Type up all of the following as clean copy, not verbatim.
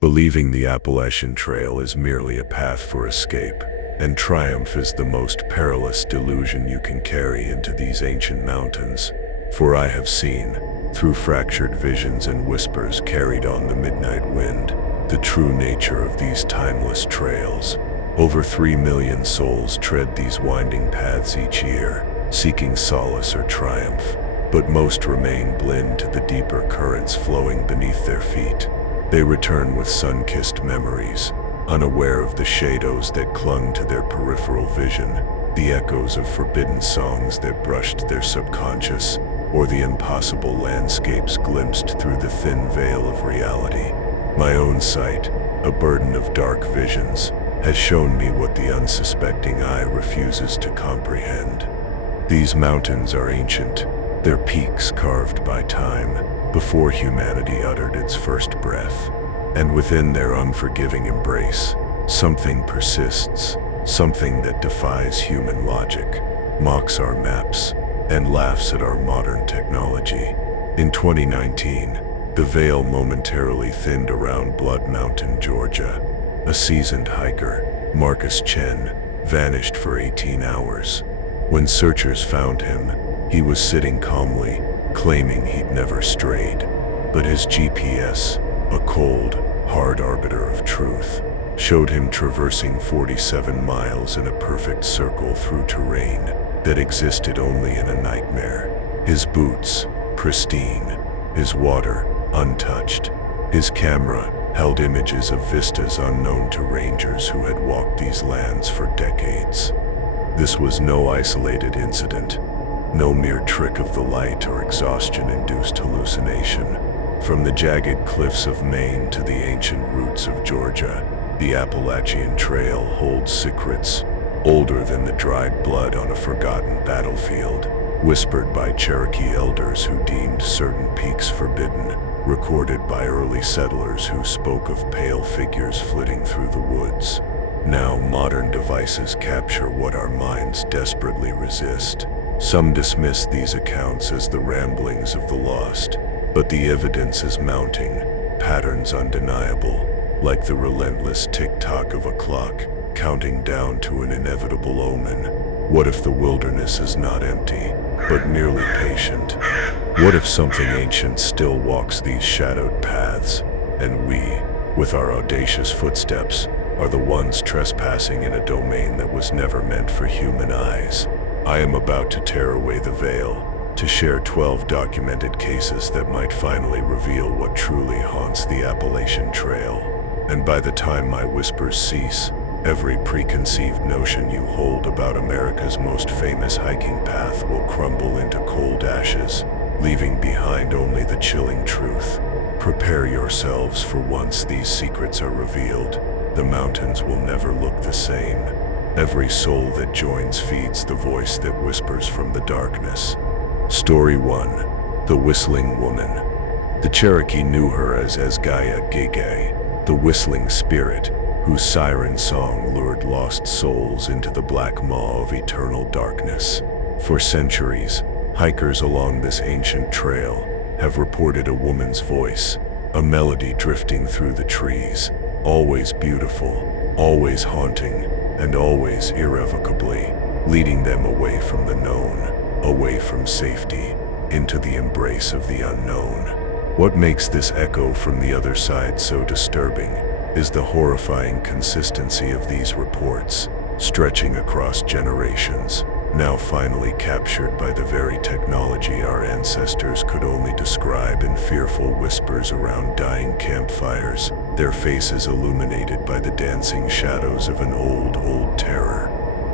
believing the Appalachian Trail is merely a path for escape, and triumph is the most perilous delusion you can carry into these ancient mountains. For I have seen, through fractured visions and whispers carried on the midnight wind, the true nature of these timeless trails. Over 3 million souls tread these winding paths each year, seeking solace or triumph, but most remain blind to the deeper currents flowing beneath their feet. They return with sun-kissed memories, unaware of the shadows that clung to their peripheral vision, the echoes of forbidden songs that brushed their subconscious, or the impossible landscapes glimpsed through the thin veil of reality. My own sight, a burden of dark visions, has shown me what the unsuspecting eye refuses to comprehend. These mountains are ancient, their peaks carved by time, before humanity uttered its first breath. And within their unforgiving embrace, something persists, something that defies human logic, mocks our maps, and laughs at our modern technology. In 2019, the veil momentarily thinned around Blood Mountain, Georgia. A seasoned hiker, Marcus Chen, vanished for 18 hours. When searchers found him, he was sitting calmly, claiming he'd never strayed. But his GPS, a cold, hard arbiter of truth, showed him traversing 47 miles in a perfect circle through terrain that existed only in a nightmare. His boots, pristine, his water, untouched. His camera held images of vistas unknown to rangers who had walked these lands for decades. This was no isolated incident, no mere trick of the light or exhaustion-induced hallucination. From the jagged cliffs of Maine to the ancient roots of Georgia, the Appalachian Trail holds secrets older than the dried blood on a forgotten battlefield, whispered by Cherokee elders who deemed certain peaks forbidden, recorded by early settlers who spoke of pale figures flitting through the woods. Now modern devices capture what our minds desperately resist. Some dismiss these accounts as the ramblings of the lost, but the evidence is mounting, patterns undeniable, like the relentless tick-tock of a clock, counting down to an inevitable omen. What if the wilderness is not empty, but merely patient? What if something ancient still walks these shadowed paths, and we, with our audacious footsteps, are the ones trespassing in a domain that was never meant for human eyes? I am about to tear away the veil, to share 12 documented cases that might finally reveal what truly haunts the Appalachian Trail. And by the time my whispers cease, every preconceived notion you hold about America's most famous hiking path will crumble into cold ashes, leaving behind only the chilling truth. Prepare yourselves, for once these secrets are revealed, the mountains will never look the same. Every soul that joins feeds the voice that whispers from the darkness. Story 1. The Whistling Woman. The Cherokee knew her as Esgaya Gege, the whistling spirit, whose siren song lured lost souls into the black maw of eternal darkness. For centuries, hikers along this ancient trail have reported a woman's voice, a melody drifting through the trees, always beautiful, always haunting, and always irrevocably leading them away from the known, away from safety, into the embrace of the unknown. What makes this echo from the other side so disturbing is the horrifying consistency of these reports, stretching across generations, now finally captured by the very technology our ancestors could only describe in fearful whispers around dying campfires, their faces illuminated by the dancing shadows of an old terror.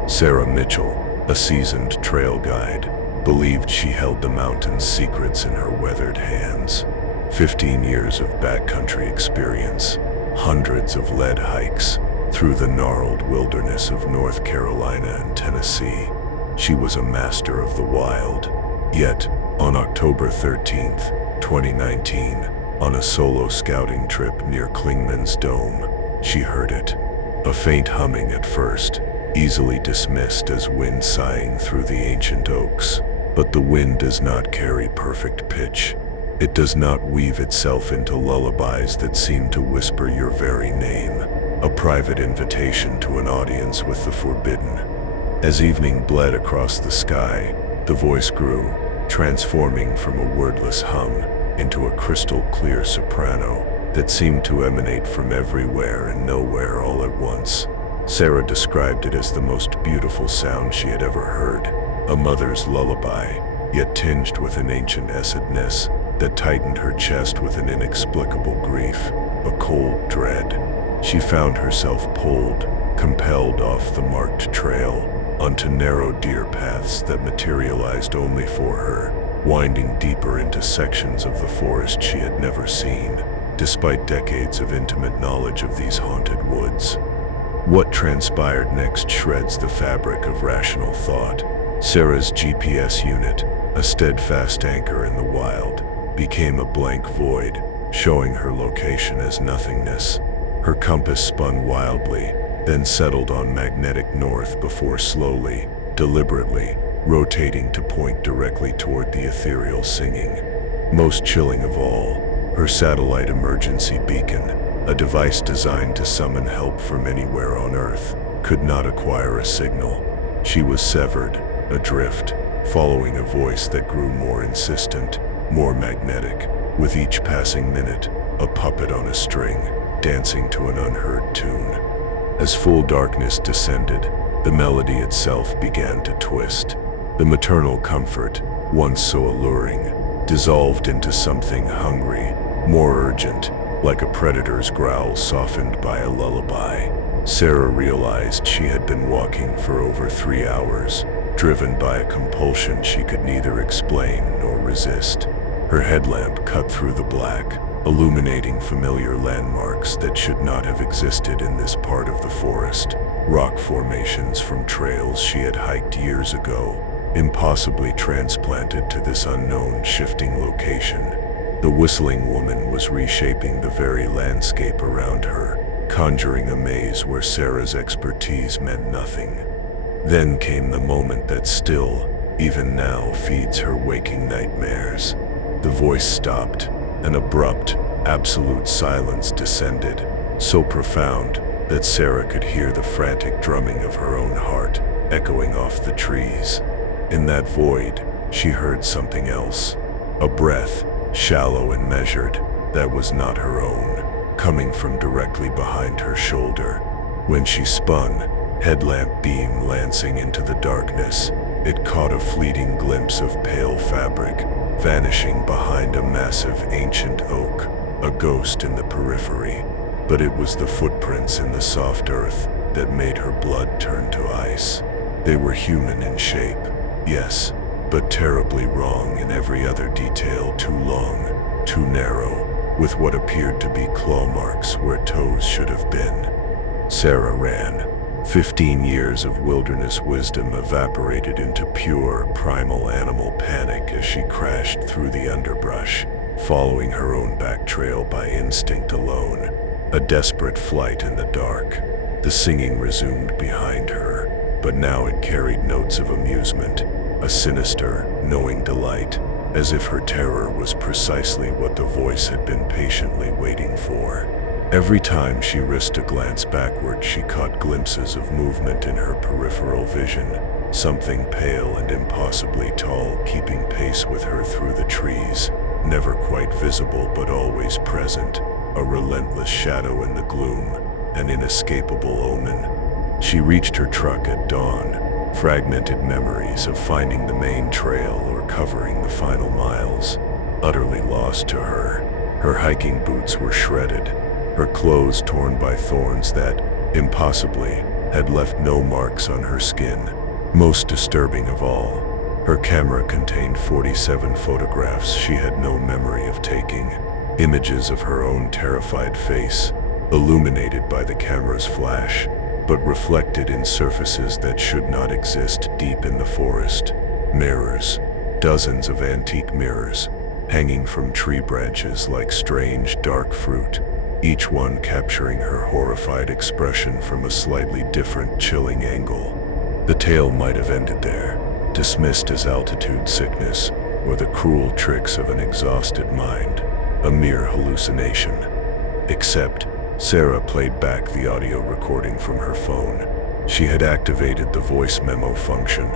Sarah Mitchell, a seasoned trail guide, believed she held the mountain's secrets in her weathered hands. 15 years of backcountry experience, hundreds of lead hikes through the gnarled wilderness of North Carolina and Tennessee. She was a master of the wild. Yet, on October 13th, 2019, on a solo scouting trip near Clingman's Dome, she heard it. A faint humming at first, easily dismissed as wind sighing through the ancient oaks. But the wind does not carry perfect pitch. It does not weave itself into lullabies that seem to whisper your very name, a private invitation to an audience with the forbidden. As evening bled across the sky, the voice grew, transforming from a wordless hum into a crystal-clear soprano that seemed to emanate from everywhere and nowhere all at once. Sarah described it as the most beautiful sound she had ever heard, a mother's lullaby, yet tinged with an ancient acidness that tightened her chest with an inexplicable grief, a cold dread. She found herself pulled, compelled off the marked trail, onto narrow deer paths that materialized only for her, winding deeper into sections of the forest she had never seen, despite decades of intimate knowledge of these haunted woods. What transpired next shreds the fabric of rational thought. Sarah's GPS unit, a steadfast anchor in the wild, became a blank void, showing her location as nothingness. Her compass spun wildly, then settled on magnetic north before slowly, deliberately, rotating to point directly toward the ethereal singing. Most chilling of all, her satellite emergency beacon, a device designed to summon help from anywhere on Earth, could not acquire a signal. She was severed, adrift, following a voice that grew more insistent, more magnetic, with each passing minute, a puppet on a string, dancing to an unheard tune. As full darkness descended, the melody itself began to twist. The maternal comfort, once so alluring, dissolved into something hungry, more urgent, like a predator's growl softened by a lullaby. Sarah realized she had been walking for over 3 hours, driven by a compulsion she could neither explain nor resist. Her headlamp cut through the black, illuminating familiar landmarks that should not have existed in this part of the forest. Rock formations from trails she had hiked years ago, impossibly transplanted to this unknown shifting location. The whistling woman was reshaping the very landscape around her, conjuring a maze where Sarah's expertise meant nothing. Then came the moment that still, even now, feeds her waking nightmares. The voice stopped. An abrupt, absolute silence descended, so profound that Sarah could hear the frantic drumming of her own heart echoing off the trees. In that void, she heard something else. A breath, shallow and measured, that was not her own, coming from directly behind her shoulder. When she spun, headlamp beam lancing into the darkness, it caught a fleeting glimpse of pale fabric, vanishing behind a massive ancient oak, a ghost in the periphery. But it was the footprints in the soft earth that made her blood turn to ice. They were human in shape, yes, but terribly wrong in every other detail, too long, too narrow, with what appeared to be claw marks where toes should have been. Sarah ran. 15 years of wilderness wisdom evaporated into pure, primal animal panic as she crashed through the underbrush, following her own back trail by instinct alone. A desperate flight in the dark. The singing resumed behind her, but now it carried notes of amusement, a sinister, knowing delight, as if her terror was precisely what the voice had been patiently waiting for. Every time she risked a glance backward, she caught glimpses of movement in her peripheral vision, something pale and impossibly tall keeping pace with her through the trees, never quite visible but always present, a relentless shadow in the gloom, an inescapable omen. She reached her truck at dawn, fragmented memories of finding the main trail or covering the final miles, utterly lost to her. Her hiking boots were shredded, her clothes torn by thorns that, impossibly, had left no marks on her skin. Most disturbing of all, her camera contained 47 photographs she had no memory of taking, images of her own terrified face, illuminated by the camera's flash, but reflected in surfaces that should not exist deep in the forest. Mirrors, dozens of antique mirrors, hanging from tree branches like strange, dark fruit, each one capturing her horrified expression from a slightly different, chilling angle. The tale might have ended there, dismissed as altitude sickness, or the cruel tricks of an exhausted mind, a mere hallucination. Except, Sarah played back the audio recording from her phone. She had activated the voice memo function,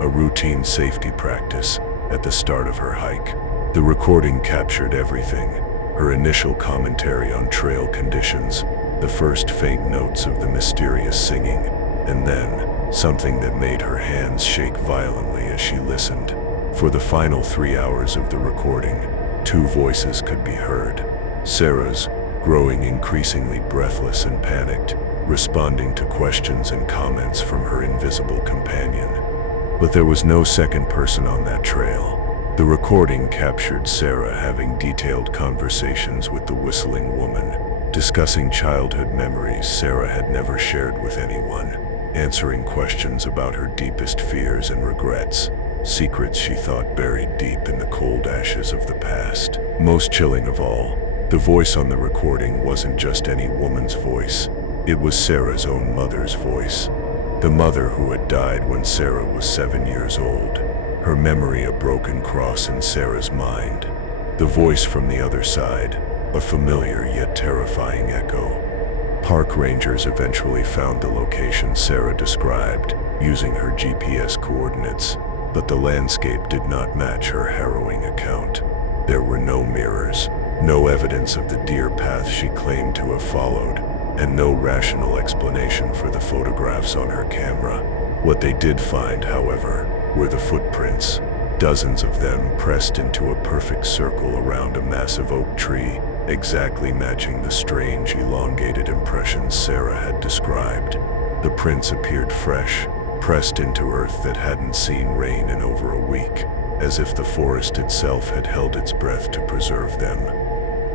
a routine safety practice, at the start of her hike. The recording captured everything: her initial commentary on trail conditions, the first faint notes of the mysterious singing, and then something that made her hands shake violently as she listened. For the final 3 hours of the recording, two voices could be heard. Sarah's, growing increasingly breathless and panicked, responding to questions and comments from her invisible companion. But there was no second person on that trail. The recording captured Sarah having detailed conversations with the whistling woman, discussing childhood memories Sarah had never shared with anyone, answering questions about her deepest fears and regrets, secrets she thought buried deep in the cold ashes of the past. Most chilling of all, the voice on the recording wasn't just any woman's voice. It was Sarah's own mother's voice. The mother who had died when Sarah was 7 years old. Her memory a broken cross in Sarah's mind. The voice from the other side, a familiar yet terrifying echo. Park rangers eventually found the location Sarah described, using her GPS coordinates, but the landscape did not match her harrowing account. There were no mirrors, no evidence of the deer path she claimed to have followed, and no rational explanation for the photographs on her camera. What they did find, however, were the footprints, dozens of them pressed into a perfect circle around a massive oak tree, exactly matching the strange, elongated impressions Sarah had described. The prints appeared fresh, pressed into earth that hadn't seen rain in over a week, as if the forest itself had held its breath to preserve them.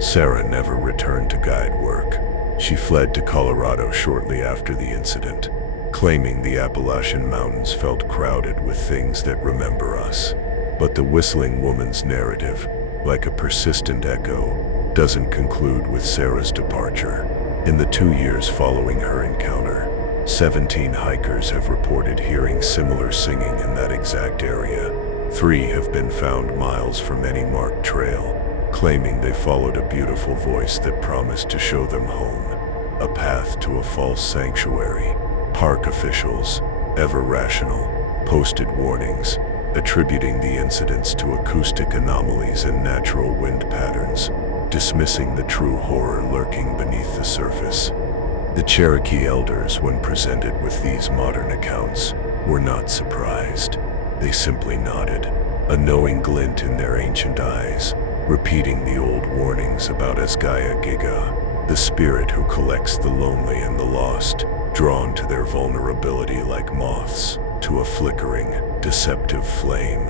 Sarah never returned to guide work. She fled to Colorado shortly after the incident, claiming the Appalachian Mountains felt crowded with things that remember us. But the whistling woman's narrative, like a persistent echo, doesn't conclude with Sarah's departure. In the 2 years following her encounter, 17 hikers have reported hearing similar singing in that exact area. 3 have been found miles from any marked trail, claiming they followed a beautiful voice that promised to show them home, a path to a false sanctuary. Park officials, ever rational, posted warnings, attributing the incidents to acoustic anomalies and natural wind patterns, dismissing the true horror lurking beneath the surface. The Cherokee elders, when presented with these modern accounts, were not surprised. They simply nodded, a knowing glint in their ancient eyes, repeating the old warnings about Giga, the spirit who collects the lonely and the lost, drawn to their vulnerability like moths to a flickering, deceptive flame.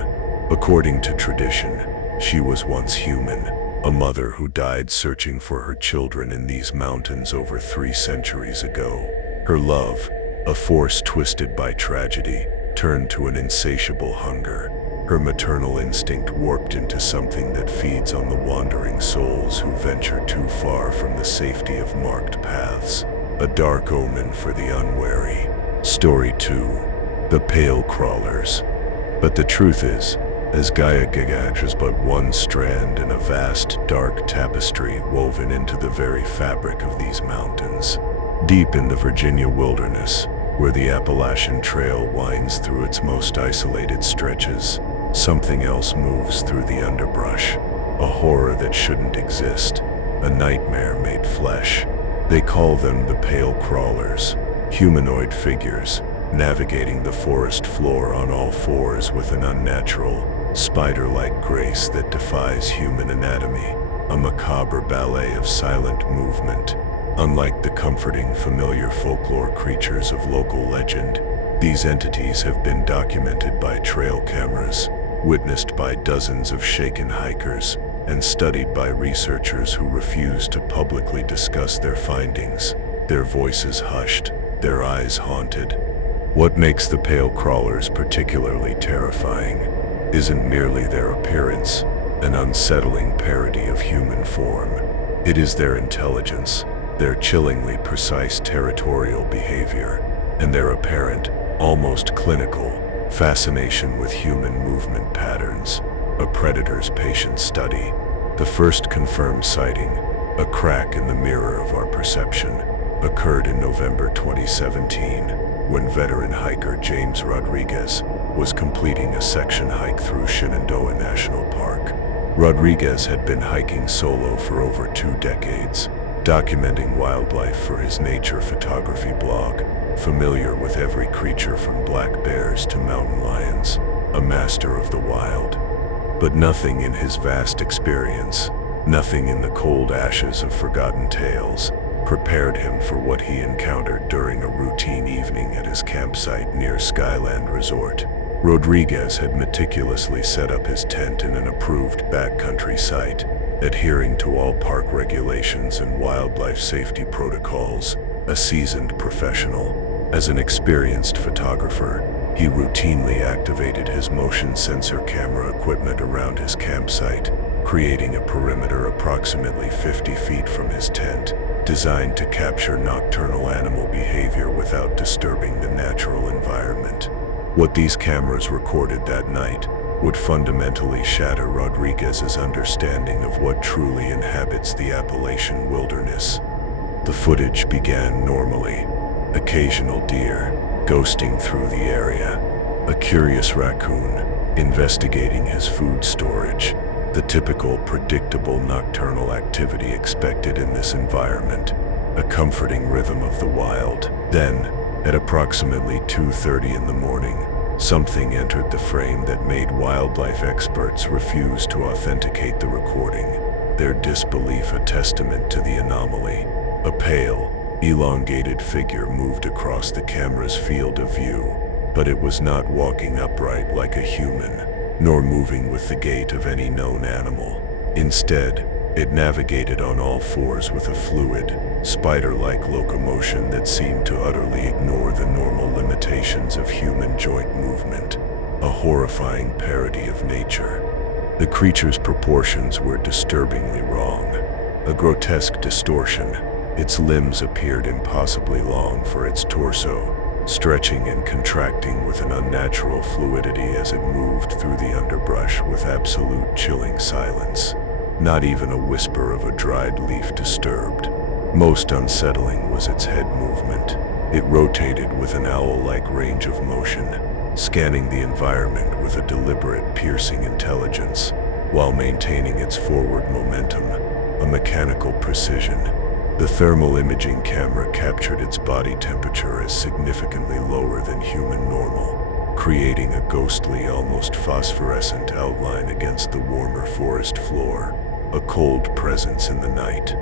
According to tradition, she was once human, a mother who died searching for her children in these mountains over 3 centuries ago. Her love, a force twisted by tragedy, turned to an insatiable hunger. Her maternal instinct warped into something that feeds on the wandering souls who venture too far from the safety of marked paths. A dark omen for the unwary. Story 2. The Pale Crawlers. But the truth is, Giga is but one strand in a vast, dark tapestry woven into the very fabric of these mountains. Deep in the Virginia wilderness, where the Appalachian Trail winds through its most isolated stretches, something else moves through the underbrush, a horror that shouldn't exist, a nightmare made flesh. They call them the Pale Crawlers, humanoid figures, navigating the forest floor on all fours with an unnatural, spider-like grace that defies human anatomy, a macabre ballet of silent movement. Unlike the comforting, familiar folklore creatures of local legend, these entities have been documented by trail cameras, witnessed by dozens of shaken hikers, and studied by researchers who refuse to publicly discuss their findings, their voices hushed, their eyes haunted. What makes the Pale Crawlers particularly terrifying isn't merely their appearance, an unsettling parody of human form. It is their intelligence, their chillingly precise territorial behavior, and their apparent, almost clinical, fascination with human movement patterns. a predator's patient study. The first confirmed sighting, a crack in the mirror of our perception, occurred in November 2017, when veteran hiker James Rodriguez was completing a section hike through Shenandoah National Park. Rodriguez had been hiking solo for over 2 decades, documenting wildlife for his nature photography blog, familiar with every creature from black bears to mountain lions, a master of the wild. But nothing in his vast experience, nothing in the cold ashes of forgotten tales, prepared him for what he encountered during a routine evening at his campsite near Skyland Resort. Rodriguez had meticulously set up his tent in an approved backcountry site, adhering to all park regulations and wildlife safety protocols, a seasoned professional. As an experienced photographer, he routinely activated his motion sensor camera equipment around his campsite, creating a perimeter approximately 50 feet from his tent, designed to capture nocturnal animal behavior without disturbing the natural environment. What these cameras recorded that night would fundamentally shatter Rodriguez's understanding of what truly inhabits the Appalachian wilderness. The footage began normally, occasional deer ghosting through the area, a curious raccoon investigating his food storage, the typical predictable nocturnal activity expected in this environment, a comforting rhythm of the wild. Then, at approximately 2:30 in the morning, something entered the frame that made wildlife experts refuse to authenticate the recording, their disbelief a testament to the anomaly. A pale, elongated figure moved across the camera's field of view, but it was not walking upright like a human, nor moving with the gait of any known animal. Instead, it navigated on all fours with a fluid, spider-like locomotion that seemed to utterly ignore the normal limitations of human joint movement, a horrifying parody of nature. The creature's proportions were disturbingly wrong, a grotesque distortion. Its limbs appeared impossibly long for its torso, stretching and contracting with an unnatural fluidity as it moved through the underbrush with absolute chilling silence. Not even a whisper of a dried leaf disturbed. Most unsettling was its head movement. It rotated with an owl-like range of motion, scanning the environment with a deliberate, piercing intelligence, while maintaining its forward momentum, a mechanical precision. The thermal imaging camera captured its body temperature as significantly lower than human normal, creating a ghostly, almost phosphorescent outline against the warmer forest floor, a cold presence in the night.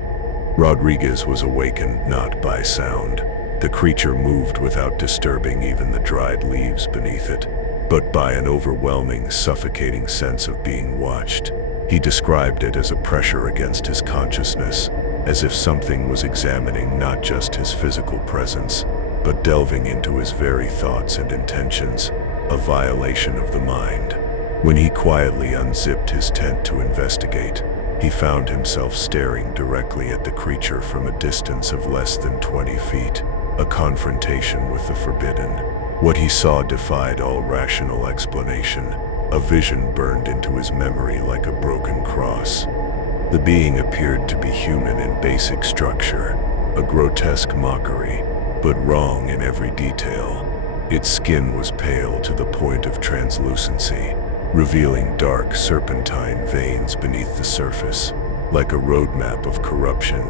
Rodriguez was awakened not by sound. The creature moved without disturbing even the dried leaves beneath it, but by an overwhelming, suffocating sense of being watched. He described it as a pressure against his consciousness, as if something was examining not just his physical presence, but delving into his very thoughts and intentions, a violation of the mind. When he quietly unzipped his tent to investigate, he found himself staring directly at the creature from a distance of less than 20 feet, a confrontation with the forbidden. What he saw defied all rational explanation. A vision burned into his memory like a broken cross. The being appeared to be human in basic structure, a grotesque mockery, but wrong in every detail. Its skin was pale to the point of translucency, revealing dark serpentine veins beneath the surface, like a roadmap of corruption,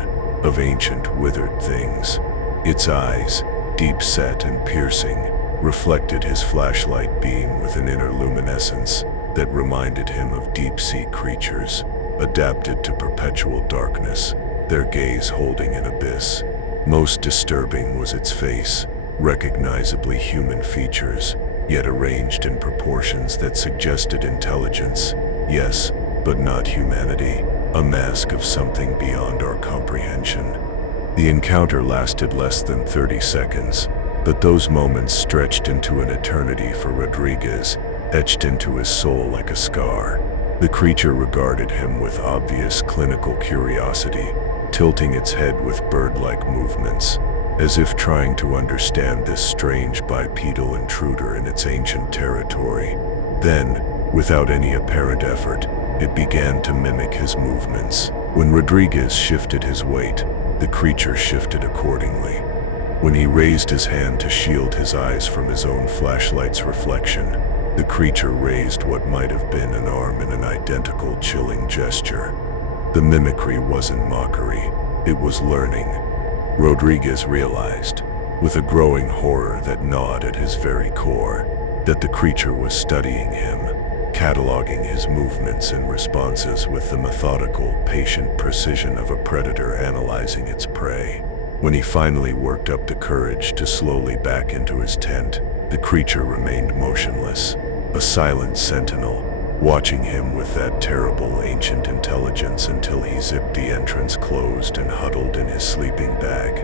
of ancient withered things. Its eyes, deep-set and piercing, reflected his flashlight beam with an inner luminescence that reminded him of deep-sea creatures, adapted to perpetual darkness, their gaze holding an abyss. Most disturbing was its face, recognizably human features, yet arranged in proportions that suggested intelligence, yes, but not humanity, a mask of something beyond our comprehension. The encounter lasted less than 30 seconds, but those moments stretched into an eternity for Rodriguez, etched into his soul like a scar. The creature regarded him with obvious clinical curiosity, tilting its head with bird-like movements, as if trying to understand this strange bipedal intruder in its ancient territory. Then, Without any apparent effort, it began to mimic his movements. When Rodriguez shifted his weight, the creature shifted accordingly. When he raised his hand to shield his eyes from his own flashlight's reflection, the creature raised what might have been an arm in an identical chilling gesture. The mimicry wasn't mockery, it was learning. Rodriguez realized, with a growing horror that gnawed at his very core, that the creature was studying him, cataloging his movements and responses with the methodical, patient precision of a predator analyzing its prey. When he finally worked up the courage to slowly back into his tent, the creature remained motionless, a silent sentinel, watching him with that terrible ancient intelligence until he zipped the entrance closed and huddled in his sleeping bag,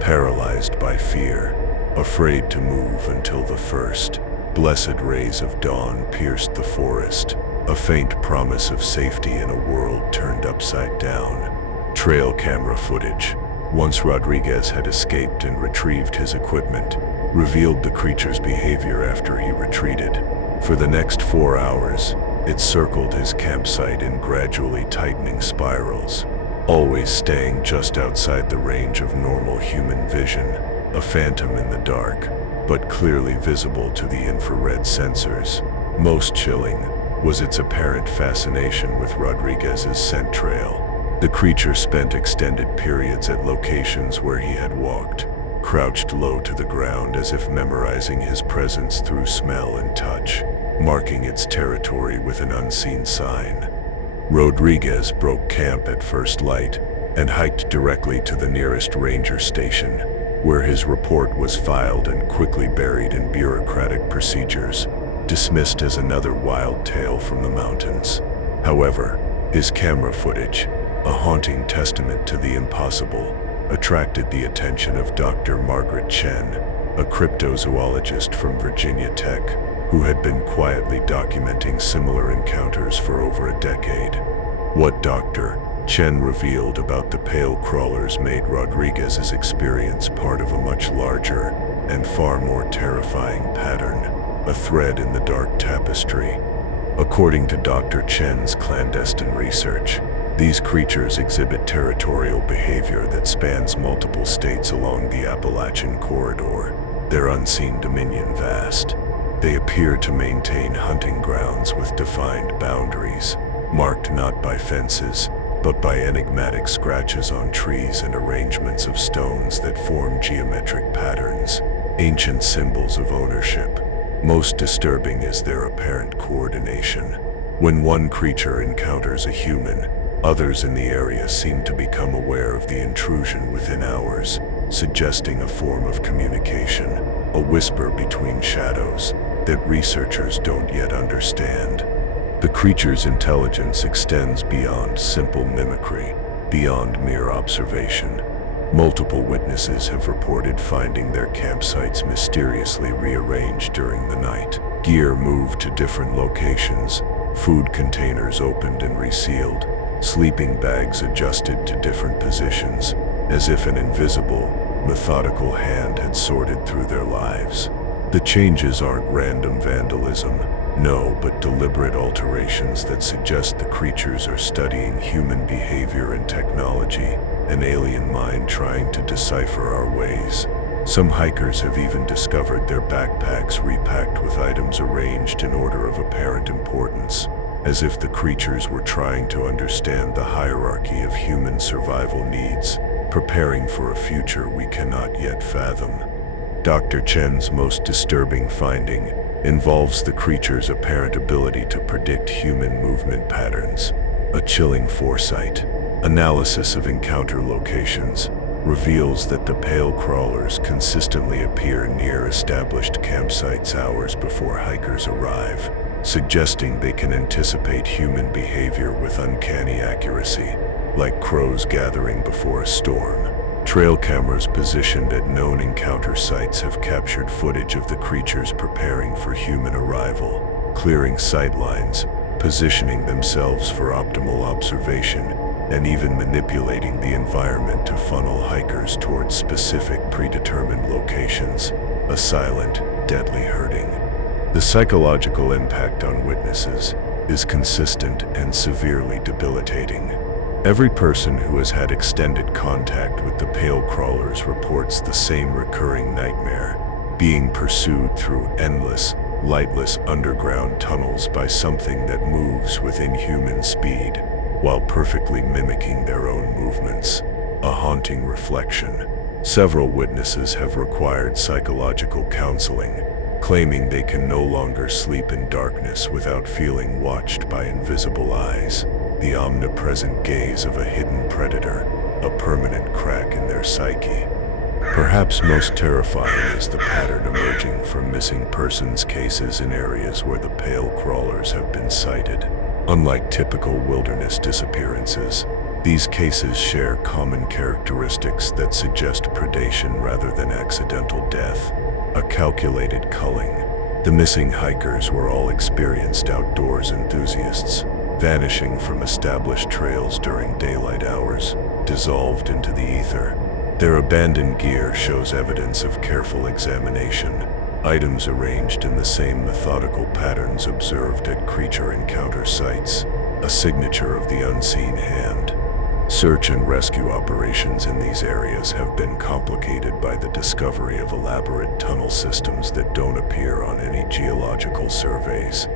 paralyzed by fear, afraid to move until the first blessed rays of dawn pierced the forest, a faint promise of safety in a world turned upside down. Trail camera footage, once Rodriguez had escaped and retrieved his equipment, revealed the creature's behavior after he retreated. For the next 4 hours, it circled his campsite in gradually tightening spirals, always staying just outside the range of normal human vision, a phantom in the dark, but clearly visible to the infrared sensors. Most chilling was its apparent fascination with Rodriguez's scent trail. The creature spent extended periods at locations where he had walked, crouched low to the ground as if memorizing his presence through smell and touch, marking its territory with an unseen sign. Rodriguez broke camp at first light and hiked directly to the nearest ranger station, where his report was filed and quickly buried in bureaucratic procedures, dismissed as another wild tale from the mountains. However, his camera footage, a haunting testament to the impossible, attracted the attention of Dr. Margaret Chen, a cryptozoologist from Virginia Tech, who had been quietly documenting similar encounters for over a decade. What Dr. Chen revealed about the pale crawlers made Rodriguez's experience part of a much larger and far more terrifying pattern, a thread in the dark tapestry. According to Dr. Chen's clandestine research, these creatures exhibit territorial behavior that spans multiple states along the Appalachian corridor, their unseen dominion vast. They appear to maintain hunting grounds with defined boundaries, marked not by fences, but by enigmatic scratches on trees and arrangements of stones that form geometric patterns, ancient symbols of ownership. Most disturbing is their apparent coordination. When one creature encounters a human, others in the area seem to become aware of the intrusion within hours, suggesting a form of communication, a whisper between shadows that researchers don't yet understand. The creature's intelligence extends beyond simple mimicry, beyond mere observation. Multiple witnesses have reported finding their campsites mysteriously rearranged during the night, gear moved to different locations, food containers opened and resealed, sleeping bags adjusted to different positions, as if an invisible, methodical hand had sorted through their lives. The changes aren't random vandalism, no, but deliberate alterations that suggest the creatures are studying human behavior and technology, an alien mind trying to decipher our ways. Some hikers have even discovered their backpacks repacked with items arranged in order of apparent importance, as if the creatures were trying to understand the hierarchy of human survival needs, preparing for a future we cannot yet fathom. Dr. Chen's most disturbing finding involves the creature's apparent ability to predict human movement patterns. A chilling foresight, analysis of encounter locations, reveals that the pale crawlers consistently appear near established campsites hours before hikers arrive, suggesting they can anticipate human behavior with uncanny accuracy, like crows gathering before a storm. Trail cameras positioned at known encounter sites have captured footage of the creatures preparing for human arrival, clearing sightlines, positioning themselves for optimal observation, and even manipulating the environment to funnel hikers towards specific predetermined locations, a silent, deadly herding. The psychological impact on witnesses is consistent and severely debilitating. Every person who has had extended contact with the pale crawlers reports the same recurring nightmare: being pursued through endless, lightless underground tunnels by something that moves with inhuman speed, while perfectly mimicking their own movements. A haunting reflection. Several witnesses have required psychological counseling, claiming they can no longer sleep in darkness without feeling watched by invisible eyes, the omnipresent gaze of a hidden predator, a permanent crack in their psyche. Perhaps most terrifying is the pattern emerging from missing persons cases in areas where the pale crawlers have been sighted. Unlike typical wilderness disappearances, these cases share common characteristics that suggest predation rather than accidental death. A calculated culling. The missing hikers were all experienced outdoors enthusiasts, vanishing from established trails during daylight hours, dissolved into the ether. Their abandoned gear shows evidence of careful examination, items arranged in the same methodical patterns observed at creature encounter sites, a signature of the unseen hand. Search and rescue operations in these areas have been complicated by the discovery of elaborate tunnel systems that don't appear on any geological surveys,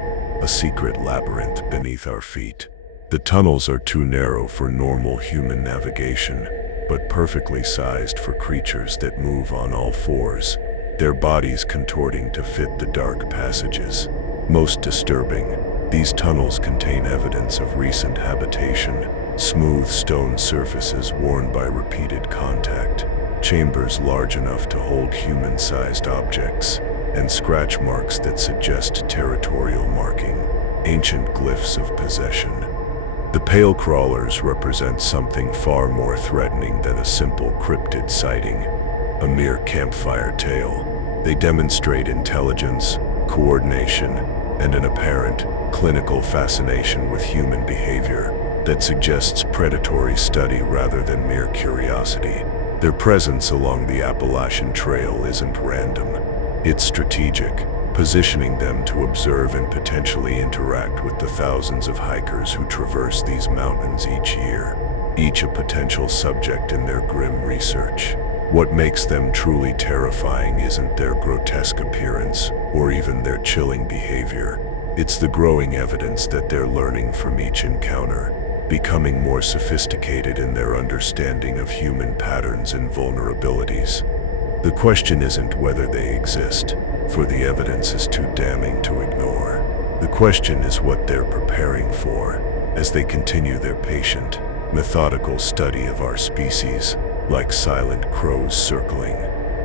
a secret labyrinth beneath our feet. The tunnels are too narrow for normal human navigation, but perfectly sized for creatures that move on all fours, their bodies contorting to fit the dark passages. Most disturbing, these tunnels contain evidence of recent habitation: smooth stone surfaces worn by repeated contact, chambers large enough to hold human-sized objects, and scratch marks that suggest territorial marking, ancient glyphs of possession. The pale crawlers represent something far more threatening than a simple cryptid sighting, a mere campfire tale. They demonstrate intelligence, coordination, and an apparent, clinical fascination with human behavior that suggests predatory study rather than mere curiosity. Their presence along the Appalachian Trail isn't random. It's strategic, positioning them to observe and potentially interact with the thousands of hikers who traverse these mountains each year, each a potential subject in their grim research. What makes them truly terrifying isn't their grotesque appearance or even their chilling behavior. It's the growing evidence that they're learning from each encounter, becoming more sophisticated in their understanding of human patterns and vulnerabilities. The question isn't whether they exist, for the evidence is too damning to ignore. The question is what they're preparing for as they continue their patient, methodical study of our species, like silent crows circling.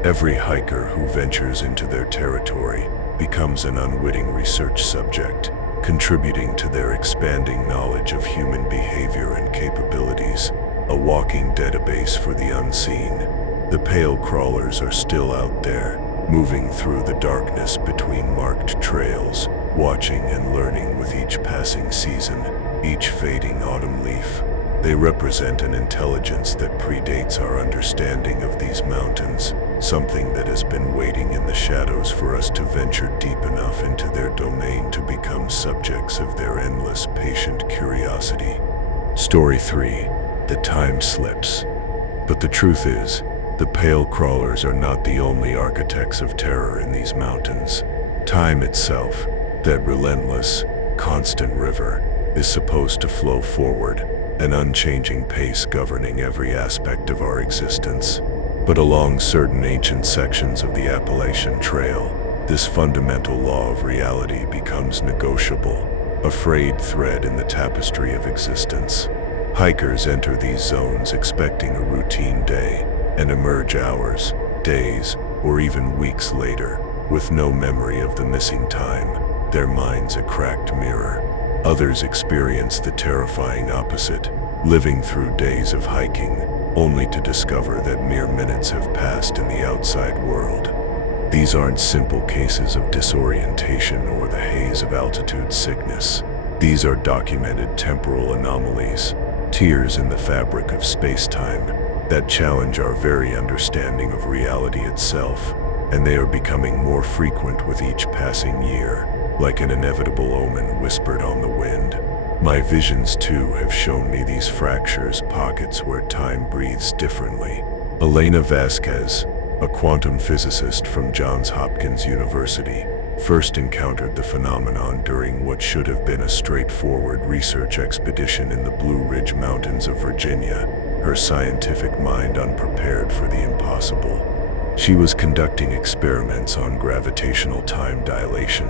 Every hiker who ventures into their territory becomes an unwitting research subject, contributing to their expanding knowledge of human behavior and capabilities, a walking database for the unseen. The pale crawlers are still out there, moving through the darkness between marked trails, watching and learning with each passing season, each fading autumn leaf. They represent an intelligence that predates our understanding of these mountains, something that has been waiting in the shadows for us to venture deep enough into their domain to become subjects of their endless patient curiosity. Story 3. The Time Slips. But the truth is, the pale crawlers are not the only architects of terror in these mountains. Time itself, that relentless, constant river, is supposed to flow forward, an unchanging pace governing every aspect of our existence. But along certain ancient sections of the Appalachian Trail, this fundamental law of reality becomes negotiable, a frayed thread in the tapestry of existence. Hikers enter these zones expecting a routine day and emerge hours, days, or even weeks later, with no memory of the missing time, their minds a cracked mirror. Others experience the terrifying opposite, living through days of hiking, only to discover that mere minutes have passed in the outside world. These aren't simple cases of disorientation or the haze of altitude sickness. These are documented temporal anomalies, tears in the fabric of space-time, that challenge our very understanding of reality itself. and they are becoming more frequent with each passing year, like an inevitable omen whispered on the wind. My visions too have shown me these fractures, pockets where time breathes differently. Elena Vasquez, a quantum physicist from Johns Hopkins University, first encountered the phenomenon during what should have been a straightforward research expedition in the Blue Ridge Mountains of Virginia, her scientific mind unprepared for the impossible. She was conducting experiments on gravitational time dilation,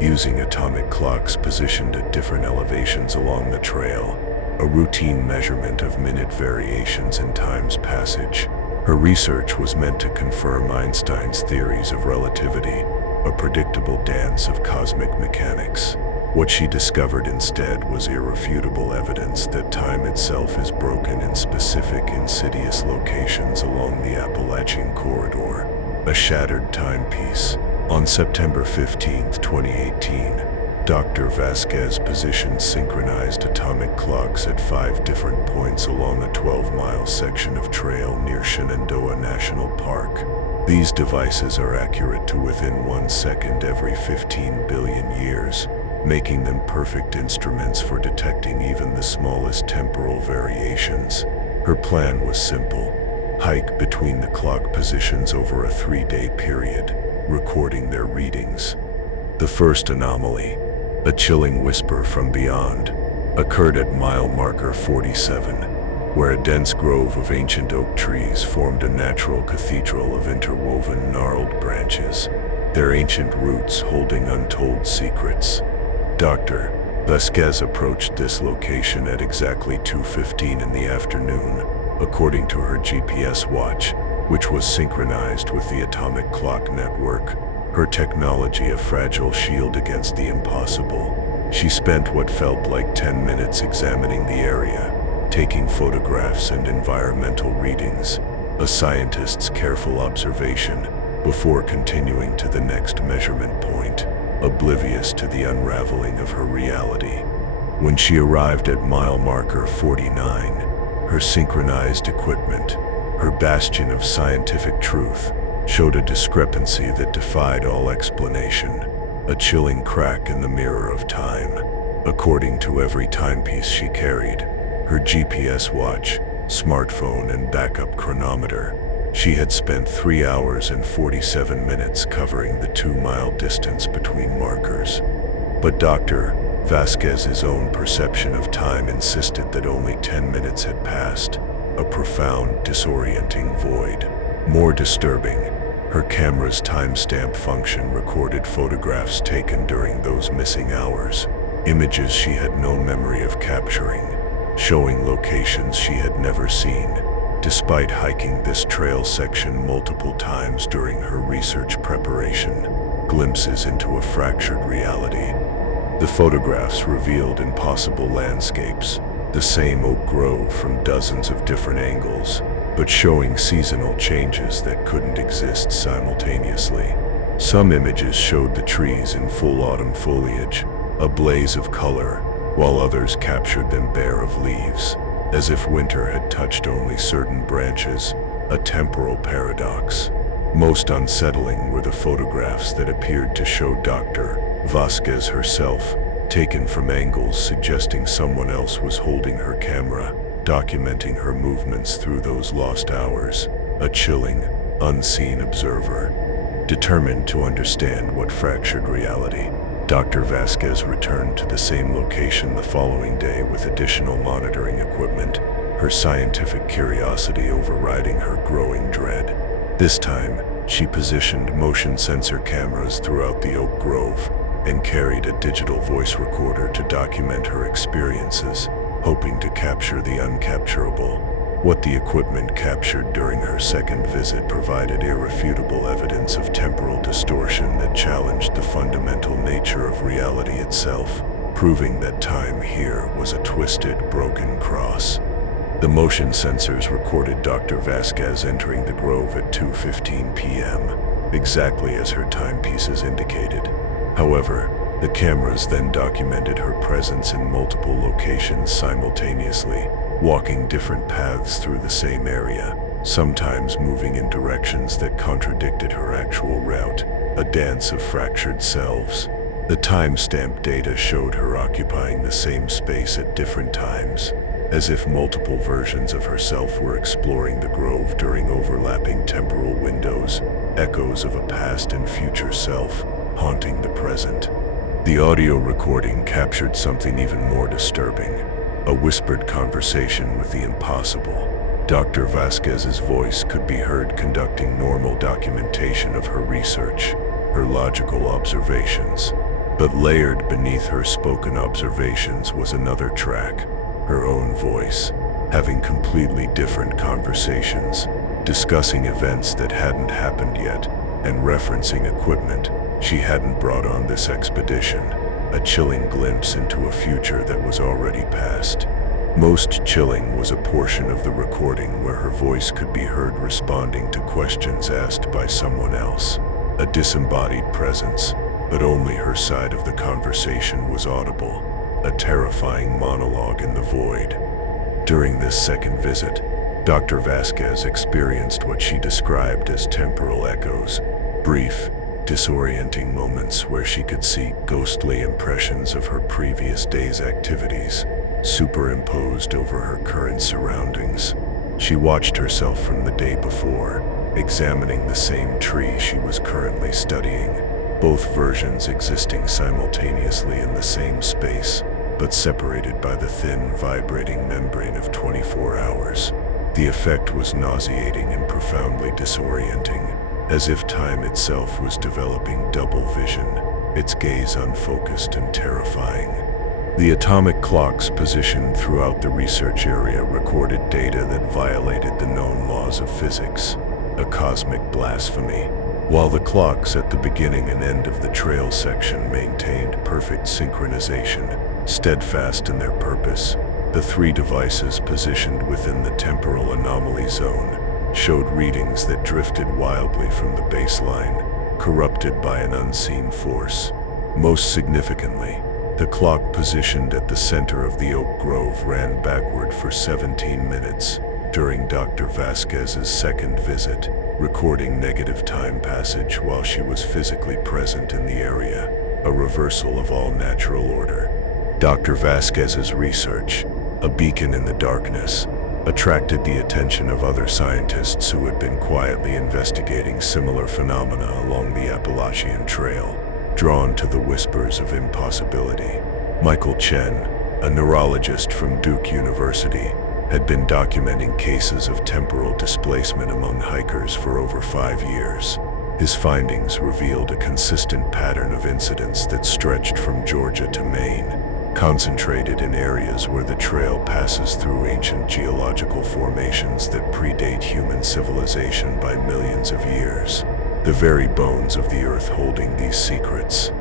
using atomic clocks positioned at different elevations along the trail, a routine measurement of minute variations in time's passage. Her research was meant to confirm Einstein's theories of relativity, a predictable dance of cosmic mechanics. What she discovered instead was irrefutable evidence that time itself is broken in specific insidious locations along the Appalachian corridor, a shattered timepiece. On September 15, 2018, Dr. Vasquez positioned synchronized atomic clocks at 5 different points along a 12-mile section of trail near Shenandoah National Park. These devices are accurate to within 1 second every 15 billion years, making them perfect instruments for detecting even the smallest temporal variations. Her plan was simple: hike between the clock positions over a 3-day period, recording their readings. The first anomaly, a chilling whisper from beyond, occurred at mile marker 47, where a dense grove of ancient oak trees formed a natural cathedral of interwoven gnarled branches, their ancient roots holding untold secrets. Dr. Vasquez approached this location at exactly 2:15 in the afternoon, according to her GPS watch, which was synchronized with the atomic clock network, her technology a fragile shield against the impossible. She spent what felt like 10 minutes examining the area, taking photographs and environmental readings, a scientist's careful observation, before continuing to the next measurement point, oblivious to the unraveling of her reality. When she arrived at mile marker 49, her synchronized equipment, her bastion of scientific truth, showed a discrepancy that defied all explanation, a chilling crack in the mirror of time. According to every timepiece she carried, her GPS watch, smartphone, and backup chronometer, she had spent 3 hours and 47 minutes covering the 2-mile distance between markers. But Dr. Vasquez's own perception of time insisted that only 10 minutes had passed, a profound, disorienting void. More disturbing, her camera's timestamp function recorded photographs taken during those missing hours, images she had no memory of capturing, showing locations she had never seen, despite hiking this trail section multiple times during her research preparation. Glimpses into a fractured reality. The photographs revealed impossible landscapes, the same oak grove from dozens of different angles, but showing seasonal changes that couldn't exist simultaneously. Some images showed the trees in full autumn foliage, a blaze of color, while others captured them bare of leaves, as if winter had touched only certain branches, a temporal paradox. Most unsettling were the photographs that appeared to show Dr. Vasquez herself, taken from angles suggesting someone else was holding her camera, documenting her movements through those lost hours, a chilling, unseen observer. Determined to understand what fractured reality, Dr. Vasquez returned to the same location the following day with additional monitoring equipment, her scientific curiosity overriding her growing dread. This time, she positioned motion sensor cameras throughout the oak grove and carried a digital voice recorder to document her experiences, hoping to capture the uncapturable. What the equipment captured during her second visit provided irrefutable evidence of temporal distortion that challenged the fundamental nature of reality itself, proving that time here was a twisted, broken cross. The motion sensors recorded Dr. Vasquez entering the grove at 2:15 p.m., exactly as her timepieces indicated. However, the cameras then documented her presence in multiple locations simultaneously, walking different paths through the same area. sometimes moving in directions that contradicted her actual route, a dance of fractured selves. The timestamp data showed her occupying the same space at different times, as if multiple versions of herself were exploring the grove during overlapping temporal windows, echoes of a past and future self, haunting the present. The audio recording captured something even more disturbing, a whispered conversation with the impossible. Dr. Vasquez's voice could be heard conducting normal documentation of her research, her logical observations. But layered beneath her spoken observations was another track, her own voice, having completely different conversations, discussing events that hadn't happened yet, and referencing equipment she hadn't brought on this expedition, a chilling glimpse into a future that was already past. Most chilling was a portion of the recording where her voice could be heard responding to questions asked by someone else, a disembodied presence, but only her side of the conversation was audible, a terrifying monologue in the void. During this second visit, Dr. Vasquez experienced what she described as temporal echoes, brief, disorienting moments where she could see ghostly impressions of her previous day's activities, superimposed over her current surroundings. She watched herself from the day before, examining the same tree she was currently studying, both versions existing simultaneously in the same space, but separated by the thin, vibrating membrane of 24 hours. The effect was nauseating and profoundly disorienting, as if time itself was developing double vision, its gaze unfocused and terrifying. The atomic clocks positioned throughout the research area recorded data that violated the known laws of physics, a cosmic blasphemy. While the clocks at the beginning and end of the trail section maintained perfect synchronization, steadfast in their purpose, the three devices positioned within the temporal anomaly zone showed readings that drifted wildly from the baseline, corrupted by an unseen force. Most significantly, the clock positioned at the center of the oak grove ran backward for 17 minutes during Dr. Vasquez's second visit, recording negative time passage while she was physically present in the area, a reversal of all natural order. Dr. Vasquez's research, a beacon in the darkness, attracted the attention of other scientists who had been quietly investigating similar phenomena along the Appalachian Trail, drawn to the whispers of impossibility. Michael Chen, a neurologist from Duke University, had been documenting cases of temporal displacement among hikers for over 5 years. His findings revealed a consistent pattern of incidents that stretched from Georgia to Maine, concentrated in areas where the trail passes through ancient geological formations that predate human civilization by millions of years, the very bones of the earth holding these secrets.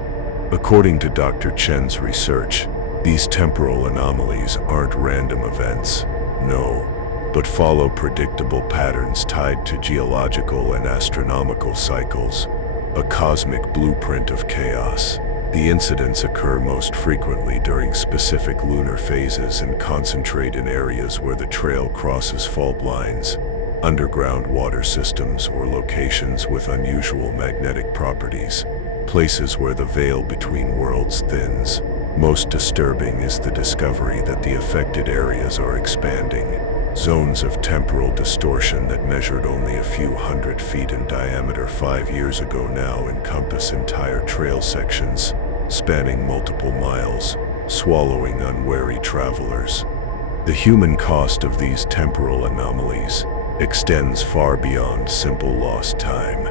According to Dr. Chen's research, these temporal anomalies aren't random events, no, but follow predictable patterns tied to geological and astronomical cycles, a cosmic blueprint of chaos. The incidents occur most frequently during specific lunar phases and concentrate in areas where the trail crosses fault lines, underground water systems, or locations with unusual magnetic properties, places where the veil between worlds thins. Most disturbing is the discovery that the affected areas are expanding. Zones of temporal distortion that measured only a few hundred feet in diameter 5 years ago now encompass entire trail sections, spanning multiple miles, swallowing unwary travelers. The human cost of these temporal anomalies extends far beyond simple lost time.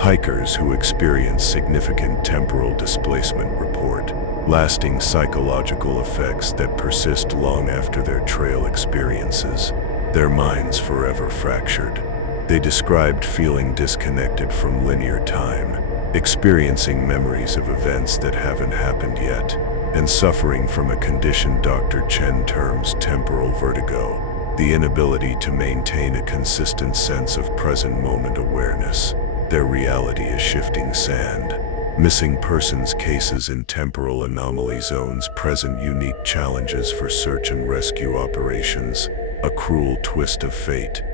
Hikers who experience significant temporal displacement report lasting psychological effects that persist long after their trail experiences, their minds forever fractured. They described feeling disconnected from linear time, experiencing memories of events that haven't happened yet, and suffering from a condition Dr. Chen terms temporal vertigo, the inability to maintain a consistent sense of present moment awareness. Their reality is shifting sand. Missing persons cases in temporal anomaly zones present unique challenges for search and rescue operations, a cruel twist of fate.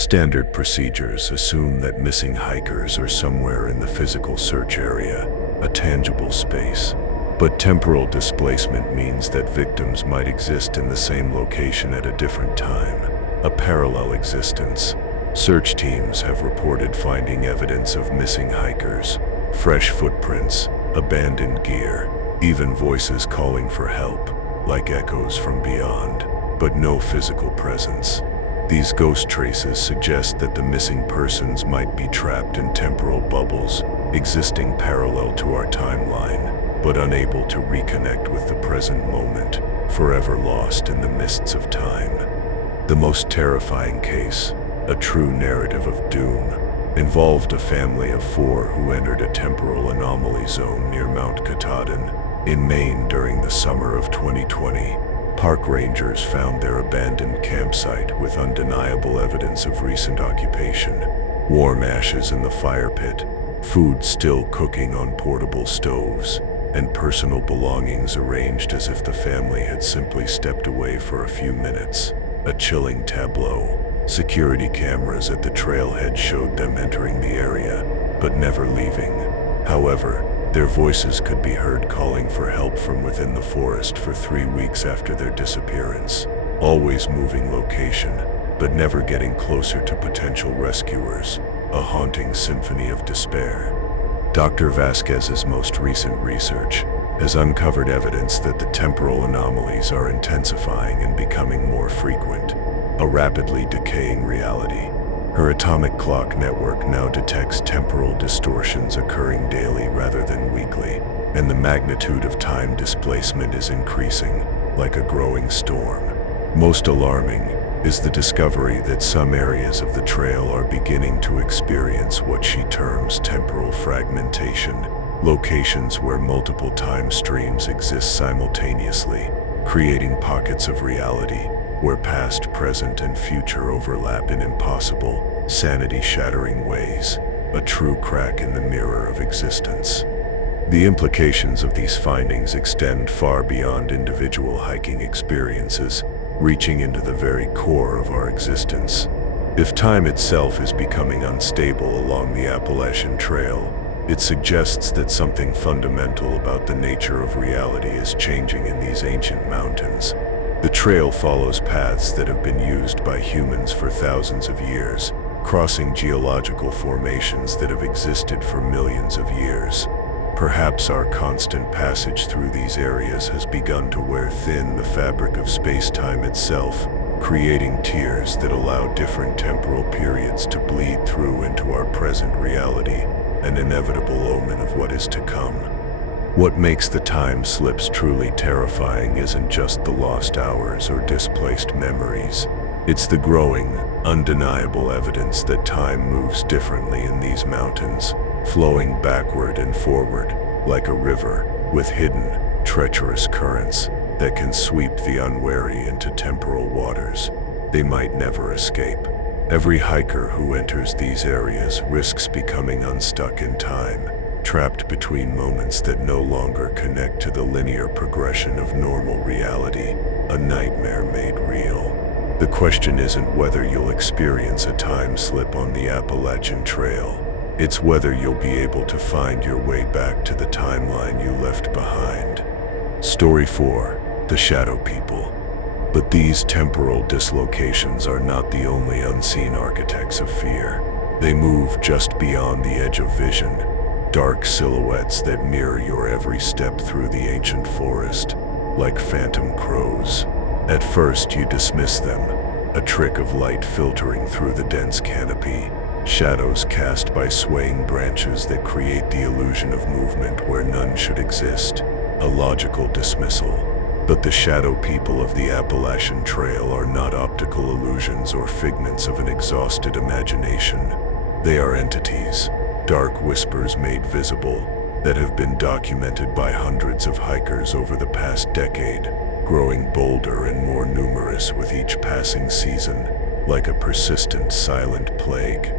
Standard procedures assume that missing hikers are somewhere in the physical search area, a tangible space. But temporal displacement means that victims might exist in the same location at a different time, a parallel existence. Search teams have reported finding evidence of missing hikers, fresh footprints, abandoned gear, even voices calling for help, like echoes from beyond, but no physical presence. These ghost traces suggest that the missing persons might be trapped in temporal bubbles, existing parallel to our timeline, but unable to reconnect with the present moment, forever lost in the mists of time. The most terrifying case, a true narrative of doom, involved a family of 4 who entered a temporal anomaly zone near Mount Katahdin in Maine during the summer of 2020. Park rangers found their abandoned campsite with undeniable evidence of recent occupation, warm ashes in the fire pit, food still cooking on portable stoves, and personal belongings arranged as if the family had simply stepped away for a few minutes. A chilling tableau. Security cameras at the trailhead showed them entering the area, but never leaving. However, their voices could be heard calling for help from within the forest for 3 weeks after their disappearance, always moving location, but never getting closer to potential rescuers, a haunting symphony of despair. Dr. Vasquez's most recent research has uncovered evidence that the temporal anomalies are intensifying and becoming more frequent, a rapidly decaying reality. Her atomic clock network now detects temporal distortions occurring daily rather than weekly, and the magnitude of time displacement is increasing, like a growing storm. Most alarming is the discovery that some areas of the trail are beginning to experience what she terms temporal fragmentation, locations where multiple time streams exist simultaneously, creating pockets of reality where past, present, and future overlap in impossible, sanity-shattering ways, a true crack in the mirror of existence. The implications of these findings extend far beyond individual hiking experiences, reaching into the very core of our existence. If time itself is becoming unstable along the Appalachian Trail, it suggests that something fundamental about the nature of reality is changing in these ancient mountains. The trail follows paths that have been used by humans for thousands of years, crossing geological formations that have existed for millions of years. Perhaps our constant passage through these areas has begun to wear thin the fabric of space-time itself, creating tiers that allow different temporal periods to bleed through into our present reality, an inevitable omen of what is to come. What makes the time slips truly terrifying isn't just the lost hours or displaced memories. It's the growing, undeniable evidence that time moves differently in these mountains, flowing backward and forward, like a river, with hidden, treacherous currents that can sweep the unwary into temporal waters they might never escape. Every hiker who enters these areas risks becoming unstuck in time, trapped between moments that no longer connect to the linear progression of normal reality, a nightmare made real. The question isn't whether you'll experience a time slip on the Appalachian Trail. It's whether you'll be able to find your way back to the timeline you left behind. Story 4: The Shadow People. But these temporal dislocations are not the only unseen architects of fear. They move just beyond the edge of vision, dark silhouettes that mirror your every step through the ancient forest, like phantom crows. At first you dismiss them, a trick of light filtering through the dense canopy, shadows cast by swaying branches that create the illusion of movement where none should exist, a logical dismissal. But the shadow people of the Appalachian Trail are not optical illusions or figments of an exhausted imagination. They are entities, dark whispers made visible, that have been documented by hundreds of hikers over the past decade, growing bolder and more numerous with each passing season, like a persistent silent plague.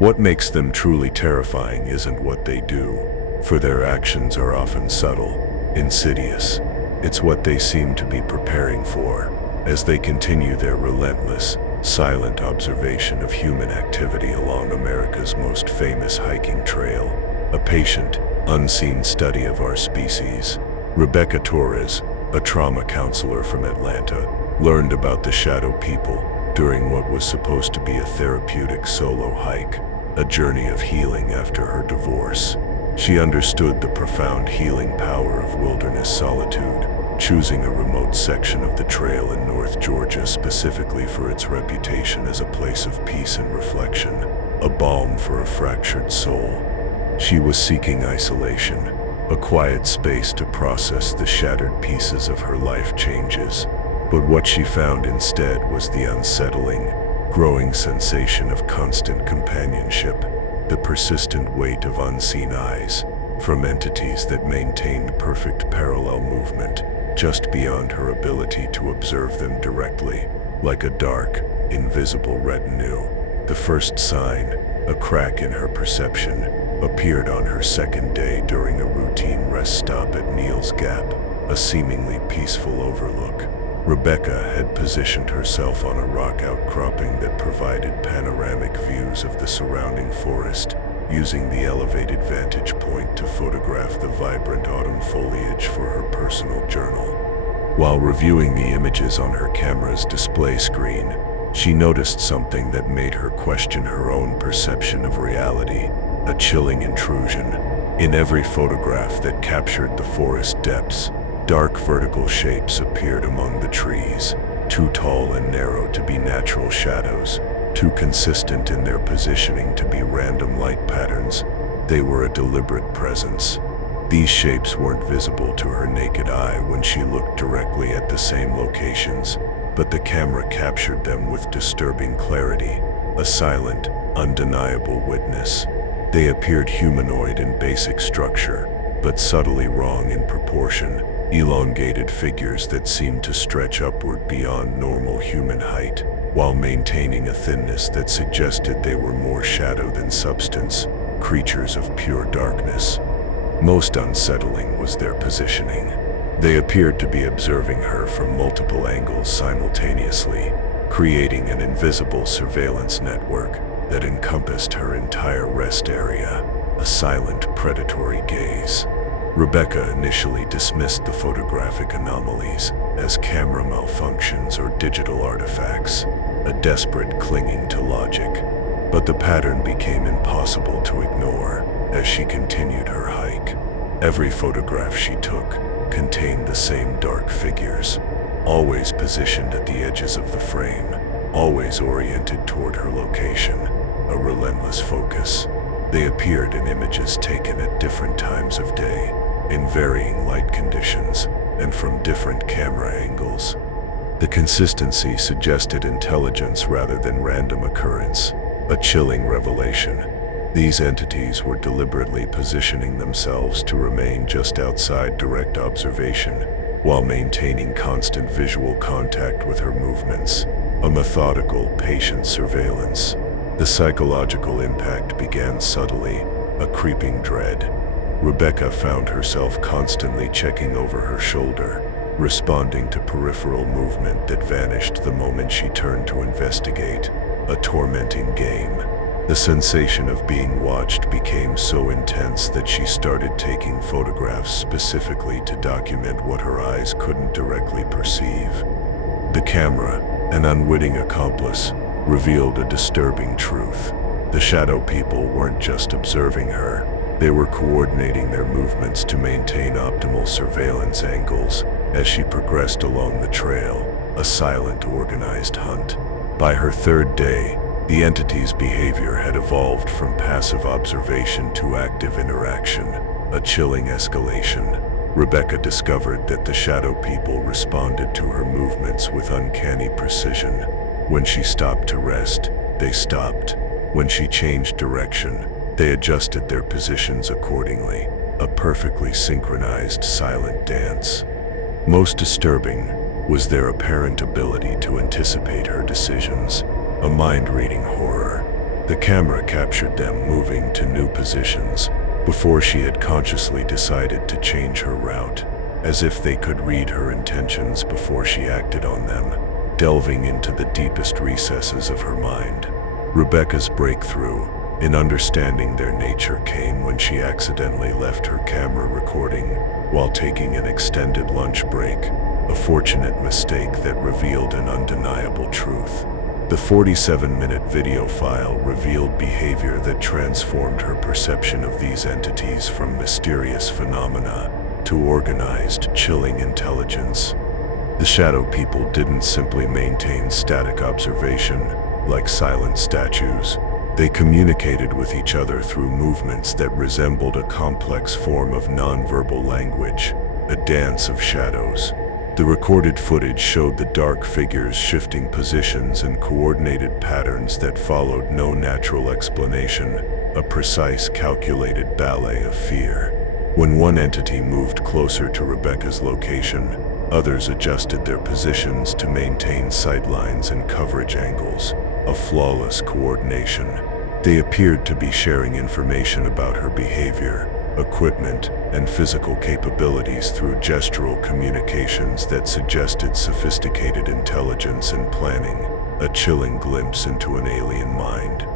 What makes them truly terrifying isn't what they do, for their actions are often subtle, insidious. It's what they seem to be preparing for, as they continue their relentless, silent observation of human activity along America's most famous hiking trail, a patient, unseen study of our species. Rebecca Torres, a trauma counselor from Atlanta, learned about the shadow people during what was supposed to be a therapeutic solo hike, a journey of healing after her divorce. She understood the profound healing power of wilderness solitude, choosing a remote section of the trail in North Georgia specifically for its reputation as a place of peace and reflection, a balm for a fractured soul. She was seeking isolation, a quiet space to process the shattered pieces of her life changes. But what she found instead was the unsettling, growing sensation of constant companionship, the persistent weight of unseen eyes from entities that maintained perfect parallel movement just beyond her ability to observe them directly, like a dark, invisible retinue. The first sign, a crack in her perception, appeared on her second day during a routine rest stop at Neal's Gap, a seemingly peaceful overlook. Rebecca had positioned herself on a rock outcropping that provided panoramic views of the surrounding forest, using the elevated vantage point to photograph the vibrant autumn foliage for her personal journal. While reviewing the images on her camera's display screen, she noticed something that made her question her own perception of reality, a chilling intrusion. In every photograph that captured the forest depths, dark vertical shapes appeared among the trees, too tall and narrow to be natural shadows, too consistent in their positioning to be random light patterns. They were a deliberate presence. These shapes weren't visible to her naked eye when she looked directly at the same locations, but the camera captured them with disturbing clarity, a silent, undeniable witness. They appeared humanoid in basic structure, but subtly wrong in proportion, elongated figures that seemed to stretch upward beyond normal human height, while maintaining a thinness that suggested they were more shadow than substance, creatures of pure darkness. Most unsettling was their positioning. They appeared to be observing her from multiple angles simultaneously, creating an invisible surveillance network that encompassed her entire rest area, a silent, predatory gaze. Rebecca initially dismissed the photographic anomalies as camera malfunctions or digital artifacts, a desperate clinging to logic. But the pattern became impossible to ignore as she continued her hike. Every photograph she took contained the same dark figures, always positioned at the edges of the frame, always oriented toward her location, a relentless focus. They appeared in images taken at different times of day, in varying light conditions, and from different camera angles. The consistency suggested intelligence rather than random occurrence, a chilling revelation. These entities were deliberately positioning themselves to remain just outside direct observation, while maintaining constant visual contact with her movements, a methodical, patient surveillance. The psychological impact began subtly, a creeping dread. Rebecca found herself constantly checking over her shoulder, responding to peripheral movement that vanished the moment she turned to investigate, a tormenting game. The sensation of being watched became so intense that she started taking photographs specifically to document what her eyes couldn't directly perceive. The camera, an unwitting accomplice, revealed a disturbing truth. The shadow people weren't just observing her, they were coordinating their movements to maintain optimal surveillance angles as she progressed along the trail, a silent, organized hunt. By her third day, the entity's behavior had evolved from passive observation to active interaction, a chilling escalation. Rebecca discovered that the shadow people responded to her movements with uncanny precision. When she stopped to rest, they stopped. When she changed direction, they adjusted their positions accordingly, a perfectly synchronized silent dance. Most disturbing was their apparent ability to anticipate her decisions, a mind-reading horror. The camera captured them moving to new positions before she had consciously decided to change her route, as if they could read her intentions before she acted on them. delving into the deepest recesses of her mind. Rebecca's breakthrough in understanding their nature came when she accidentally left her camera recording while taking an extended lunch break, a fortunate mistake that revealed an undeniable truth. The 47-minute video file revealed behavior that transformed her perception of these entities from mysterious phenomena to organized, chilling intelligence. The shadow people didn't simply maintain static observation like silent statues. They communicated with each other through movements that resembled a complex form of nonverbal language, a dance of shadows. The recorded footage showed the dark figures shifting positions and coordinated patterns that followed no natural explanation, a precise, calculated ballet of fear. When one entity moved closer to Rebecca's location, others adjusted their positions to maintain sightlines and coverage angles, a flawless coordination. They appeared to be sharing information about her behavior, equipment, and physical capabilities through gestural communications that suggested sophisticated intelligence and planning, a chilling glimpse into an alien mind.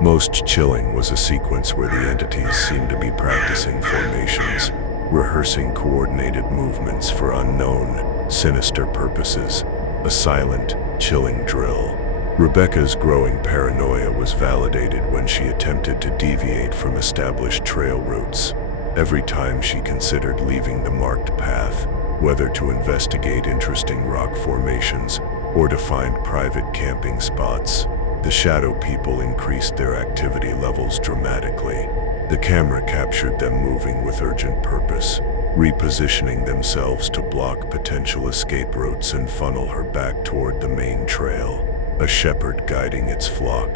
Most chilling was a sequence where the entities seemed to be practicing formations, rehearsing coordinated movements for unknown, sinister purposes, a silent, chilling drill. Rebecca's growing paranoia was validated when she attempted to deviate from established trail routes. Every time she considered leaving the marked path, whether to investigate interesting rock formations or to find private camping spots, the shadow people increased their activity levels dramatically. The camera captured them moving with urgent purpose, repositioning themselves to block potential escape routes and funnel her back toward the main trail, a shepherd guiding its flock.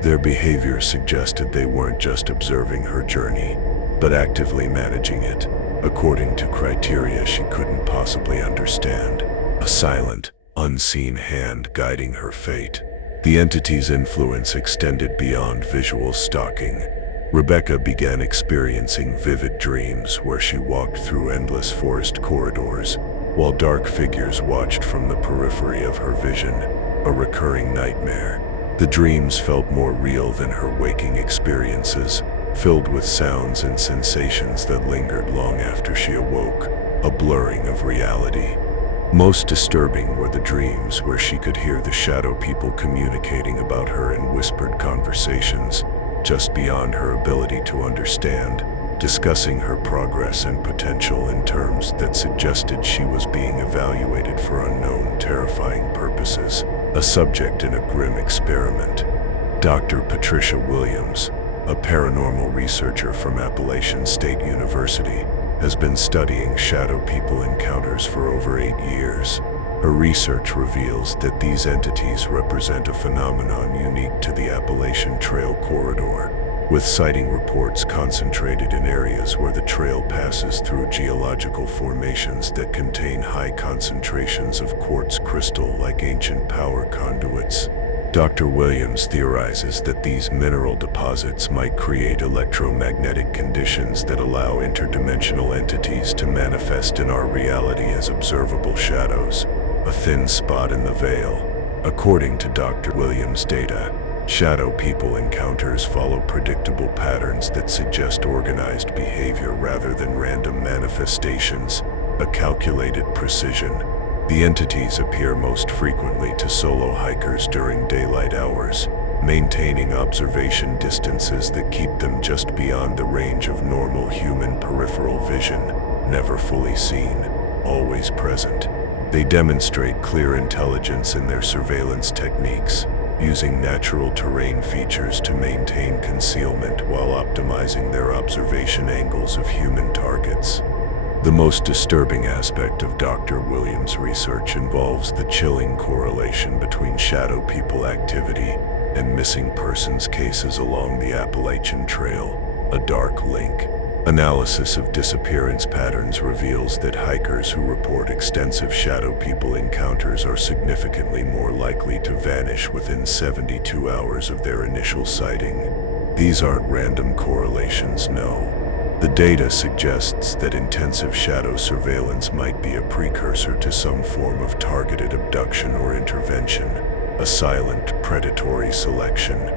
Their behavior suggested they weren't just observing her journey, but actively managing it, according to criteria she couldn't possibly understand. A silent, unseen hand guiding her fate. The entity's influence extended beyond visual stalking. Rebecca began experiencing vivid dreams where she walked through endless forest corridors, while dark figures watched from the periphery of her vision, a recurring nightmare. The dreams felt more real than her waking experiences, filled with sounds and sensations that lingered long after she awoke, a blurring of reality. Most disturbing were the dreams where she could hear the shadow people communicating about her in whispered conversations, just beyond her ability to understand, discussing her progress and potential in terms that suggested she was being evaluated for unknown, terrifying purposes, a subject in a grim experiment. Dr. Patricia Williams, a paranormal researcher from Appalachian State University, has been studying shadow people encounters for over 8 years. Her research reveals that these entities represent a phenomenon unique to the Appalachian Trail corridor, with sighting reports concentrated in areas where the trail passes through geological formations that contain high concentrations of quartz crystal like ancient power conduits. Dr. Williams theorizes that these mineral deposits might create electromagnetic conditions that allow interdimensional entities to manifest in our reality as observable shadows, a thin spot in the veil. According to Dr. Williams' data, shadow people encounters follow predictable patterns that suggest organized behavior rather than random manifestations, a calculated precision. The entities appear most frequently to solo hikers during daylight hours, maintaining observation distances that keep them just beyond the range of normal human peripheral vision, never fully seen, always present. They demonstrate clear intelligence in their surveillance techniques, using natural terrain features to maintain concealment while optimizing their observation angles of human targets. The most disturbing aspect of Dr. Williams' research involves the chilling correlation between shadow people activity and missing persons cases along the Appalachian Trail, a dark link. Analysis of disappearance patterns reveals that hikers who report extensive shadow people encounters are significantly more likely to vanish within 72 hours of their initial sighting. These aren't random correlations, no. The data suggests that intensive shadow surveillance might be a precursor to some form of targeted abduction or intervention, a silent, predatory selection.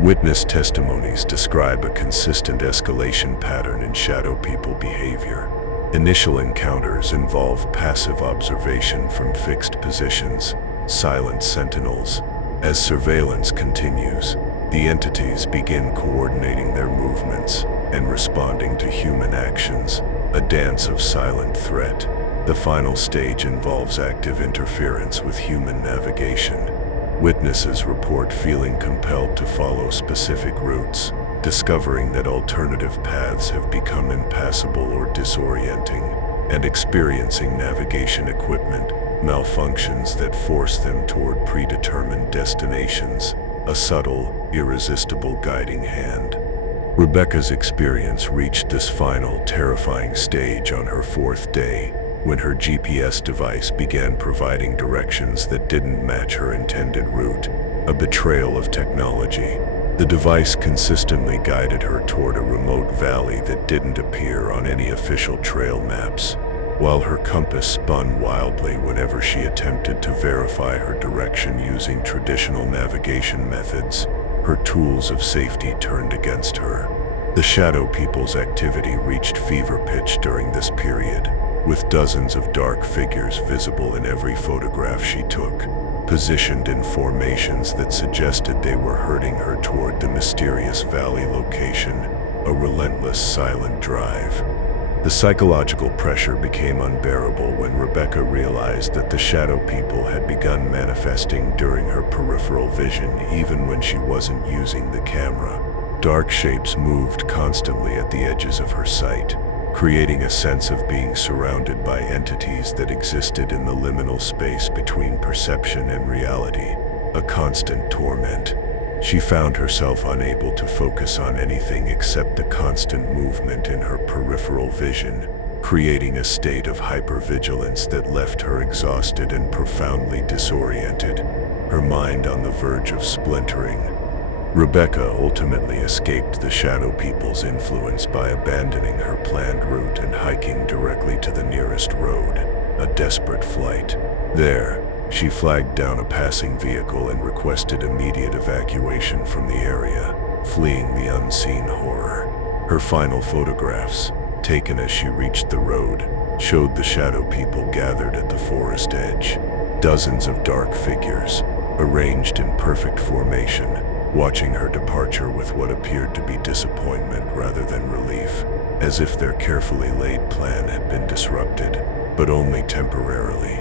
Witness testimonies describe a consistent escalation pattern in shadow people behavior. Initial encounters involve passive observation from fixed positions, silent sentinels. As surveillance continues, the entities begin coordinating their movements and responding to human actions, a dance of silent threat. The final stage involves active interference with human navigation. Witnesses report feeling compelled to follow specific routes, discovering that alternative paths have become impassable or disorienting, and experiencing navigation equipment malfunctions that force them toward predetermined destinations, a subtle, irresistible guiding hand. Rebecca's experience reached this final, terrifying stage on her 4th day, when her GPS device began providing directions that didn't match her intended route, a betrayal of technology. The device consistently guided her toward a remote valley that didn't appear on any official trail maps, while her compass spun wildly whenever she attempted to verify her direction using traditional navigation methods. Her tools of safety turned against her. The shadow people's activity reached fever pitch during this period, with dozens of dark figures visible in every photograph she took, positioned in formations that suggested they were herding her toward the mysterious valley location, a relentless silent drive. The psychological pressure became unbearable when Rebecca realized that the shadow people had begun manifesting during her peripheral vision even when she wasn't using the camera. Dark shapes moved constantly at the edges of her sight, creating a sense of being surrounded by entities that existed in the liminal space between perception and reality, a constant torment. She found herself unable to focus on anything except the constant movement in her peripheral vision, creating a state of hypervigilance that left her exhausted and profoundly disoriented, her mind on the verge of splintering. Rebecca ultimately escaped the shadow people's influence by abandoning her planned route and hiking directly to the nearest road, a desperate flight. There, she flagged down a passing vehicle and requested immediate evacuation from the area, fleeing the unseen horror. Her final photographs, taken as she reached the road, showed the shadow people gathered at the forest edge, dozens of dark figures, arranged in perfect formation, watching her departure with what appeared to be disappointment rather than relief, as if their carefully laid plan had been disrupted, but only temporarily.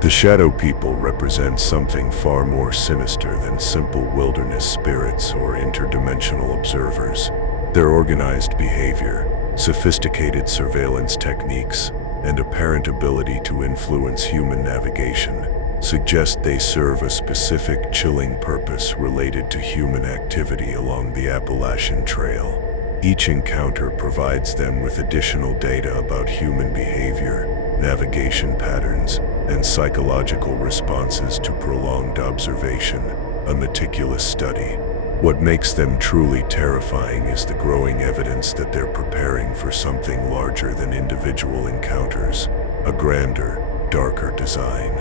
The shadow people represent something far more sinister than simple wilderness spirits or interdimensional observers. Their organized behavior, sophisticated surveillance techniques, and apparent ability to influence human navigation suggest they serve a specific chilling purpose related to human activity along the Appalachian Trail. Each encounter provides them with additional data about human behavior, navigation patterns, and psychological responses to prolonged observation, a meticulous study. What makes them truly terrifying is the growing evidence that they're preparing for something larger than individual encounters, a grander, darker design.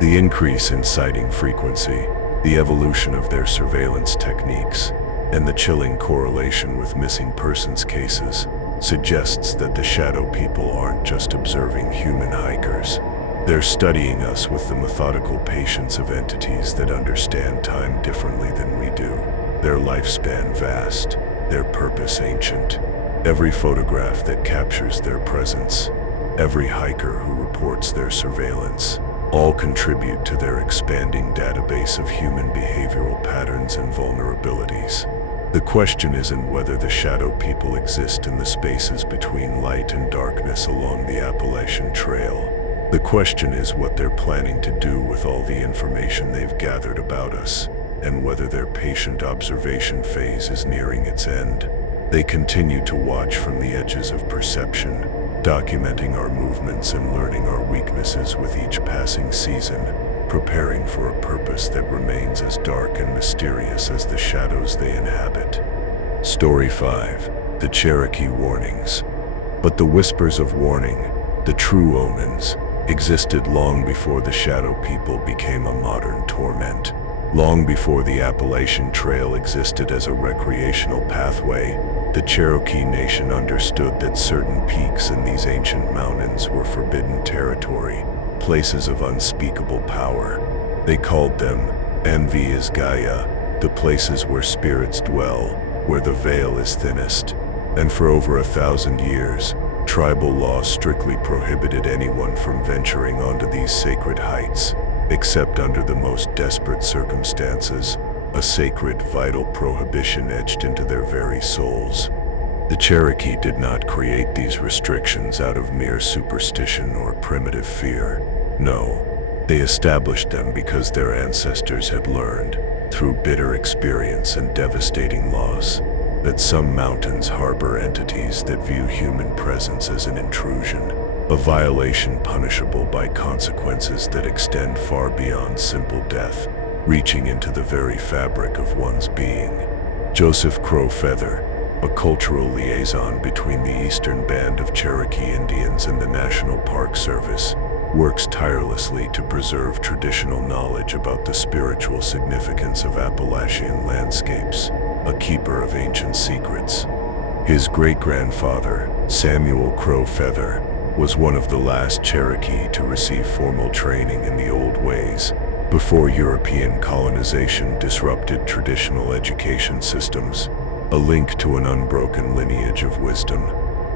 The increase in sighting frequency, the evolution of their surveillance techniques, and the chilling correlation with missing persons cases suggests that the shadow people aren't just observing human hikers. They're studying us with the methodical patience of entities that understand time differently than we do. Their lifespan vast, their purpose ancient. Every photograph that captures their presence, every hiker who reports their surveillance, all contribute to their expanding database of human behavioral patterns and vulnerabilities. The question isn't whether the shadow people exist in the spaces between light and darkness along the Appalachian Trail. The question is what they're planning to do with all the information they've gathered about us, and whether their patient observation phase is nearing its end. They continue to watch from the edges of perception, documenting our movements and learning our weaknesses with each passing season, preparing for a purpose that remains as dark and mysterious as the shadows they inhabit. Story 5. the Cherokee warnings. But the whispers of warning, the true omens, existed long before the Shadow People became a modern torment. Long before the Appalachian Trail existed as a recreational pathway, the Cherokee Nation understood that certain peaks in these ancient mountains were forbidden territory, places of unspeakable power. They called them Envy is Gaia, the places where spirits dwell, where the veil is thinnest. And for over 1,000 years, tribal law strictly prohibited anyone from venturing onto these sacred heights, except under the most desperate circumstances, a sacred, vital prohibition etched into their very souls. The Cherokee did not create these restrictions out of mere superstition or primitive fear. No, they established them because their ancestors had learned, through bitter experience and devastating loss, that some mountains harbor entities that view human presence as an intrusion, a violation punishable by consequences that extend far beyond simple death, reaching into the very fabric of one's being. Joseph Crow Feather, a cultural liaison between the Eastern Band of Cherokee Indians and the National Park Service, works tirelessly to preserve traditional knowledge about the spiritual significance of Appalachian landscapes, a keeper of ancient secrets. His great-grandfather, Samuel Crow Feather, was one of the last Cherokee to receive formal training in the old ways, before European colonization disrupted traditional education systems, a link to an unbroken lineage of wisdom.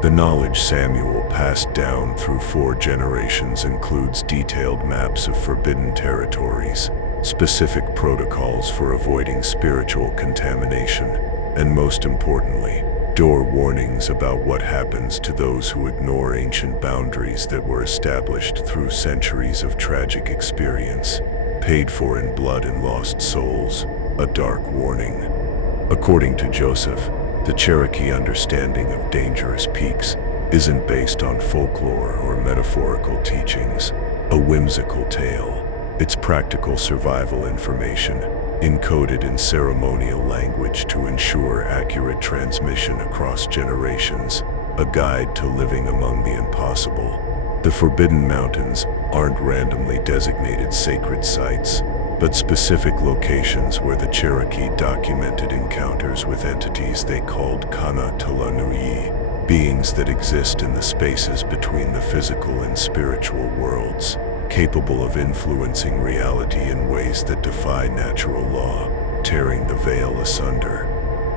The knowledge Samuel passed down through 4 generations includes detailed maps of forbidden territories, specific protocols for avoiding spiritual contamination, and most importantly, door warnings about what happens to those who ignore ancient boundaries that were established through centuries of tragic experience, paid for in blood and lost souls, a dark warning. According to Joseph, the Cherokee understanding of dangerous peaks isn't based on folklore or metaphorical teachings, a whimsical tale. It's practical survival information, encoded in ceremonial language to ensure accurate transmission across generations, a guide to living among the impossible. The Forbidden Mountains aren't randomly designated sacred sites, but specific locations where the Cherokee documented encounters with entities they called Kana Tulanuyi, beings that exist in the spaces between the physical and spiritual worlds, capable of influencing reality in ways that defy natural law, tearing the veil asunder.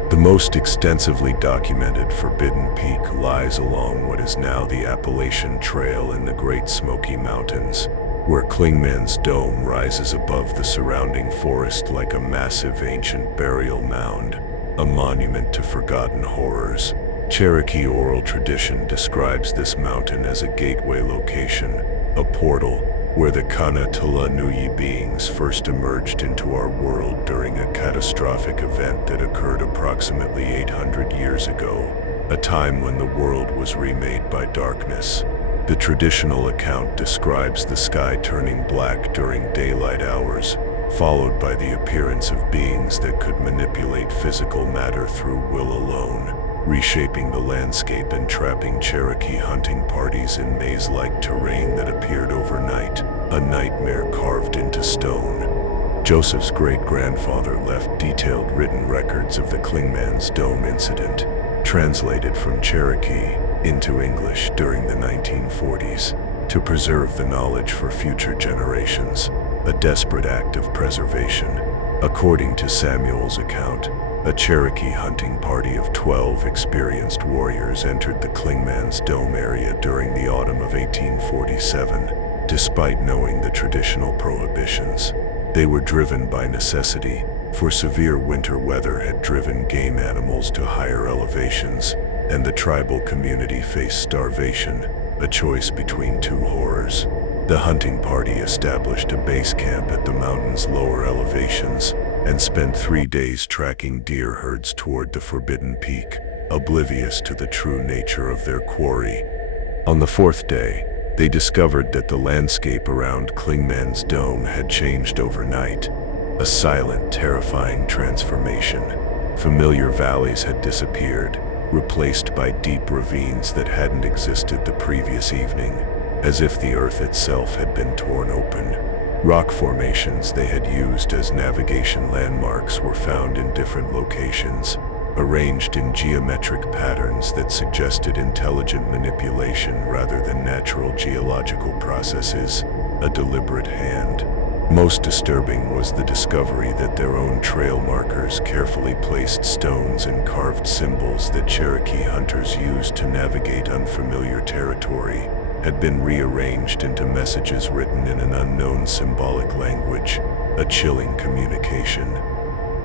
The most extensively documented Forbidden Peak lies along what is now the Appalachian Trail in the Great Smoky Mountains, where Clingman's Dome rises above the surrounding forest like a massive ancient burial mound, a monument to forgotten horrors. Cherokee oral tradition describes this mountain as a gateway location, a portal, where the Kana Tulanuyi beings first emerged into our world during a catastrophic event that occurred approximately 800 years ago, a time when the world was remade by darkness. The traditional account describes the sky turning black during daylight hours, followed by the appearance of beings that could manipulate physical matter through will alone, reshaping the landscape and trapping Cherokee hunting parties in maze-like terrain that appeared overnight, a nightmare carved into stone. Joseph's great-grandfather left detailed written records of the Clingman's Dome incident, translated from Cherokee into English during the 1940s, to preserve the knowledge for future generations, a desperate act of preservation. According to Samuel's account, a Cherokee hunting party of 12 experienced warriors entered the Clingman's Dome area during the autumn of 1847, despite knowing the traditional prohibitions. They were driven by necessity, for severe winter weather had driven game animals to higher elevations, and the tribal community faced starvation, a choice between 2 horrors. The hunting party established a base camp at the mountain's lower elevations, and spent 3 days tracking deer herds toward the Forbidden Peak, oblivious to the true nature of their quarry. On the 4th day, they discovered that the landscape around Clingman's Dome had changed overnight, a silent, terrifying transformation. Familiar valleys had disappeared, replaced by deep ravines that hadn't existed the previous evening, as if the earth itself had been torn open. Rock formations they had used as navigation landmarks were found in different locations, arranged in geometric patterns that suggested intelligent manipulation rather than natural geological processes, a deliberate hand. Most disturbing was the discovery that their own trail markers, carefully placed stones and carved symbols that Cherokee hunters used to navigate unfamiliar territory, had been rearranged into messages written in an unknown symbolic language, a chilling communication.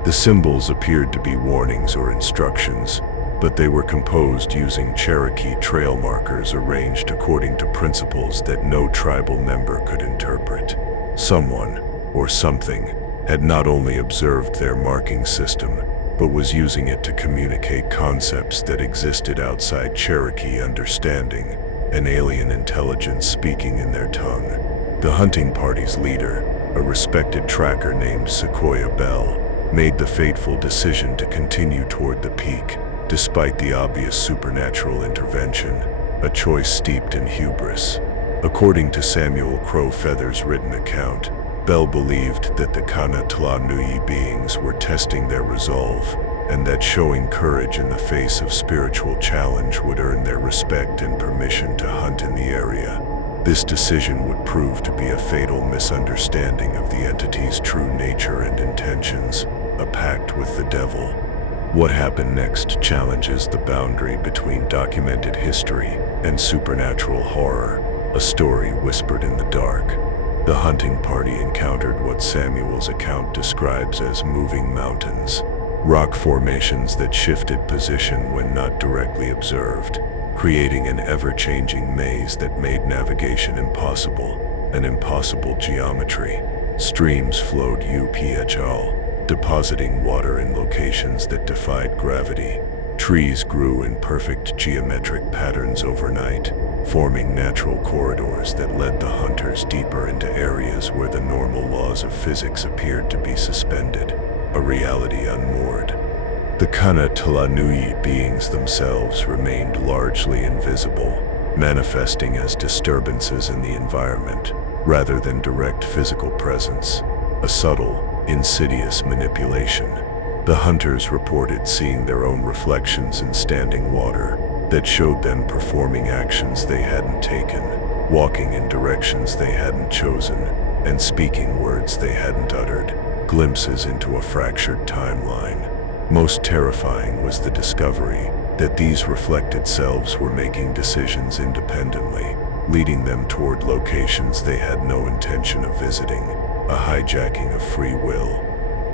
The symbols appeared to be warnings or instructions, but they were composed using Cherokee trail markers arranged according to principles that no tribal member could interpret. Someone, or something, had not only observed their marking system, but was using it to communicate concepts that existed outside Cherokee understanding, an alien intelligence speaking in their tongue. The hunting party's leader, a respected tracker named Sequoia Bell, made the fateful decision to continue toward the peak, despite the obvious supernatural intervention, a choice steeped in hubris. According to Samuel Crowfeather's written account, Bell believed that the Kanatalanui beings were testing their resolve, and that showing courage in the face of spiritual challenge would earn their respect and permission to hunt in the area. This decision would prove to be a fatal misunderstanding of the entity's true nature and intentions, a pact with the devil. What happened next challenges the boundary between documented history and supernatural horror, a story whispered in the dark. The hunting party encountered what Samuel's account describes as moving mountains, rock formations that shifted position when not directly observed, creating an ever-changing maze that made navigation impossible, an impossible geometry. Streams flowed uphl, depositing water in locations that defied gravity. Trees grew in perfect geometric patterns overnight, forming natural corridors that led the hunters deeper into areas where the normal laws of physics appeared to be suspended, a reality unmoored. The Kanatalanui beings themselves remained largely invisible, manifesting as disturbances in the environment, rather than direct physical presence, a subtle, insidious manipulation. The hunters reported seeing their own reflections in standing water that showed them performing actions they hadn't taken, walking in directions they hadn't chosen, and speaking words they hadn't uttered, glimpses into a fractured timeline. Most terrifying was the discovery that these reflected selves were making decisions independently, leading them toward locations they had no intention of visiting, a hijacking of free will.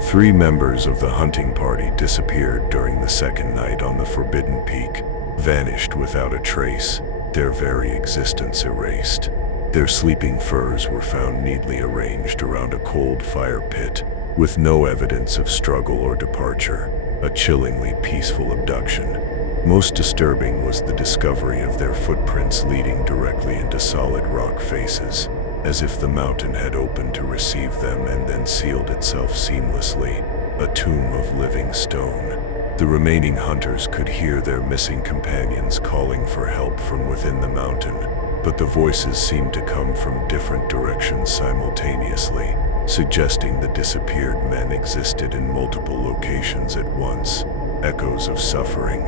3 members of the hunting party disappeared during the second night on the Forbidden Peak, vanished without a trace, their very existence erased. Their sleeping furs were found neatly arranged around a cold fire pit, with no evidence of struggle or departure, a chillingly peaceful abduction. Most disturbing was the discovery of their footprints leading directly into solid rock faces, as if the mountain had opened to receive them and then sealed itself seamlessly, a tomb of living stone. The remaining hunters could hear their missing companions calling for help from within the mountain, but the voices seemed to come from different directions simultaneously, suggesting the disappeared men existed in multiple locations at once, echoes of suffering.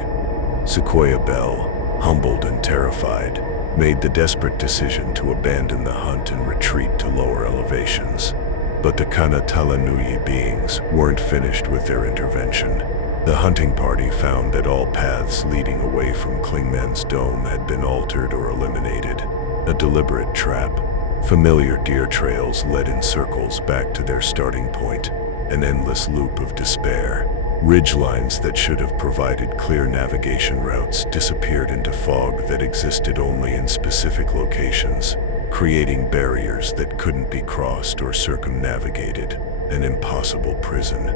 Sequoia Bell, humbled and terrified, made the desperate decision to abandon the hunt and retreat to lower elevations. But the Kanatalanui beings weren't finished with their intervention. The hunting party found that all paths leading away from Klingman's dome had been altered or eliminated, a deliberate trap. Familiar deer trails led in circles back to their starting point, an endless loop of despair. Ridgelines that should have provided clear navigation routes disappeared into fog that existed only in specific locations, creating barriers that couldn't be crossed or circumnavigated, an impossible prison.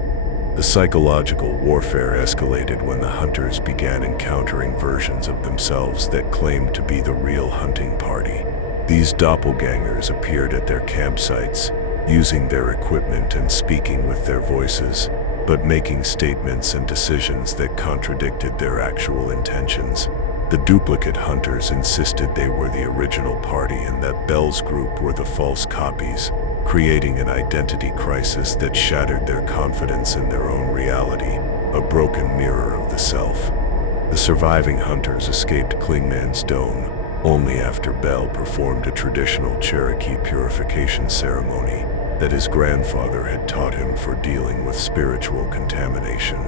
The psychological warfare escalated when the hunters began encountering versions of themselves that claimed to be the real hunting party. These doppelgangers appeared at their campsites, using their equipment and speaking with their voices, but making statements and decisions that contradicted their actual intentions. The duplicate hunters insisted they were the original party and that Bell's group were the false copies, creating an identity crisis that shattered their confidence in their own reality, a broken mirror of the self. The surviving hunters escaped Clingman's Dome only after Bell performed a traditional Cherokee purification ceremony that his grandfather had taught him for dealing with spiritual contamination,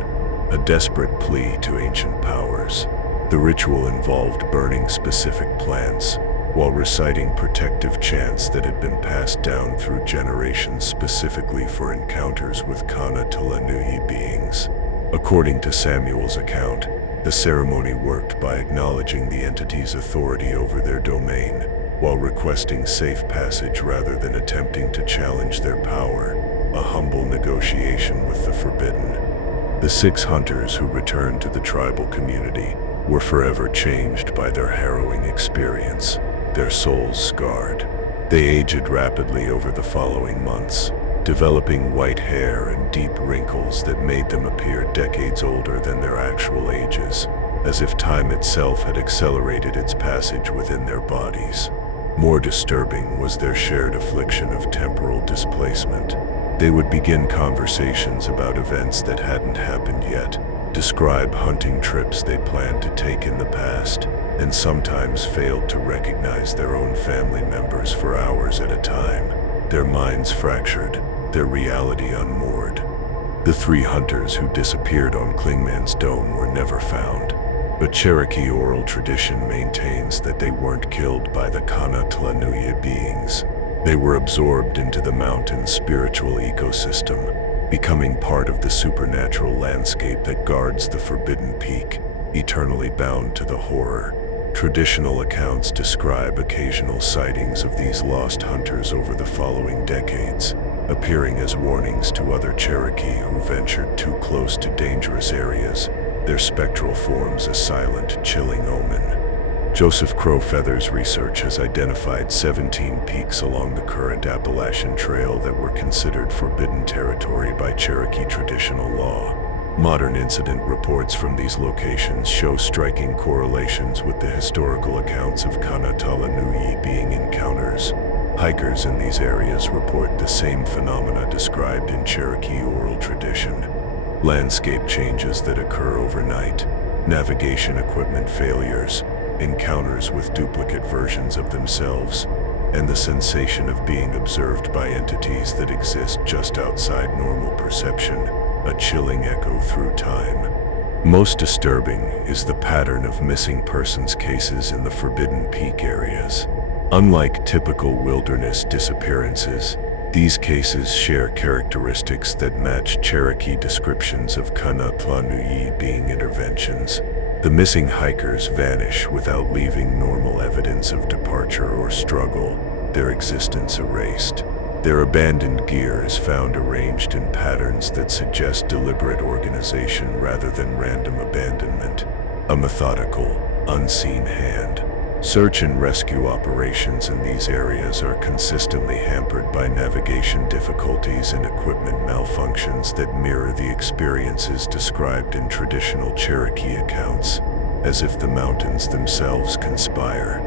a desperate plea to ancient powers. The ritual involved burning specific plants while reciting protective chants that had been passed down through generations specifically for encounters with Kana-Tla-Nui beings. According to Samuel's account, the ceremony worked by acknowledging the entity's authority over their domain, while requesting safe passage rather than attempting to challenge their power, a humble negotiation with the forbidden. The 6 hunters who returned to the tribal community were forever changed by their harrowing experience, their souls scarred. They aged rapidly over the following months, developing white hair and deep wrinkles that made them appear decades older than their actual ages, as if time itself had accelerated its passage within their bodies. More disturbing was their shared affliction of temporal displacement. They would begin conversations about events that hadn't happened yet, describe hunting trips they planned to take in the past, and sometimes failed to recognize their own family members for hours at a time, their minds fractured, their reality unmoored. The 3 hunters who disappeared on Clingman's Dome were never found, but Cherokee oral tradition maintains that they weren't killed by the Kana-Tla-Nui beings. They were absorbed into the mountain's spiritual ecosystem, becoming part of the supernatural landscape that guards the forbidden peak, eternally bound to the horror. Traditional accounts describe occasional sightings of these lost hunters over the following decades, appearing as warnings to other Cherokee who ventured too close to dangerous areas, their spectral forms a silent, chilling omen. Joseph Crow Feather's research has identified 17 peaks along the current Appalachian Trail that were considered forbidden territory by Cherokee traditional law. Modern incident reports from these locations show striking correlations with the historical accounts of Kana-Tla-Nui being encounters. Hikers in these areas report the same phenomena described in Cherokee oral tradition. Landscape changes that occur overnight, navigation equipment failures, encounters with duplicate versions of themselves, and the sensation of being observed by entities that exist just outside normal perception, a chilling echo through time. Most disturbing is the pattern of missing persons cases in the Forbidden Peak areas. Unlike typical wilderness disappearances, these cases share characteristics that match Cherokee descriptions of Kana-Tla-Nui being interventions. The missing hikers vanish without leaving normal evidence of departure or struggle, their existence erased. Their abandoned gear is found arranged in patterns that suggest deliberate organization rather than random abandonment, a methodical, unseen hand. Search and rescue operations in these areas are consistently hampered by navigation difficulties and equipment malfunctions that mirror the experiences described in traditional Cherokee accounts, as if the mountains themselves conspire.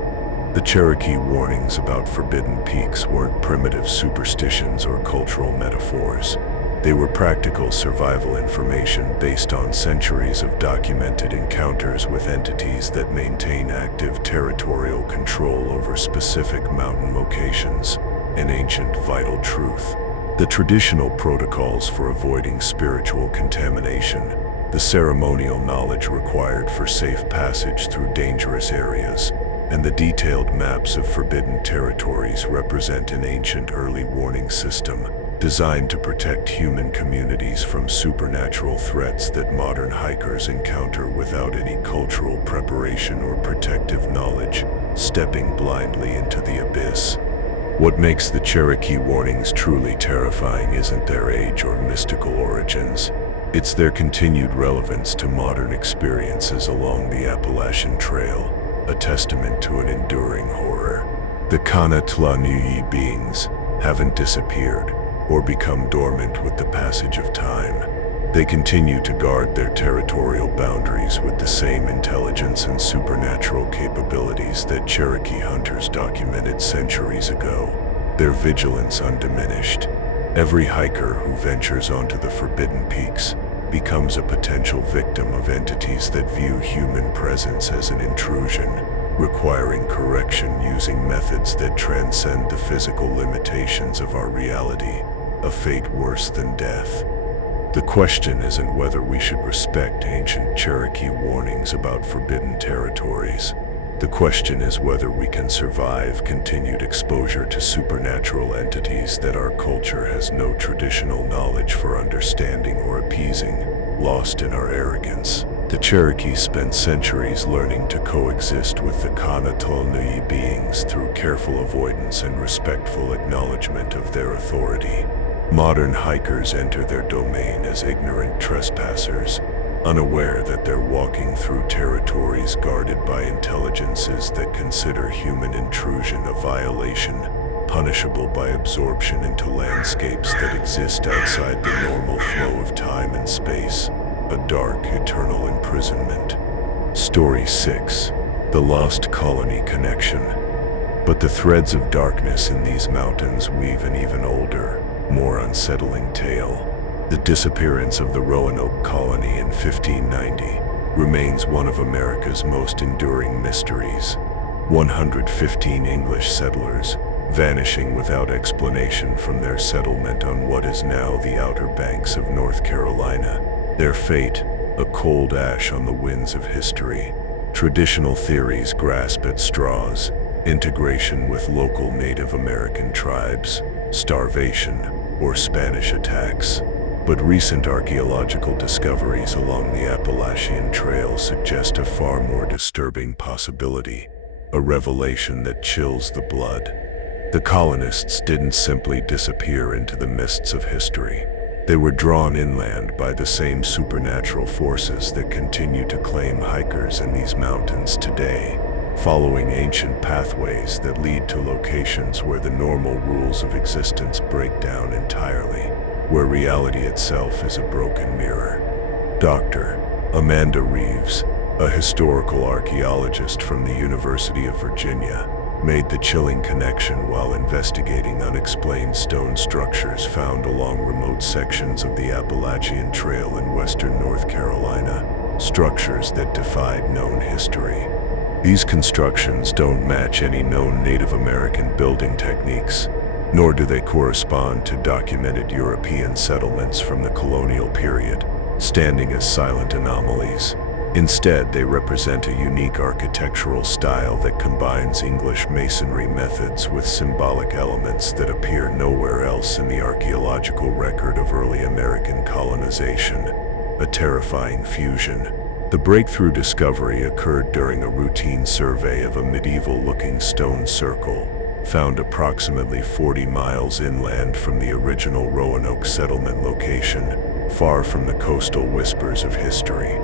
The Cherokee warnings about forbidden peaks weren't primitive superstitions or cultural metaphors. They were practical survival information based on centuries of documented encounters with entities that maintain active territorial control over specific mountain locations, an ancient vital truth. The traditional protocols for avoiding spiritual contamination, the ceremonial knowledge required for safe passage through dangerous areas, and the detailed maps of forbidden territories represent an ancient early warning system designed to protect human communities from supernatural threats that modern hikers encounter without any cultural preparation or protective knowledge, stepping blindly into the abyss. What makes the Cherokee warnings truly terrifying isn't their age or mystical origins. It's their continued relevance to modern experiences along the Appalachian Trail, a testament to an enduring horror. The Kana-Tla-Nui beings haven't disappeared or become dormant with the passage of time. They continue to guard their territorial boundaries with the same intelligence and supernatural capabilities that Cherokee hunters documented centuries ago, their vigilance undiminished. Every hiker who ventures onto the forbidden peaks becomes a potential victim of entities that view human presence as an intrusion, requiring correction using methods that transcend the physical limitations of our reality, a fate worse than death. The question isn't whether we should respect ancient Cherokee warnings about forbidden territories. The question is whether we can survive continued exposure to supernatural entities that our culture has no traditional knowledge for understanding or appeasing, lost in our arrogance. The Cherokee spent centuries learning to coexist with the Kanatolnui beings through careful avoidance and respectful acknowledgement of their authority. Modern hikers enter their domain as ignorant trespassers, unaware that they're walking through territories guarded by intelligences that consider human intrusion a violation, punishable by absorption into landscapes that exist outside the normal flow of time and space, a dark, eternal imprisonment. Story 6. The Lost Colony Connection. But the threads of darkness in these mountains weave an even older, more unsettling tale. The disappearance of the Roanoke colony in 1590 remains one of America's most enduring mysteries. 115 English settlers vanishing without explanation from their settlement on what is now the Outer Banks of North Carolina. Their fate, a cold ash on the winds of history. Traditional theories grasp at straws: integration with local Native American tribes, starvation, or Spanish attacks. But recent archaeological discoveries along the Appalachian Trail suggest a far more disturbing possibility, a revelation that chills the blood. The colonists didn't simply disappear into the mists of history. They were drawn inland by the same supernatural forces that continue to claim hikers in these mountains today, following ancient pathways that lead to locations where the normal rules of existence break down entirely, where reality itself is a broken mirror. Dr. Amanda Reeves, a historical archaeologist from the University of Virginia, made the chilling connection while investigating unexplained stone structures found along remote sections of the Appalachian Trail in western North Carolina, structures that defied known history. These constructions don't match any known Native American building techniques, nor do they correspond to documented European settlements from the colonial period, standing as silent anomalies. Instead, they represent a unique architectural style that combines English masonry methods with symbolic elements that appear nowhere else in the archaeological record of early American colonization, a terrifying fusion. The breakthrough discovery occurred during a routine survey of a medieval-looking stone circle, found approximately 40 miles inland from the original Roanoke settlement location, far from the coastal whispers of history.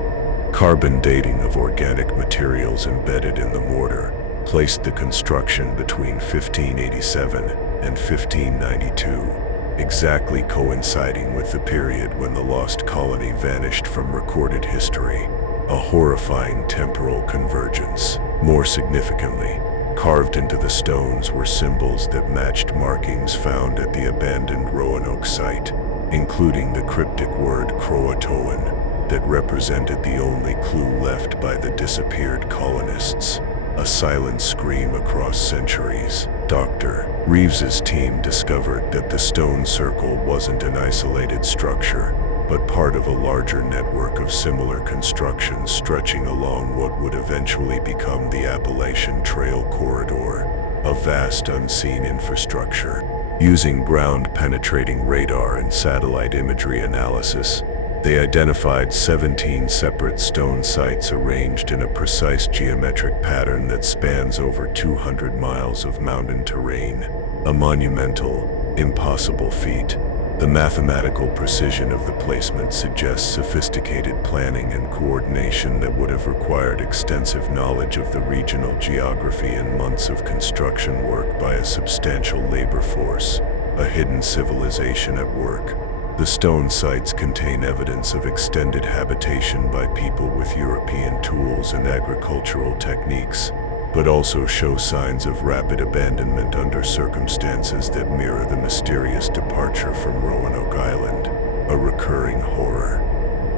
Carbon dating of organic materials embedded in the mortar placed the construction between 1587 and 1592, exactly coinciding with the period when the lost colony vanished from recorded history. A horrifying temporal convergence. More significantly, carved into the stones were symbols that matched markings found at the abandoned Roanoke site, including the cryptic word Croatoan that represented the only clue left by the disappeared colonists, a silent scream across centuries. Dr. Reeves's team discovered that the stone circle wasn't an isolated structure, but part of a larger network of similar constructions stretching along what would eventually become the Appalachian Trail corridor, a vast unseen infrastructure. Using ground-penetrating radar and satellite imagery analysis, they identified 17 separate stone sites arranged in a precise geometric pattern that spans over 200 miles of mountain terrain, a monumental, impossible feat. The mathematical precision of the placement suggests sophisticated planning and coordination that would have required extensive knowledge of the regional geography and months of construction work by a substantial labor force, a hidden civilization at work. The stone sites contain evidence of extended habitation by people with European tools and agricultural techniques, but also show signs of rapid abandonment under circumstances that mirror the mysterious departure from Roanoke Island, a recurring horror.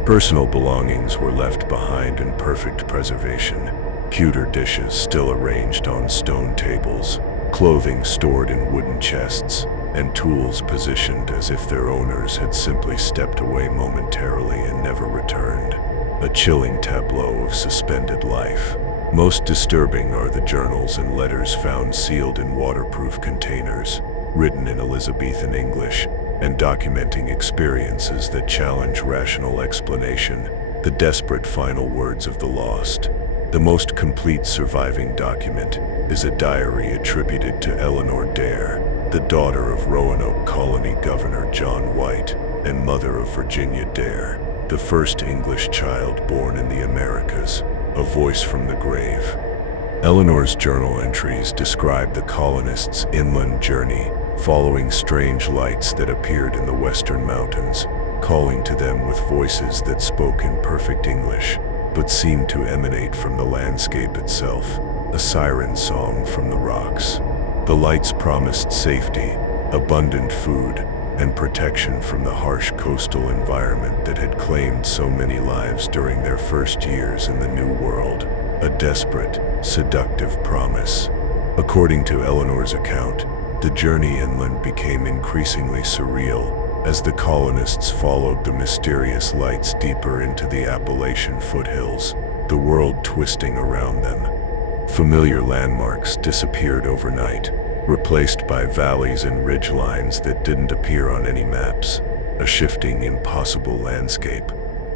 Personal belongings were left behind in perfect preservation, pewter dishes still arranged on stone tables, clothing stored in wooden chests, and tools positioned as if their owners had simply stepped away momentarily and never returned. A chilling tableau of suspended life. Most disturbing are the journals and letters found sealed in waterproof containers, written in Elizabethan English, and documenting experiences that challenge rational explanation, the desperate final words of the lost. The most complete surviving document is a diary attributed to Eleanor Dare, the daughter of Roanoke Colony Governor John White and mother of Virginia Dare, the first English child born in the Americas, a voice from the grave. Eleanor's journal entries describe the colonists' inland journey, following strange lights that appeared in the western mountains, calling to them with voices that spoke in perfect English, but seemed to emanate from the landscape itself, a siren-song from the rocks. The lights promised safety, abundant food, and protection from the harsh coastal environment that had claimed so many lives during their first years in the New World, a desperate, seductive promise. According to Eleanor's account, the journey inland became increasingly surreal as the colonists followed the mysterious lights deeper into the Appalachian foothills, the world twisting around them. Familiar landmarks disappeared overnight, replaced by valleys and ridgelines that didn't appear on any maps, a shifting, impossible landscape.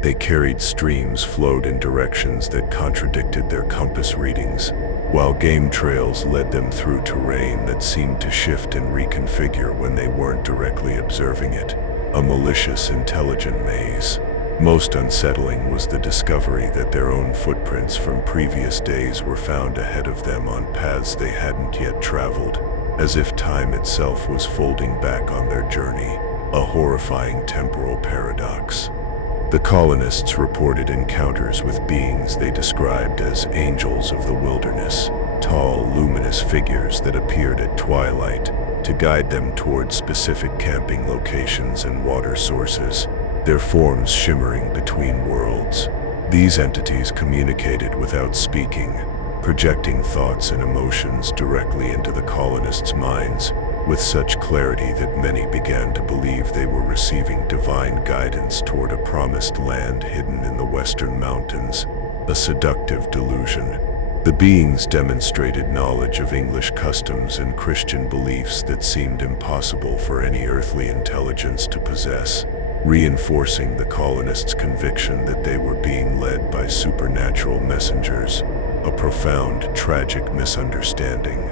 They carried streams flowed in directions that contradicted their compass readings, while game trails led them through terrain that seemed to shift and reconfigure when they weren't directly observing it, a malicious, intelligent maze. Most unsettling was the discovery that their own footprints from previous days were found ahead of them on paths they hadn't yet traveled, as if time itself was folding back on their journey, a horrifying temporal paradox. The colonists reported encounters with beings they described as angels of the wilderness, tall, luminous figures that appeared at twilight to guide them toward specific camping locations and water sources, their forms shimmering between worlds. These entities communicated without speaking, projecting thoughts and emotions directly into the colonists' minds, with such clarity that many began to believe they were receiving divine guidance toward a promised land hidden in the western mountains, a seductive delusion. The beings demonstrated knowledge of English customs and Christian beliefs that seemed impossible for any earthly intelligence to possess, reinforcing the colonists' conviction that they were being led by supernatural messengers, a profound, tragic misunderstanding.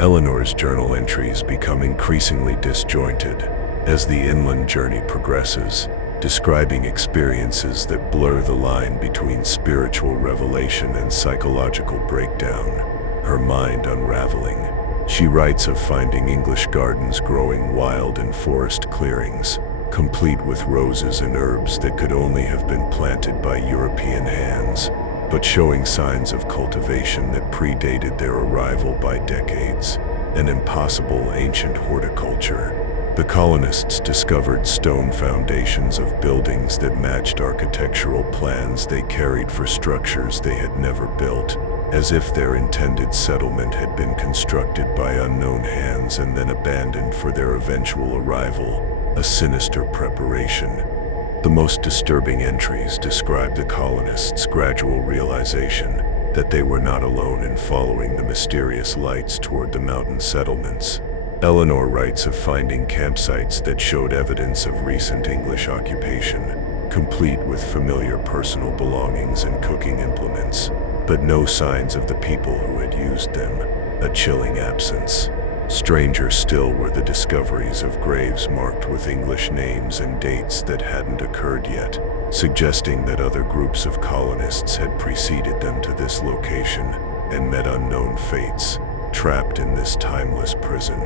Eleanor's journal entries become increasingly disjointed as the inland journey progresses, describing experiences that blur the line between spiritual revelation and psychological breakdown, her mind unraveling. She writes of finding English gardens growing wild in forest clearings, complete with roses and herbs that could only have been planted by European hands, but showing signs of cultivation that predated their arrival by decades, an impossible ancient horticulture. The colonists discovered stone foundations of buildings that matched architectural plans they carried for structures they had never built, as if their intended settlement had been constructed by unknown hands and then abandoned for their eventual arrival, a sinister preparation. The most disturbing entries describe the colonists' gradual realization that they were not alone in following the mysterious lights toward the mountain settlements. Eleanor writes of finding campsites that showed evidence of recent English occupation, complete with familiar personal belongings and cooking implements, but no signs of the people who had used them, a chilling absence. Stranger still were the discoveries of graves marked with English names and dates that hadn't occurred yet, suggesting that other groups of colonists had preceded them to this location and met unknown fates, trapped in this timeless prison.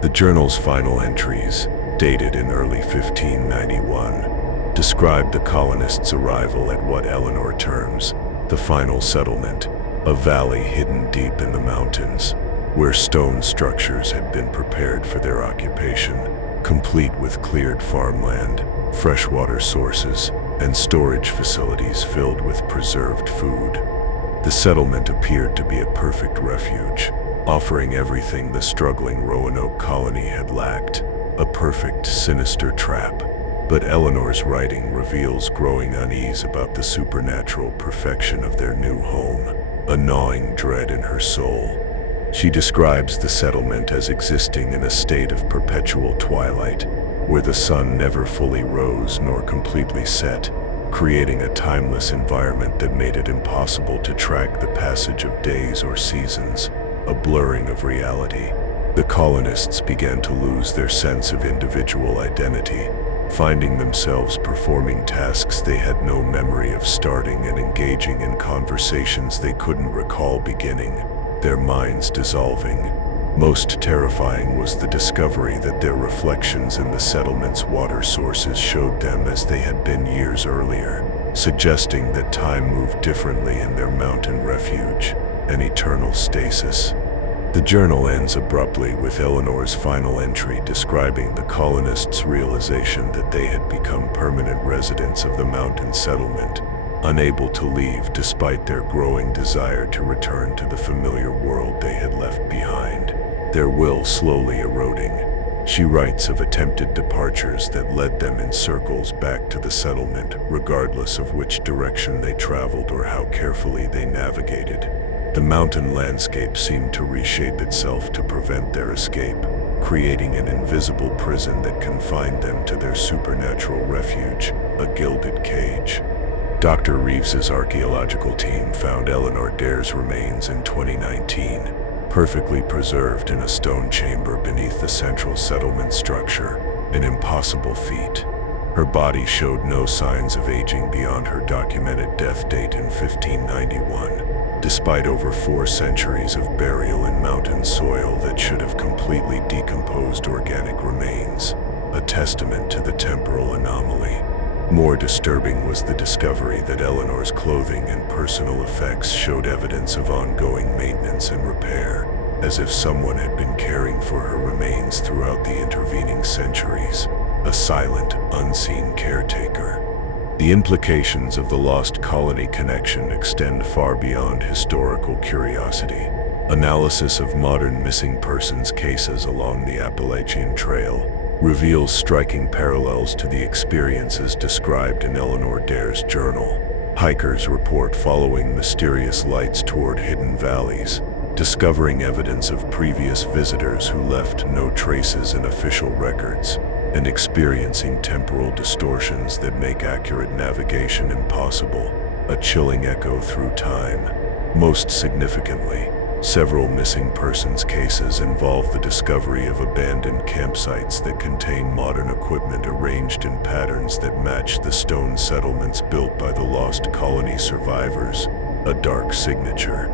The journal's final entries, dated in early 1591, described the colonists' arrival at what Eleanor terms the final settlement, a valley hidden deep in the mountains, where stone structures had been prepared for their occupation, complete with cleared farmland, freshwater sources, and storage facilities filled with preserved food. The settlement appeared to be a perfect refuge, offering everything the struggling Roanoke colony had lacked, a perfect, sinister trap. But Eleanor's writing reveals growing unease about the supernatural perfection of their new home, a gnawing dread in her soul. She describes the settlement as existing in a state of perpetual twilight, where the sun never fully rose nor completely set, creating a timeless environment that made it impossible to track the passage of days or seasons, a blurring of reality. The colonists began to lose their sense of individual identity, finding themselves performing tasks they had no memory of starting and engaging in conversations they couldn't recall beginning, their minds dissolving. Most terrifying was the discovery that their reflections in the settlement's water sources showed them as they had been years earlier, suggesting that time moved differently in their mountain refuge, an eternal stasis. The journal ends abruptly with Eleanor's final entry describing the colonists' realization that they had become permanent residents of the mountain settlement, unable to leave despite their growing desire to return to the familiar world they had left behind, their will slowly eroding. She writes of attempted departures that led them in circles back to the settlement, regardless of which direction they traveled or how carefully they navigated. The mountain landscape seemed to reshape itself to prevent their escape, creating an invisible prison that confined them to their supernatural refuge, a gilded cage. Dr. Reeves's archaeological team found Eleanor Dare's remains in 2019, perfectly preserved in a stone chamber beneath the central settlement structure, an impossible feat. Her body showed no signs of aging beyond her documented death date in 1591, despite over 4 centuries of burial in mountain soil that should have completely decomposed organic remains, a testament to the temporal anomaly. More disturbing was the discovery that Eleanor's clothing and personal effects showed evidence of ongoing maintenance and repair, as if someone had been caring for her remains throughout the intervening centuries, a silent, unseen caretaker. The implications of the lost colony connection extend far beyond historical curiosity. Analysis of modern missing persons cases along the Appalachian Trail reveals striking parallels to the experiences described in Eleanor Dare's journal. Hikers report following mysterious lights toward hidden valleys, discovering evidence of previous visitors who left no traces in official records, and experiencing temporal distortions that make accurate navigation impossible, a chilling echo through time. Most significantly, several missing persons cases involve the discovery of abandoned campsites that contain modern equipment arranged in patterns that match the stone settlements built by the lost colony survivors, a dark signature.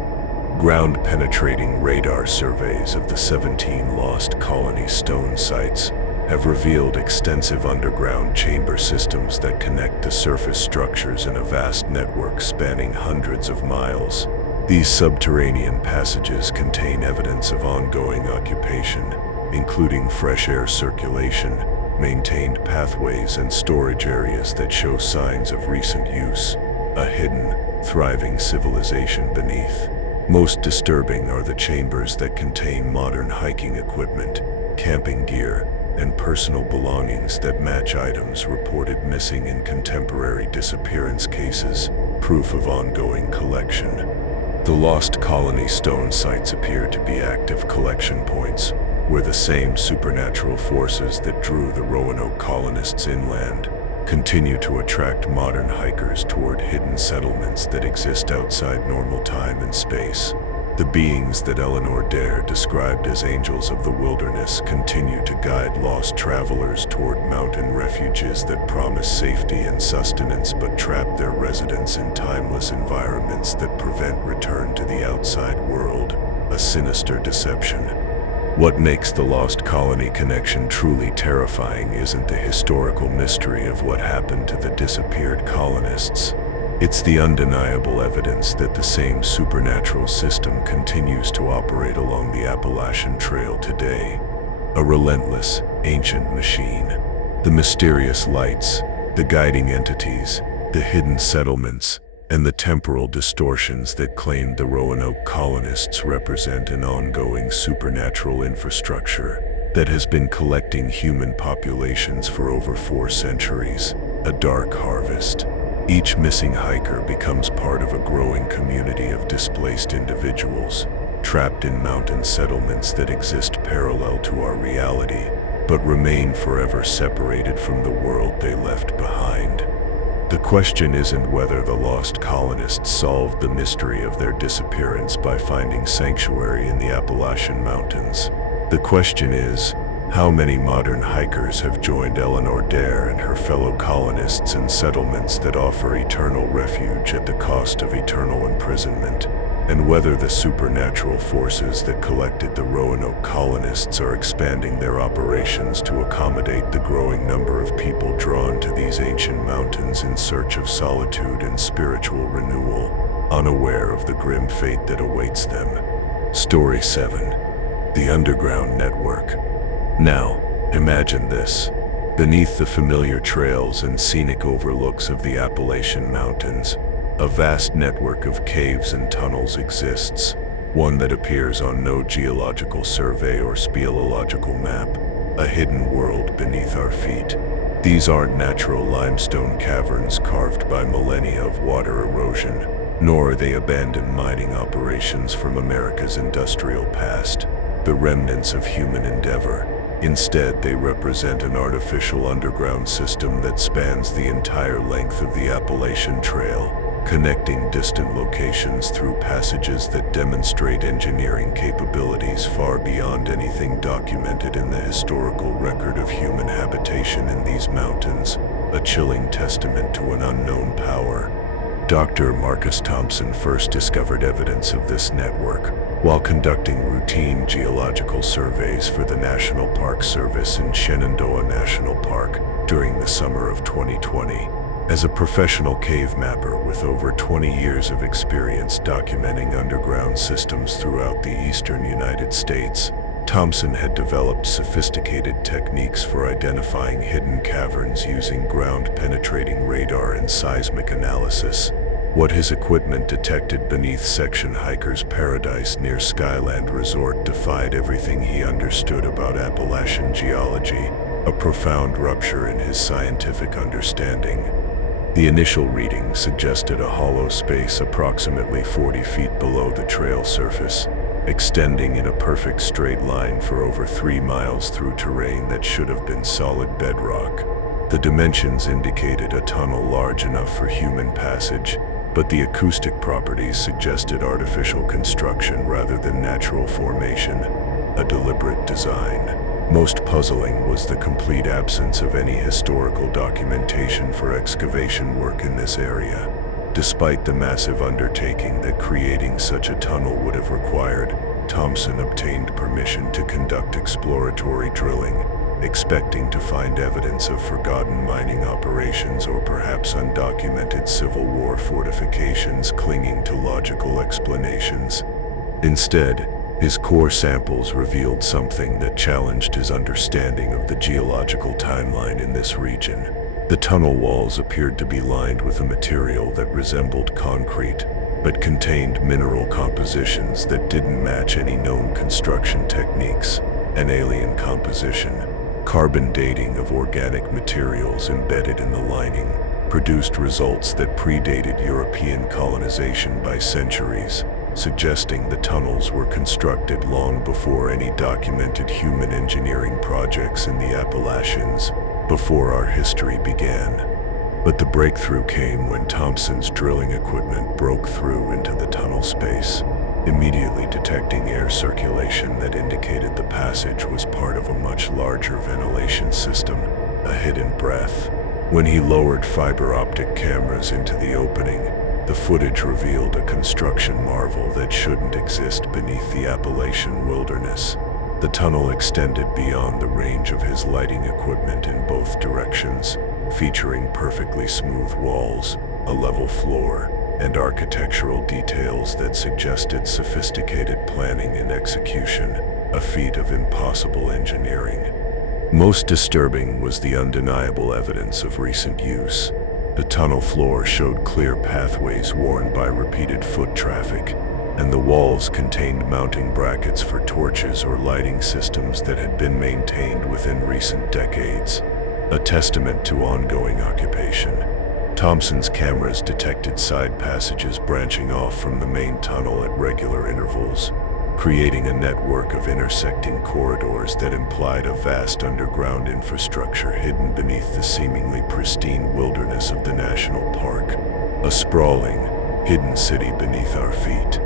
Ground-penetrating radar surveys of the 17 lost colony stone sites have revealed extensive underground chamber systems that connect to surface structures in a vast network spanning hundreds of miles. These subterranean passages contain evidence of ongoing occupation, including fresh air circulation, maintained pathways, and storage areas that show signs of recent use, a hidden, thriving civilization beneath. Most disturbing are the chambers that contain modern hiking equipment, camping gear, and personal belongings that match items reported missing in contemporary disappearance cases, proof of ongoing collection. The lost colony stone sites appear to be active collection points, where the same supernatural forces that drew the Roanoke colonists inland continue to attract modern hikers toward hidden settlements that exist outside normal time and space. The beings that Eleanor Dare described as angels of the wilderness continue to guide lost travelers toward mountain refuges that promise safety and sustenance but trap their residents in timeless environments that prevent return to the outside world, a sinister deception. What makes the Lost Colony connection truly terrifying isn't the historical mystery of what happened to the disappeared colonists. It's the undeniable evidence that the same supernatural system continues to operate along the Appalachian Trail today. A relentless, ancient machine. The mysterious lights, the guiding entities, the hidden settlements, and the temporal distortions that claimed the Roanoke colonists represent an ongoing supernatural infrastructure that has been collecting human populations for over 4 centuries. A dark harvest. Each missing hiker becomes part of a growing community of displaced individuals, trapped in mountain settlements that exist parallel to our reality, but remain forever separated from the world they left behind. The question isn't whether the lost colonists solved the mystery of their disappearance by finding sanctuary in the Appalachian Mountains. The question is, how many modern hikers have joined Eleanor Dare and her fellow colonists in settlements that offer eternal refuge at the cost of eternal imprisonment? And whether the supernatural forces that collected the Roanoke colonists are expanding their operations to accommodate the growing number of people drawn to these ancient mountains in search of solitude and spiritual renewal, unaware of the grim fate that awaits them. Story 7. The Underground Network. Now, imagine this. Beneath the familiar trails and scenic overlooks of the Appalachian Mountains, a vast network of caves and tunnels exists, one that appears on no geological survey or speleological map, a hidden world beneath our feet. These aren't natural limestone caverns carved by millennia of water erosion, nor are they abandoned mining operations from America's industrial past, the remnants of human endeavor. Instead, they represent an artificial underground system that spans the entire length of the Appalachian Trail, connecting distant locations through passages that demonstrate engineering capabilities far beyond anything documented in the historical record of human habitation in these mountains, a chilling testament to an unknown power. Dr. Marcus Thompson first discovered evidence of this network while conducting routine geological surveys for the National Park Service in Shenandoah National Park during the summer of 2020. As a professional cave mapper with over 20 years of experience documenting underground systems throughout the eastern United States, Thompson had developed sophisticated techniques for identifying hidden caverns using ground-penetrating radar and seismic analysis. What his equipment detected beneath Section Hiker's Paradise near Skyland Resort defied everything he understood about Appalachian geology, a profound rupture in his scientific understanding. The initial reading suggested a hollow space approximately 40 feet below the trail surface, extending in a perfect straight line for over 3 miles through terrain that should have been solid bedrock. The dimensions indicated a tunnel large enough for human passage, but the acoustic properties suggested artificial construction rather than natural formation, a deliberate design. Most puzzling was the complete absence of any historical documentation for excavation work in this area. Despite the massive undertaking that creating such a tunnel would have required, Thompson obtained permission to conduct exploratory drilling, expecting to find evidence of forgotten mining operations or perhaps undocumented Civil War fortifications clinging to logical explanations. Instead, his core samples revealed something that challenged his understanding of the geological timeline in this region. The tunnel walls appeared to be lined with a material that resembled concrete, but contained mineral compositions that didn't match any known construction techniques. An alien composition, carbon dating of organic materials embedded in the lining, produced results that predated European colonization by centuries, suggesting the tunnels were constructed long before any documented human engineering projects in the Appalachians, before our history began. But the breakthrough came when Thompson's drilling equipment broke through into the tunnel space, immediately detecting air circulation that indicated the passage was part of a much larger ventilation system, a hidden breath. When he lowered fiber optic cameras into the opening, the footage revealed a construction marvel that shouldn't exist beneath the Appalachian wilderness. The tunnel extended beyond the range of his lighting equipment in both directions, featuring perfectly smooth walls, a level floor, and architectural details that suggested sophisticated planning and execution, a feat of impossible engineering. Most disturbing was the undeniable evidence of recent use. The tunnel floor showed clear pathways worn by repeated foot traffic, and the walls contained mounting brackets for torches or lighting systems that had been maintained within recent decades, a testament to ongoing occupation. Thompson's cameras detected side passages branching off from the main tunnel at regular intervals, creating a network of intersecting corridors that implied a vast underground infrastructure hidden beneath the seemingly pristine wilderness of the national park, a sprawling, hidden city beneath our feet.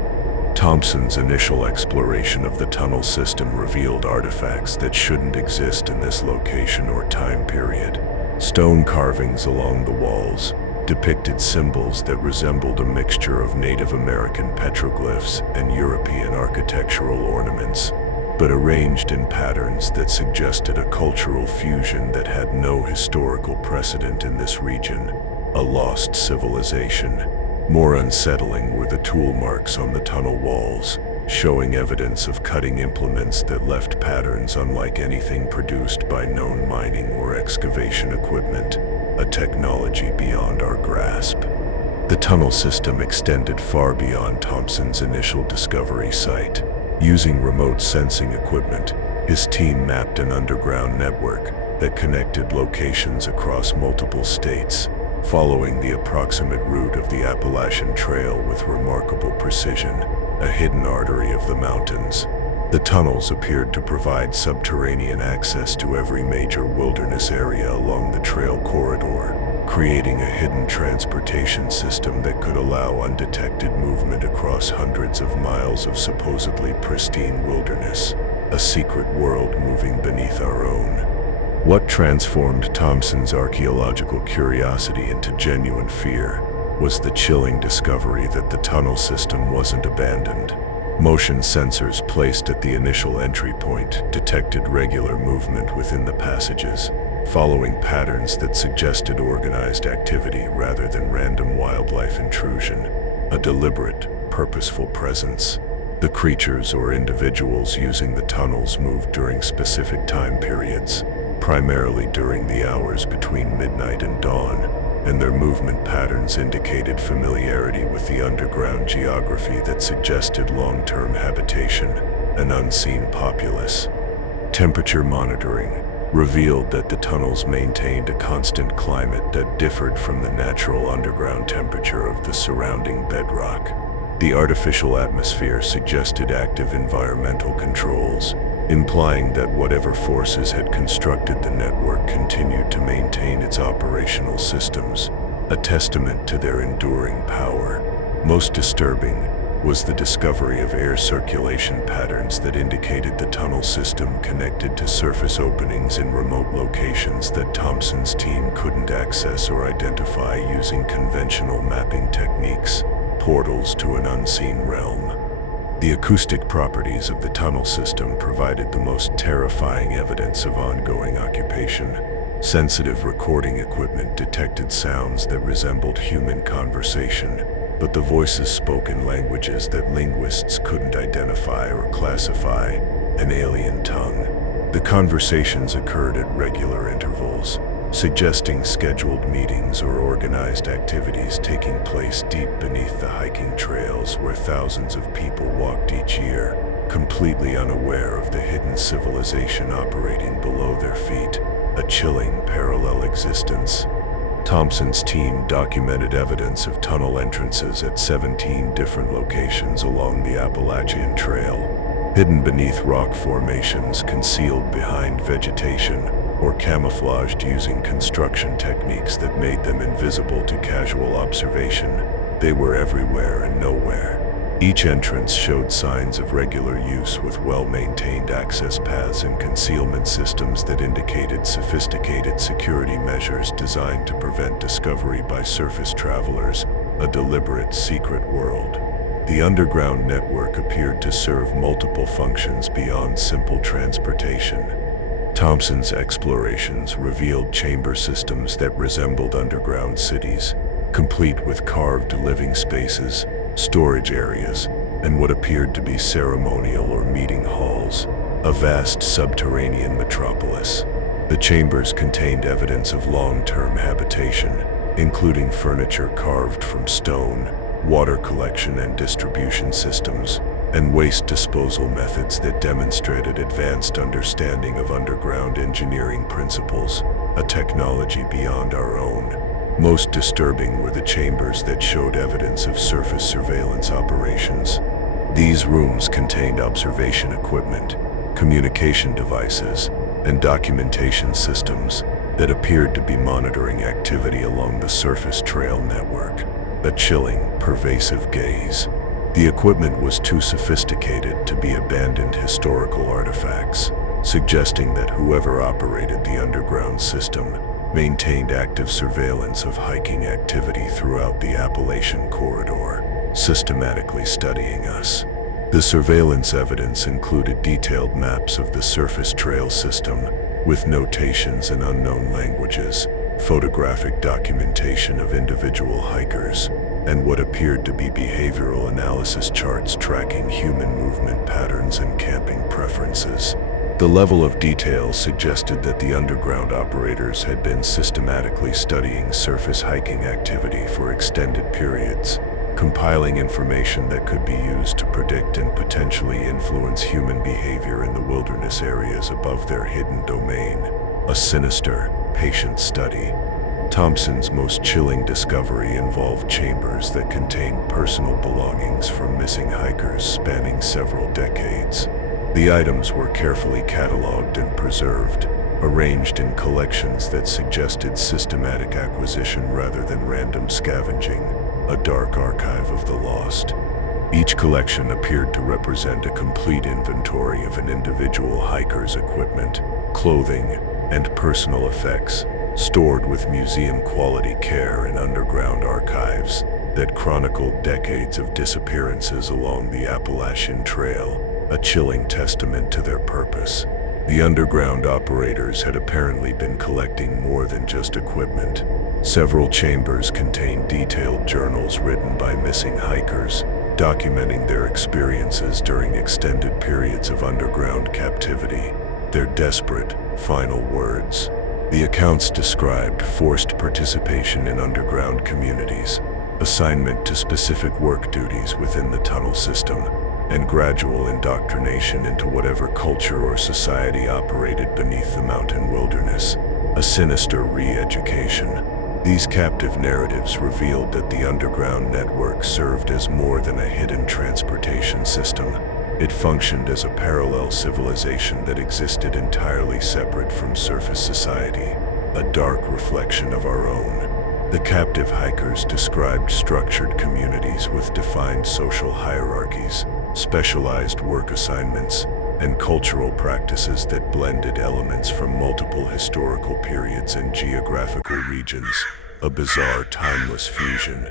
Thompson's initial exploration of the tunnel system revealed artifacts that shouldn't exist in this location or time period. Stone carvings along the walls depicted symbols that resembled a mixture of Native American petroglyphs and European architectural ornaments, but arranged in patterns that suggested a cultural fusion that had no historical precedent in this region, a lost civilization. More unsettling were the tool marks on the tunnel walls, showing evidence of cutting implements that left patterns unlike anything produced by known mining or excavation equipment, a technology beyond our grasp. The tunnel system extended far beyond Thompson's initial discovery site. Using remote sensing equipment, his team mapped an underground network that connected locations across multiple states, following the approximate route of the Appalachian Trail with remarkable precision, a hidden artery of the mountains. The tunnels appeared to provide subterranean access to every major wilderness area along the trail corridor, creating a hidden transportation system that could allow undetected movement across hundreds of miles of supposedly pristine wilderness, a secret world moving beneath our own. What transformed Thompson's archaeological curiosity into genuine fear was the chilling discovery that the tunnel system wasn't abandoned. Motion sensors placed at the initial entry point detected regular movement within the passages, following patterns that suggested organized activity rather than random wildlife intrusion, a deliberate, purposeful presence. The creatures or individuals using the tunnels moved during specific time periods, primarily during the hours between midnight and dawn, and their movement patterns indicated familiarity with the underground geography that suggested long-term habitation, an unseen populace. Temperature monitoring revealed that the tunnels maintained a constant climate that differed from the natural underground temperature of the surrounding bedrock. The artificial atmosphere suggested active environmental controls, implying that whatever forces had constructed the network continued to maintain its operational systems, a testament to their enduring power. Most disturbing was the discovery of air circulation patterns that indicated the tunnel system connected to surface openings in remote locations that Thompson's team couldn't access or identify using conventional mapping techniques, portals to an unseen realm. The acoustic properties of the tunnel system provided the most terrifying evidence of ongoing occupation. Sensitive recording equipment detected sounds that resembled human conversation, but the voices spoke in languages that linguists couldn't identify or classify, an alien tongue. The conversations occurred at regular intervals, suggesting scheduled meetings or organized activities taking place deep beneath the hiking trails where thousands of people walked each year, completely unaware of the hidden civilization operating below their feet, a chilling parallel existence. Thompson's team documented evidence of tunnel entrances at 17 different locations along the Appalachian Trail, hidden beneath rock formations concealed behind vegetation, or camouflaged using construction techniques that made them invisible to casual observation. They were everywhere and nowhere. Each entrance showed signs of regular use with well-maintained access paths and concealment systems that indicated sophisticated security measures designed to prevent discovery by surface travelers, a deliberate secret world. The underground network appeared to serve multiple functions beyond simple transportation. Thompson's explorations revealed chamber systems that resembled underground cities, complete with carved living spaces, storage areas, and what appeared to be ceremonial or meeting halls, a vast subterranean metropolis. The chambers contained evidence of long-term habitation, including furniture carved from stone, water collection and distribution systems, and waste disposal methods that demonstrated advanced understanding of underground engineering principles, a technology beyond our own. Most disturbing were the chambers that showed evidence of surface surveillance operations. These rooms contained observation equipment, communication devices, and documentation systems that appeared to be monitoring activity along the surface trail network. A chilling, pervasive gaze. The equipment was too sophisticated to be abandoned historical artifacts, suggesting that whoever operated the underground system maintained active surveillance of hiking activity throughout the Appalachian corridor, systematically studying us. The surveillance evidence included detailed maps of the surface trail system, with notations in unknown languages, photographic documentation of individual hikers, and what appeared to be behavioral analysis charts tracking human movement patterns and camping preferences. The level of detail suggested that the underground operators had been systematically studying surface hiking activity for extended periods, compiling information that could be used to predict and potentially influence human behavior in the wilderness areas above their hidden domain. A sinister, patient study. Thompson's most chilling discovery involved chambers that contained personal belongings from missing hikers spanning several decades. The items were carefully cataloged and preserved, arranged in collections that suggested systematic acquisition rather than random scavenging, a dark archive of the lost. Each collection appeared to represent a complete inventory of an individual hiker's equipment, clothing, and personal effects, stored with museum-quality care in underground archives that chronicled decades of disappearances along the Appalachian Trail, a chilling testament to their purpose. The underground operators had apparently been collecting more than just equipment. Several chambers contained detailed journals written by missing hikers, documenting their experiences during extended periods of underground captivity, their desperate, final words. The accounts described forced participation in underground communities, assignment to specific work duties within the tunnel system, and gradual indoctrination into whatever culture or society operated beneath the mountain wilderness, a sinister re-education. These captive narratives revealed that the underground network served as more than a hidden transportation system. It functioned as a parallel civilization that existed entirely separate from surface society, a dark reflection of our own. The captive hikers described structured communities with defined social hierarchies, specialized work assignments, and cultural practices that blended elements from multiple historical periods and geographical regions, a bizarre, timeless fusion.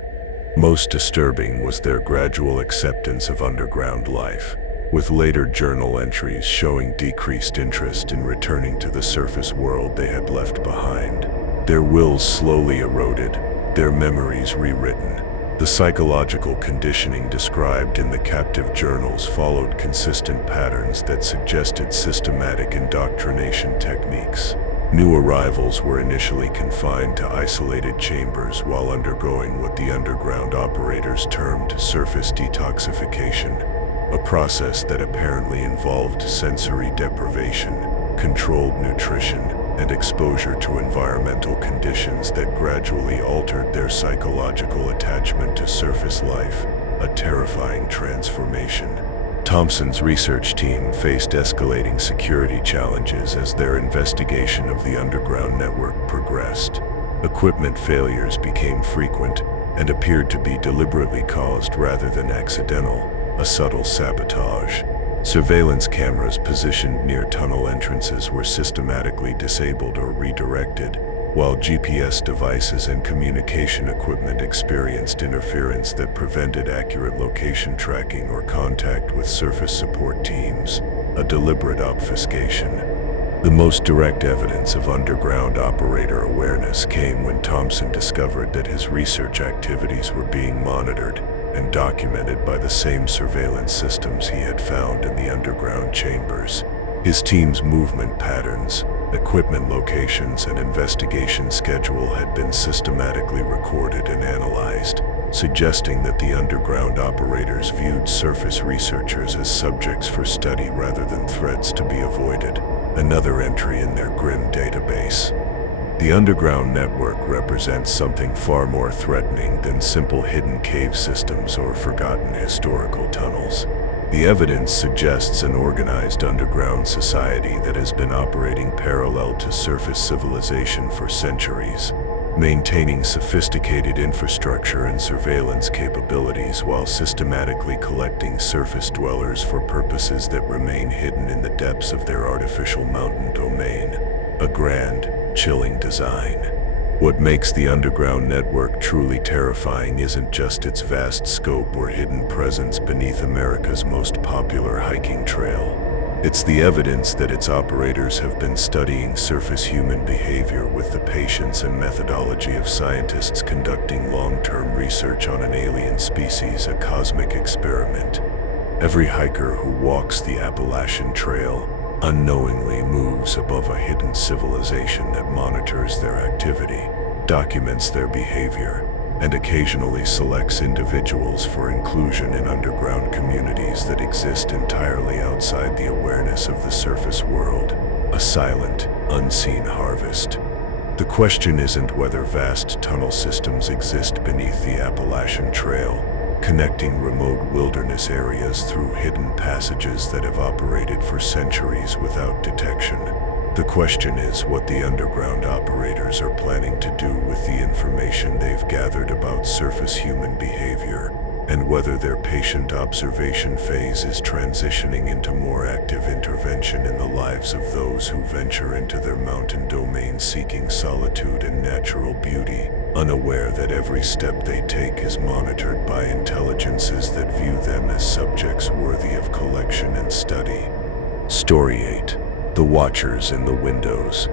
Most disturbing was their gradual acceptance of underground life, with later journal entries showing decreased interest in returning to the surface world they had left behind. Their wills slowly eroded, their memories rewritten. The psychological conditioning described in the captive journals followed consistent patterns that suggested systematic indoctrination techniques. New arrivals were initially confined to isolated chambers while undergoing what the underground operators termed surface detoxification, a process that apparently involved sensory deprivation, controlled nutrition, and exposure to environmental conditions that gradually altered their psychological attachment to surface life, a terrifying transformation. Thompson's research team faced escalating security challenges as their investigation of the underground network progressed. Equipment failures became frequent and appeared to be deliberately caused rather than accidental, a subtle sabotage. Surveillance cameras positioned near tunnel entrances were systematically disabled or redirected, while GPS devices and communication equipment experienced interference that prevented accurate location tracking or contact with surface support teams, a deliberate obfuscation. The most direct evidence of underground operator awareness came when Thompson discovered that his research activities were being monitored and documented by the same surveillance systems he had found in the underground chambers. His team's movement patterns, equipment locations, and investigation schedule had been systematically recorded and analyzed, suggesting that the underground operators viewed surface researchers as subjects for study rather than threats to be avoided, another entry in their grim database. The underground network represents something far more threatening than simple hidden cave systems or forgotten historical tunnels. The evidence suggests an organized underground society that has been operating parallel to surface civilization for centuries, maintaining sophisticated infrastructure and surveillance capabilities while systematically collecting surface dwellers for purposes that remain hidden in the depths of their artificial mountain domain. A grand, chilling design. What makes the underground network truly terrifying isn't just its vast scope or hidden presence beneath America's most popular hiking trail. It's the evidence that its operators have been studying surface human behavior with the patience and methodology of scientists conducting long-term research on an alien species, a cosmic experiment. Every hiker who walks the Appalachian Trail unknowingly moves above a hidden civilization that monitors their activity, documents their behavior, and occasionally selects individuals for inclusion in underground communities that exist entirely outside the awareness of the surface world, a silent, unseen harvest. The question isn't whether vast tunnel systems exist beneath the Appalachian Trail, connecting remote wilderness areas through hidden passages that have operated for centuries without detection. The question is what the underground operators are planning to do with the information they've gathered about surface human behavior, and whether their patient observation phase is transitioning into more active intervention in the lives of those who venture into their mountain domain seeking solitude and natural beauty, unaware that every step they take is monitored by intelligences that view them as subjects worthy of collection and study. Story 8. The Watchers in the Windows.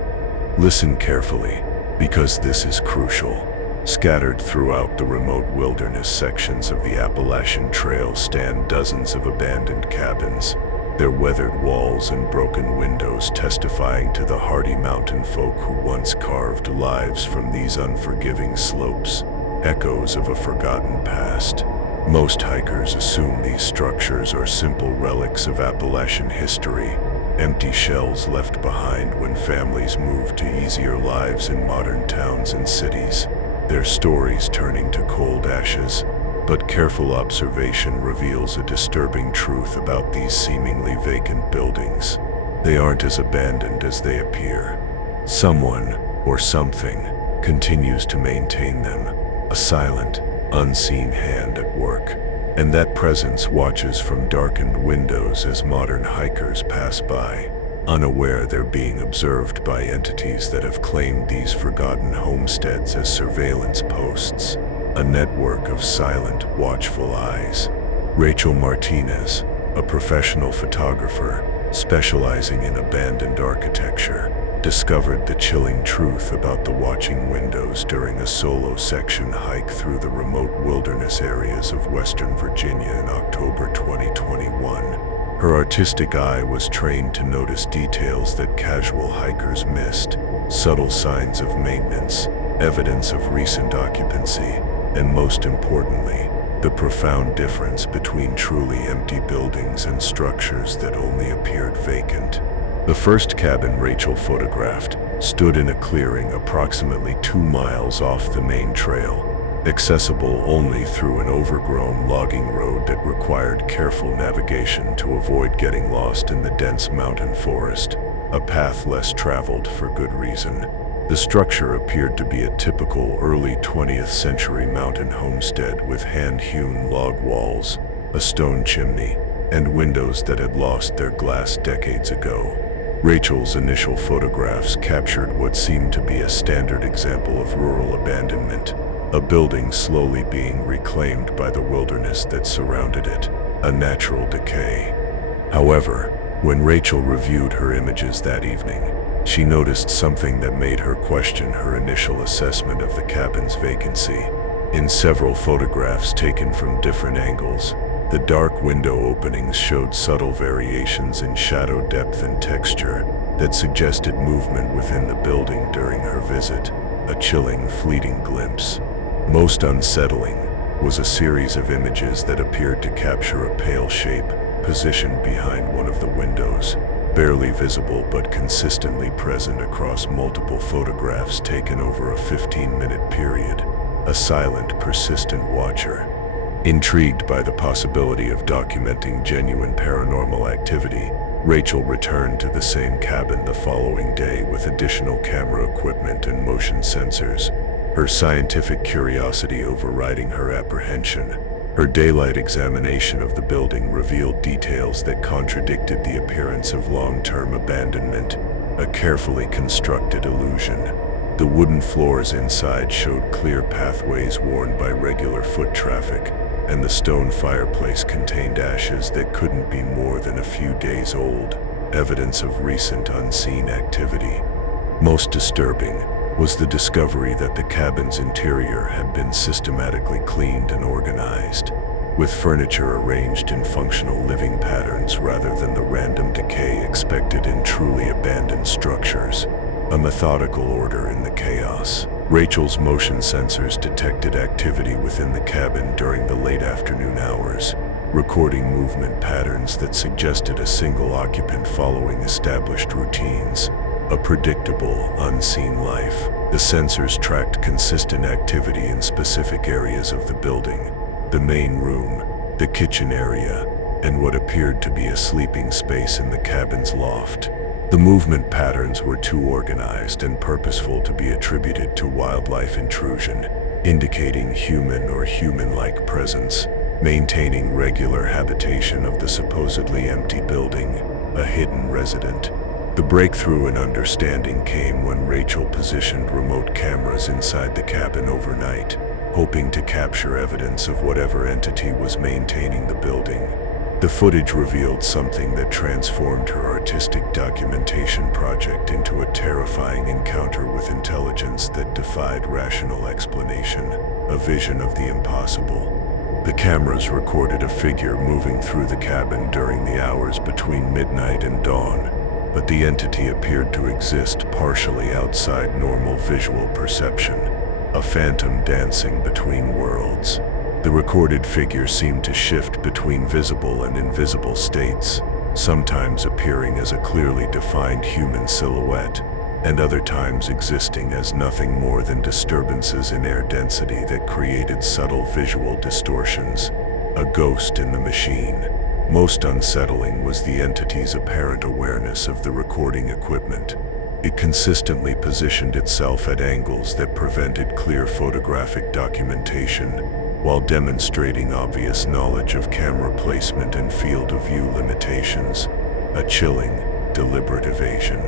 Listen carefully, because this is crucial. Scattered throughout the remote wilderness sections of the Appalachian Trail stand dozens of abandoned cabins, their weathered walls and broken windows testifying to the hardy mountain folk who once carved lives from these unforgiving slopes, echoes of a forgotten past. Most hikers assume these structures are simple relics of Appalachian history, empty shells left behind when families moved to easier lives in modern towns and cities, their stories turning to cold ashes. But careful observation reveals a disturbing truth about these seemingly vacant buildings. They aren't as abandoned as they appear. Someone, or something, continues to maintain them, a silent, unseen hand at work. And that presence watches from darkened windows as modern hikers pass by, unaware they're being observed by entities that have claimed these forgotten homesteads as surveillance posts. A network of silent, watchful eyes. Rachel Martinez, a professional photographer specializing in abandoned architecture, discovered the chilling truth about the watching windows during a solo section hike through the remote wilderness areas of Western Virginia in October 2021. Her artistic eye was trained to notice details that casual hikers missed, subtle signs of maintenance, evidence of recent occupancy, and most importantly, the profound difference between truly empty buildings and structures that only appeared vacant. The first cabin Rachel photographed stood in a clearing approximately 2 miles off the main trail, accessible only through an overgrown logging road that required careful navigation to avoid getting lost in the dense mountain forest, a path less traveled for good reason. The structure appeared to be a typical early 20th century mountain homestead with hand-hewn log walls, a stone chimney, and windows that had lost their glass decades ago. Rachel's initial photographs captured what seemed to be a standard example of rural abandonment, a building slowly being reclaimed by the wilderness that surrounded it, a natural decay. However, when Rachel reviewed her images that evening, she noticed something that made her question her initial assessment of the cabin's vacancy. In several photographs taken from different angles, the dark window openings showed subtle variations in shadow depth and texture that suggested movement within the building during her visit, a chilling, fleeting glimpse. Most unsettling was a series of images that appeared to capture a pale shape positioned behind one of the windows, barely visible but consistently present across multiple photographs taken over a 15-minute period, a silent, persistent watcher. Intrigued by the possibility of documenting genuine paranormal activity, Rachel returned to the same cabin the following day with additional camera equipment and motion sensors, her scientific curiosity overriding her apprehension. Her daylight examination of the building revealed details that contradicted the appearance of long-term abandonment, a carefully constructed illusion. The wooden floors inside showed clear pathways worn by regular foot traffic, and the stone fireplace contained ashes that couldn't be more than a few days old, evidence of recent unseen activity. Most disturbing was the discovery that the cabin's interior had been systematically cleaned and organized, with furniture arranged in functional living patterns rather than the random decay expected in truly abandoned structures. A methodical order in the chaos. Rachel's motion sensors detected activity within the cabin during the late afternoon hours, recording movement patterns that suggested a single occupant following established routines, a predictable, unseen life. The sensors tracked consistent activity in specific areas of the building, the main room, the kitchen area, and what appeared to be a sleeping space in the cabin's loft. The movement patterns were too organized and purposeful to be attributed to wildlife intrusion, indicating human or human-like presence, maintaining regular habitation of the supposedly empty building, a hidden resident. The breakthrough in understanding came when Rachel positioned remote cameras inside the cabin overnight, hoping to capture evidence of whatever entity was maintaining the building. The footage revealed something that transformed her artistic documentation project into a terrifying encounter with intelligence that defied rational explanation, a vision of the impossible. The cameras recorded a figure moving through the cabin during the hours between midnight and dawn, but the entity appeared to exist partially outside normal visual perception, a phantom dancing between worlds. The recorded figure seemed to shift between visible and invisible states, sometimes appearing as a clearly defined human silhouette, and other times existing as nothing more than disturbances in air density that created subtle visual distortions, a ghost in the machine. Most unsettling was the entity's apparent awareness of the recording equipment. It consistently positioned itself at angles that prevented clear photographic documentation, while demonstrating obvious knowledge of camera placement and field of view limitations, a chilling, deliberate evasion.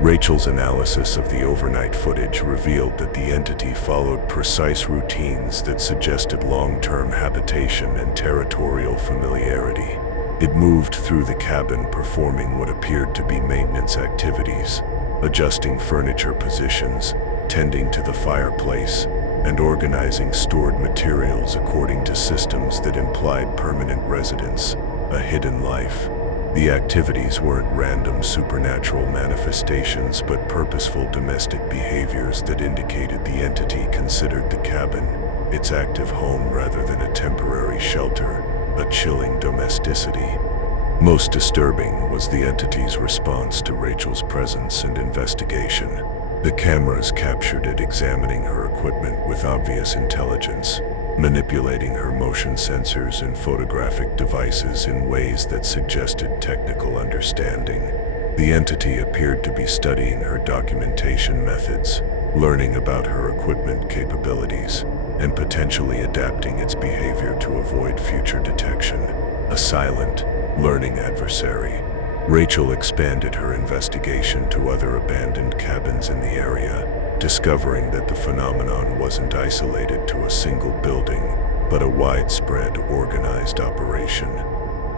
Rachel's analysis of the overnight footage revealed that the entity followed precise routines that suggested long-term habitation and territorial familiarity. It moved through the cabin performing what appeared to be maintenance activities, adjusting furniture positions, tending to the fireplace, and organizing stored materials according to systems that implied permanent residence, a hidden life. The activities weren't random supernatural manifestations but purposeful domestic behaviors that indicated the entity considered the cabin its active home rather than a temporary shelter, a chilling domesticity. Most disturbing was the entity's response to Rachel's presence and investigation. The cameras captured it examining her equipment with obvious intelligence, manipulating her motion sensors and photographic devices in ways that suggested technical understanding. The entity appeared to be studying her documentation methods, learning about her equipment capabilities, and potentially adapting its behavior to avoid future detection, a silent, learning adversary. Rachel expanded her investigation to other abandoned cabins in the area, discovering that the phenomenon wasn't isolated to a single building, but a widespread, organized operation.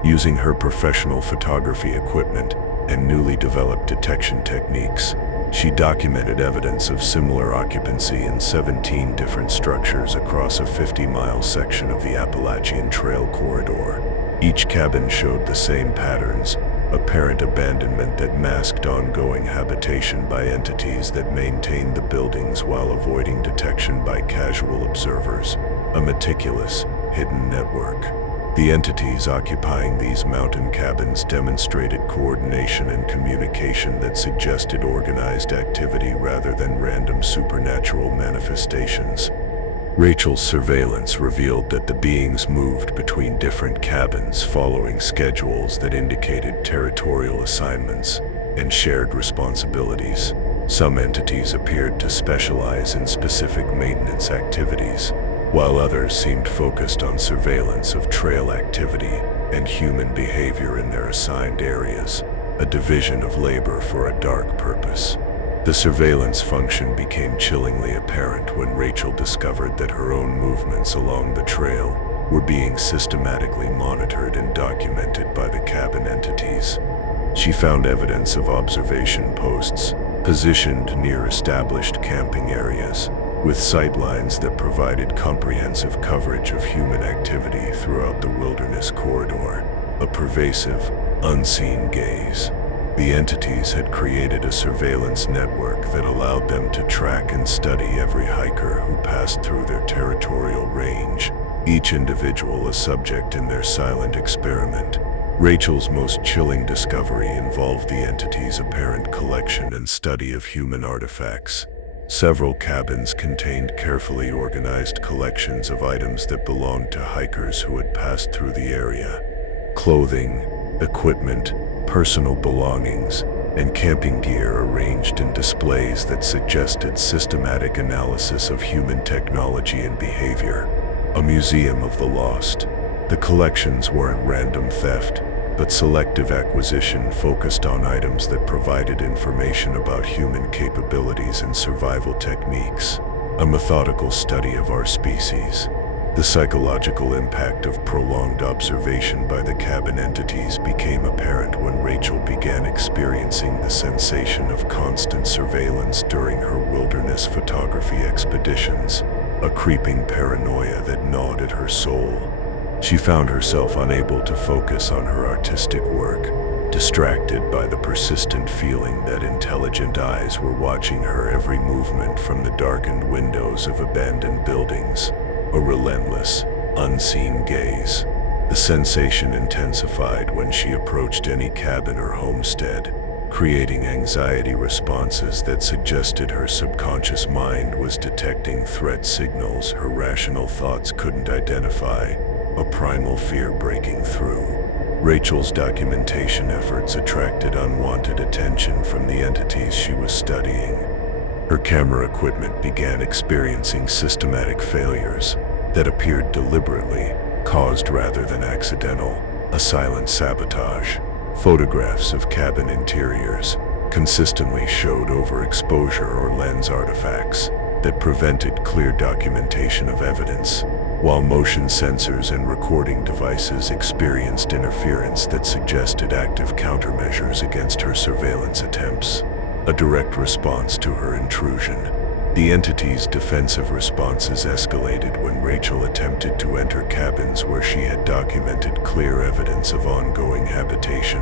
Using her professional photography equipment and newly developed detection techniques, she documented evidence of similar occupancy in 17 different structures across a 50-mile section of the Appalachian Trail corridor. Each cabin showed the same patterns: apparent abandonment that masked ongoing habitation by entities that maintained the buildings while avoiding detection by casual observers, a meticulous, hidden network. The entities occupying these mountain cabins demonstrated coordination and communication that suggested organized activity rather than random supernatural manifestations. Rachel's surveillance revealed that the beings moved between different cabins following schedules that indicated territorial assignments and shared responsibilities. Some entities appeared to specialize in specific maintenance activities, while others seemed focused on surveillance of trail activity and human behavior in their assigned areas, a division of labor for a dark purpose. The surveillance function became chillingly apparent when Rachel discovered that her own movements along the trail were being systematically monitored and documented by the cabin entities. She found evidence of observation posts positioned near established camping areas, with sightlines that provided comprehensive coverage of human activity throughout the wilderness corridor, a pervasive, unseen gaze. The entities had created a surveillance network that allowed them to track and study every hiker who passed through their territorial range, each individual a subject in their silent experiment. Rachel's most chilling discovery involved the entities' apparent collection and study of human artifacts. Several cabins contained carefully organized collections of items that belonged to hikers who had passed through the area. Clothing, equipment, personal belongings, and camping gear arranged in displays that suggested systematic analysis of human technology and behavior. A museum of the lost. The collections weren't random theft, but selective acquisition focused on items that provided information about human capabilities and survival techniques. A methodical study of our species. The psychological impact of prolonged observation by the cabin entities became apparent when Rachel began experiencing the sensation of constant surveillance during her wilderness photography expeditions, a creeping paranoia that gnawed at her soul. She found herself unable to focus on her artistic work, distracted by the persistent feeling that intelligent eyes were watching her every movement from the darkened windows of abandoned buildings. A relentless, unseen gaze. The sensation intensified when she approached any cabin or homestead, creating anxiety responses that suggested her subconscious mind was detecting threat signals her rational thoughts couldn't identify, a primal fear breaking through. Rachel's documentation efforts attracted unwanted attention from the entities she was studying. Her camera equipment began experiencing systematic failures that appeared deliberately caused rather than accidental, a silent sabotage. Photographs of cabin interiors consistently showed overexposure or lens artifacts that prevented clear documentation of evidence, while motion sensors and recording devices experienced interference that suggested active countermeasures against her surveillance attempts. A direct response to her intrusion. The entity's defensive responses escalated when Rachel attempted to enter cabins where she had documented clear evidence of ongoing habitation.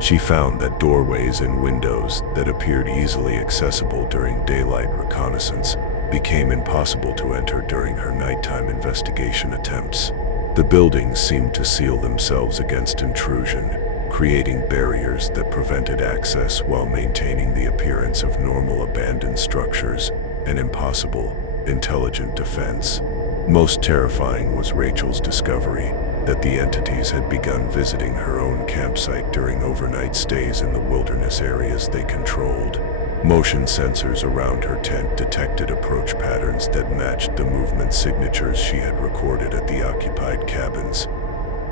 She found that doorways and windows that appeared easily accessible during daylight reconnaissance became impossible to enter during her nighttime investigation attempts. The buildings seemed to seal themselves against intrusion, creating barriers that prevented access while maintaining the appearance of normal abandoned structures, an impossible, intelligent defense. Most terrifying was Rachel's discovery that the entities had begun visiting her own campsite during overnight stays in the wilderness areas they controlled. Motion sensors around her tent detected approach patterns that matched the movement signatures she had recorded at the occupied cabins.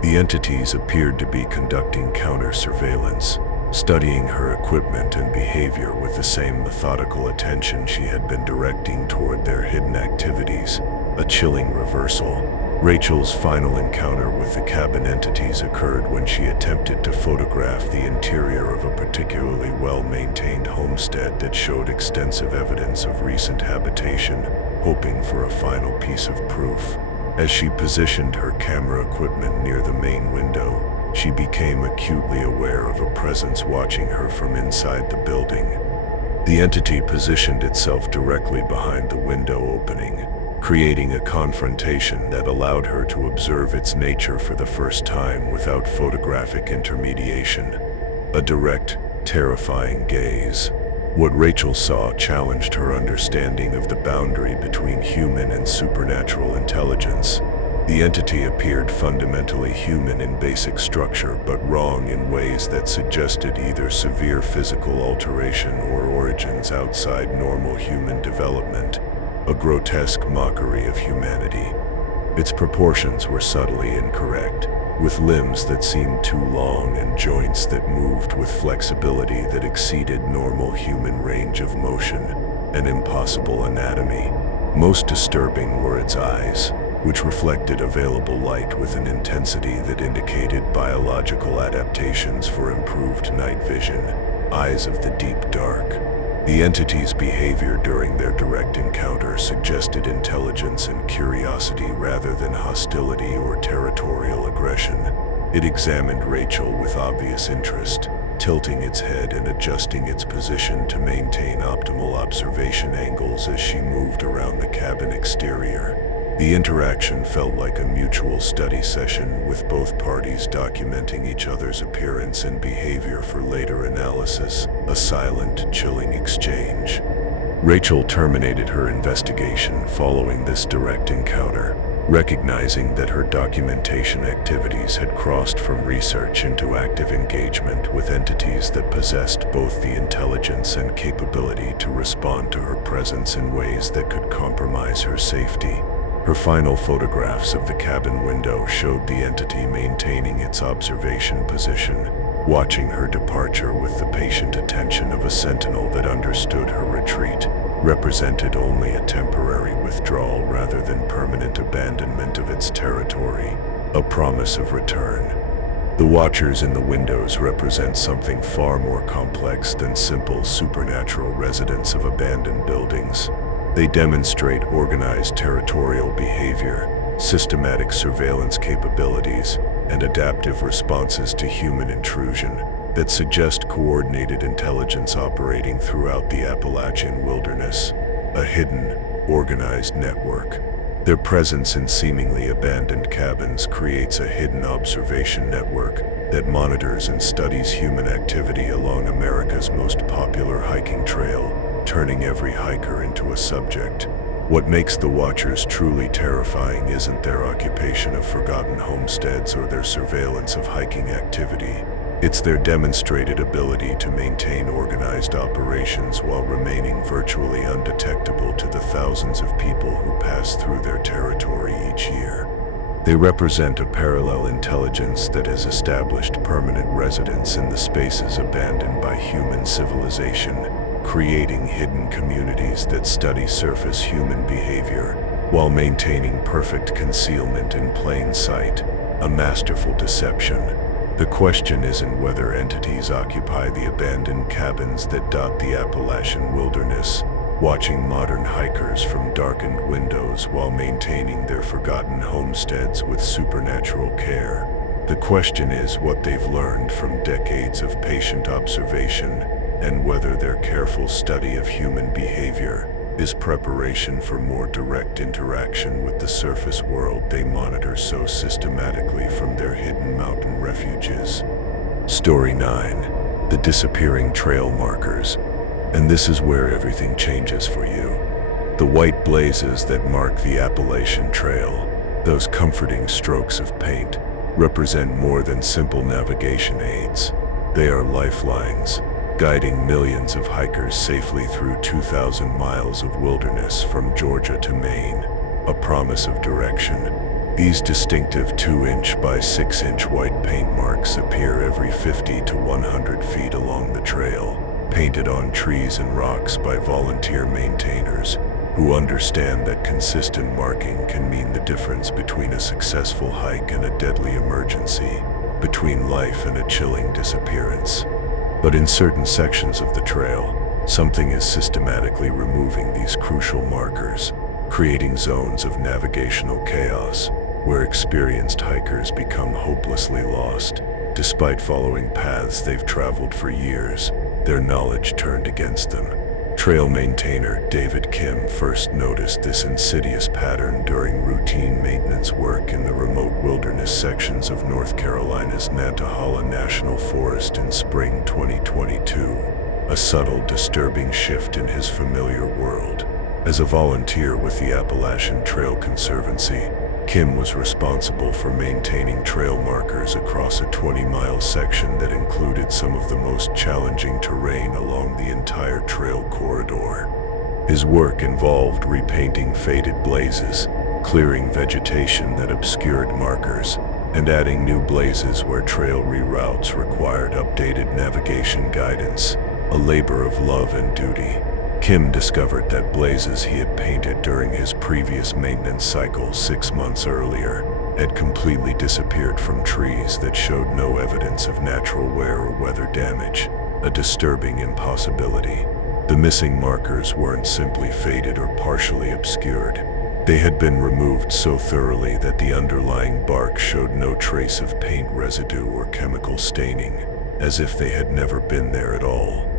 The entities appeared to be conducting counter-surveillance, studying her equipment and behavior with the same methodical attention she had been directing toward their hidden activities. A chilling reversal. Rachel's final encounter with the cabin entities occurred when she attempted to photograph the interior of a particularly well-maintained homestead that showed extensive evidence of recent habitation, hoping for a final piece of proof. As she positioned her camera equipment near the main window, she became acutely aware of a presence watching her from inside the building. The entity positioned itself directly behind the window opening, creating a confrontation that allowed her to observe its nature for the first time without photographic intermediation. A direct, terrifying gaze. What Rachel saw challenged her understanding of the boundary between human and supernatural intelligence. The entity appeared fundamentally human in basic structure, but wrong in ways that suggested either severe physical alteration or origins outside normal human development. A grotesque mockery of humanity. Its proportions were subtly incorrect, with limbs that seemed too long and joints that moved with flexibility that exceeded normal human range of motion, an impossible anatomy. Most disturbing were its eyes, which reflected available light with an intensity that indicated biological adaptations for improved night vision, eyes of the deep dark. The entity's behavior during their direct encounter suggested intelligence and curiosity rather than hostility or territorial aggression. It examined Rachel with obvious interest, tilting its head and adjusting its position to maintain optimal observation angles as she moved around the cabin exterior. The interaction felt like a mutual study session, with both parties documenting each other's appearance and behavior for later analysis, a silent, chilling exchange. Rachel terminated her investigation following this direct encounter, recognizing that her documentation activities had crossed from research into active engagement with entities that possessed both the intelligence and capability to respond to her presence in ways that could compromise her safety. Her final photographs of the cabin window showed the entity maintaining its observation position, watching her departure with the patient attention of a sentinel that understood her retreat, represented only a temporary withdrawal rather than permanent abandonment of its territory, a promise of return. The watchers in the windows represent something far more complex than simple supernatural residents of abandoned buildings. They demonstrate organized territorial behavior, systematic surveillance capabilities, and adaptive responses to human intrusion that suggest coordinated intelligence operating throughout the Appalachian wilderness, a hidden, organized network. Their presence in seemingly abandoned cabins creates a hidden observation network that monitors and studies human activity along America's most popular hiking trail, turning every hiker into a subject. What makes the watchers truly terrifying isn't their occupation of forgotten homesteads or their surveillance of hiking activity. It's their demonstrated ability to maintain organized operations while remaining virtually undetectable to the thousands of people who pass through their territory each year. They represent a parallel intelligence that has established permanent residence in the spaces abandoned by human civilization, creating hidden communities that study surface human behavior while maintaining perfect concealment in plain sight, a masterful deception. The question isn't whether entities occupy the abandoned cabins that dot the Appalachian wilderness, watching modern hikers from darkened windows while maintaining their forgotten homesteads with supernatural care. The question is what they've learned from decades of patient observation, and whether their careful study of human behavior is preparation for more direct interaction with the surface world they monitor so systematically from their hidden mountain refuges. Story 9. The Disappearing Trail Markers. And this is where everything changes for you. The white blazes that mark the Appalachian Trail, those comforting strokes of paint, represent more than simple navigation aids. They are lifelines, guiding millions of hikers safely through 2,000 miles of wilderness from Georgia to Maine, a promise of direction, These distinctive 2-inch by 6-inch white paint marks appear every 50 to 100 feet along the trail, painted on trees and rocks by volunteer maintainers who understand that consistent marking can mean the difference between a successful hike and a deadly emergency, between life and a chilling disappearance. But in certain sections of the trail, something is systematically removing these crucial markers, creating zones of navigational chaos where experienced hikers become hopelessly lost. Despite following paths they've traveled for years, their knowledge turned against them. Trail maintainer David Kim first noticed this insidious pattern during routine maintenance work in the remote wilderness sections of North Carolina's Nantahala National Forest in spring 2022, a subtle, disturbing shift in his familiar world. As a volunteer with the Appalachian Trail Conservancy, Kim was responsible for maintaining trail markers across a 20-mile section that included some of the most challenging terrain along the entire trail corridor. His work involved repainting faded blazes, clearing vegetation that obscured markers, and adding new blazes where trail reroutes required updated navigation guidance, a labor of love and duty. Kim discovered that blazes he had painted during his previous maintenance cycle 6 months earlier had completely disappeared from trees that showed no evidence of natural wear or weather damage, a disturbing impossibility. The missing markers weren't simply faded or partially obscured. They had been removed so thoroughly that the underlying bark showed no trace of paint residue or chemical staining, as if they had never been there at all.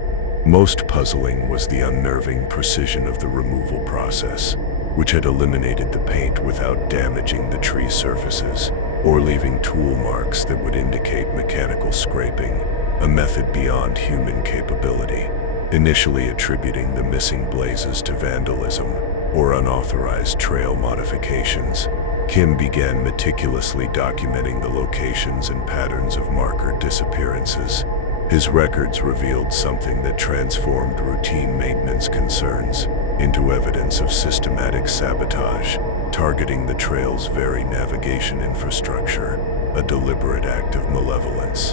Most puzzling was the unnerving precision of the removal process, which had eliminated the paint without damaging the tree surfaces or leaving tool marks that would indicate mechanical scraping, a method beyond human capability. Initially attributing the missing blazes to vandalism or unauthorized trail modifications, Kim began meticulously documenting the locations and patterns of marker disappearances. His records revealed something that transformed routine maintenance concerns into evidence of systematic sabotage, targeting the trail's very navigation infrastructure, a deliberate act of malevolence.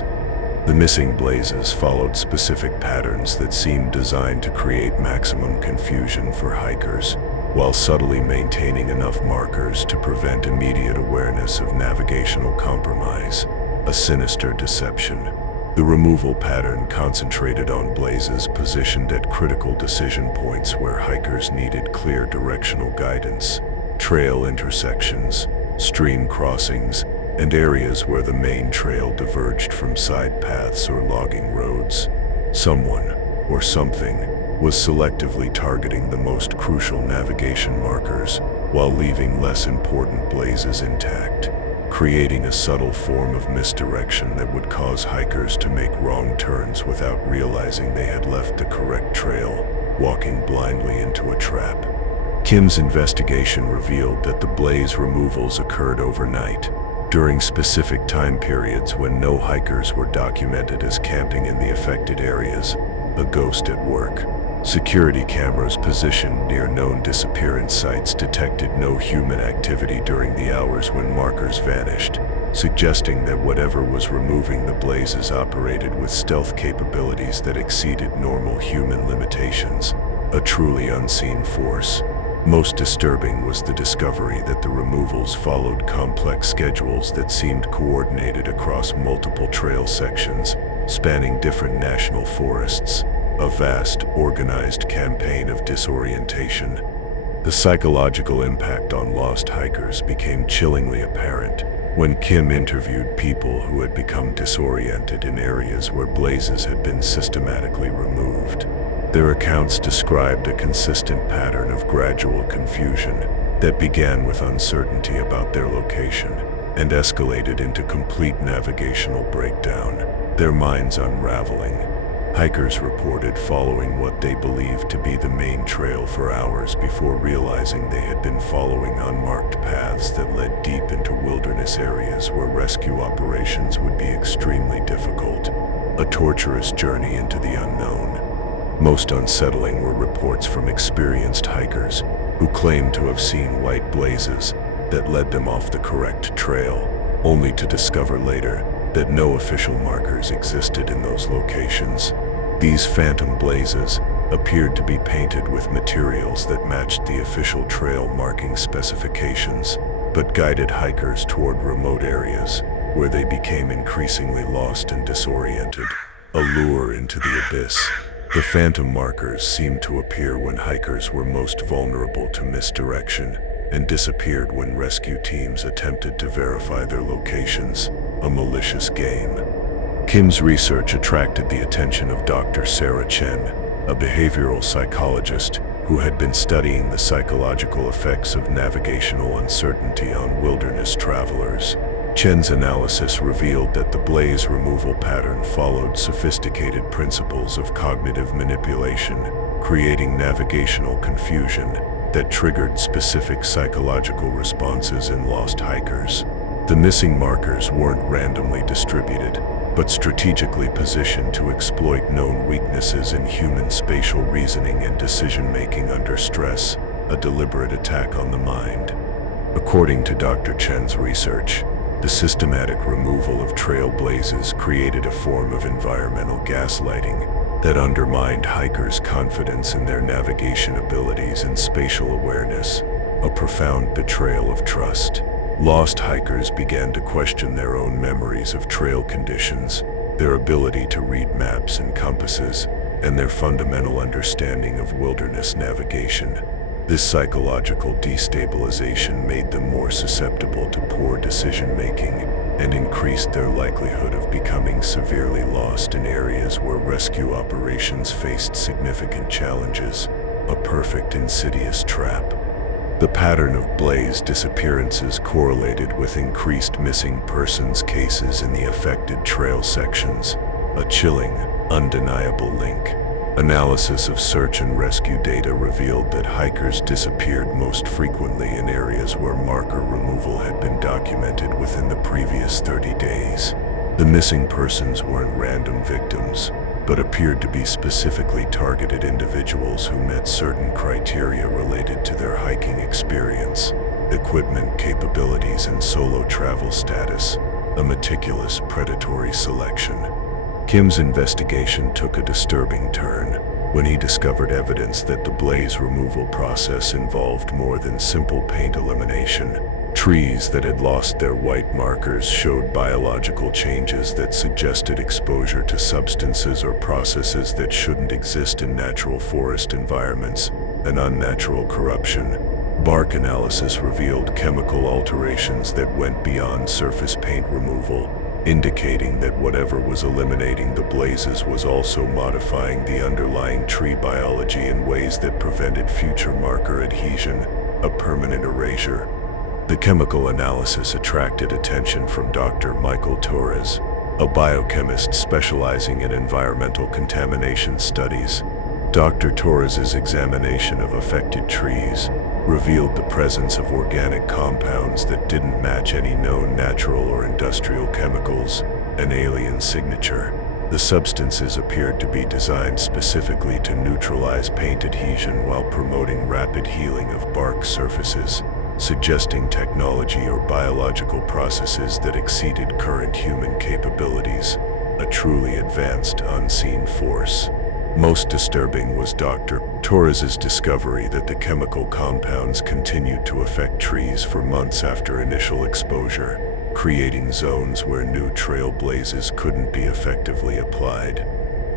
The missing blazes followed specific patterns that seemed designed to create maximum confusion for hikers, while subtly maintaining enough markers to prevent immediate awareness of navigational compromise, a sinister deception. The removal pattern concentrated on blazes positioned at critical decision points where hikers needed clear directional guidance, trail intersections, stream crossings, and areas where the main trail diverged from side paths or logging roads. Someone, or something, was selectively targeting the most crucial navigation markers while leaving less important blazes intact, creating a subtle form of misdirection that would cause hikers to make wrong turns without realizing they had left the correct trail, walking blindly into a trap. Kim's investigation revealed that the blaze removals occurred overnight, during specific time periods when no hikers were documented as camping in the affected areas, a ghost at work. Security cameras positioned near known disappearance sites detected no human activity during the hours when markers vanished, suggesting that whatever was removing the blazes operated with stealth capabilities that exceeded normal human limitations, a truly unseen force. Most disturbing was the discovery that the removals followed complex schedules that seemed coordinated across multiple trail sections, spanning different national forests. A vast, organized campaign of disorientation. The psychological impact on lost hikers became chillingly apparent when Kim interviewed people who had become disoriented in areas where blazes had been systematically removed. Their accounts described a consistent pattern of gradual confusion that began with uncertainty about their location and escalated into complete navigational breakdown, their minds unraveling. Hikers reported following what they believed to be the main trail for hours before realizing they had been following unmarked paths that led deep into wilderness areas where rescue operations would be extremely difficult, a torturous journey into the unknown. Most unsettling were reports from experienced hikers who claimed to have seen white blazes that led them off the correct trail, only to discover later that no official markers existed in those locations. These phantom blazes appeared to be painted with materials that matched the official trail marking specifications, but guided hikers toward remote areas where they became increasingly lost and disoriented, a lure into the abyss. The phantom markers seemed to appear when hikers were most vulnerable to misdirection and disappeared when rescue teams attempted to verify their locations, a malicious game. Kim's research attracted the attention of Dr. Sarah Chen, a behavioral psychologist who had been studying the psychological effects of navigational uncertainty on wilderness travelers. Chen's analysis revealed that the blaze removal pattern followed sophisticated principles of cognitive manipulation, creating navigational confusion that triggered specific psychological responses in lost hikers. The missing markers weren't randomly distributed, but strategically positioned to exploit known weaknesses in human spatial reasoning and decision-making under stress, a deliberate attack on the mind. According to Dr. Chen's research, the systematic removal of trail blazes created a form of environmental gaslighting that undermined hikers' confidence in their navigation abilities and spatial awareness, a profound betrayal of trust. Lost hikers began to question their own memories of trail conditions, their ability to read maps and compasses, and their fundamental understanding of wilderness navigation. This psychological destabilization made them more susceptible to poor decision-making and increased their likelihood of becoming severely lost in areas where rescue operations faced significant challenges, a perfect insidious trap. The pattern of blaze disappearances correlated with increased missing persons cases in the affected trail sections, a chilling, undeniable link. Analysis of search and rescue data revealed that hikers disappeared most frequently in areas where marker removal had been documented within the previous 30 days. The missing persons weren't random victims, but appeared to be specifically targeted individuals who met certain criteria related to their hiking experience, equipment capabilities, and solo travel status, a meticulous predatory selection. Kim's investigation took a disturbing turn when he discovered evidence that the blaze removal process involved more than simple paint elimination. Trees that had lost their white markers showed biological changes that suggested exposure to substances or processes that shouldn't exist in natural forest environments, an unnatural corruption. Bark analysis revealed chemical alterations that went beyond surface paint removal, indicating that whatever was eliminating the blazes was also modifying the underlying tree biology in ways that prevented future marker adhesion, a permanent erasure. The chemical analysis attracted attention from Dr. Michael Torres, a biochemist specializing in environmental contamination studies. Dr. Torres's examination of affected trees revealed the presence of organic compounds that didn't match any known natural or industrial chemicals, an alien signature. The substances appeared to be designed specifically to neutralize paint adhesion while promoting rapid healing of bark surfaces, suggesting technology or biological processes that exceeded current human capabilities, a truly advanced unseen force. Most disturbing was Dr. Torres's discovery that the chemical compounds continued to affect trees for months after initial exposure, creating zones where new trail blazes couldn't be effectively applied.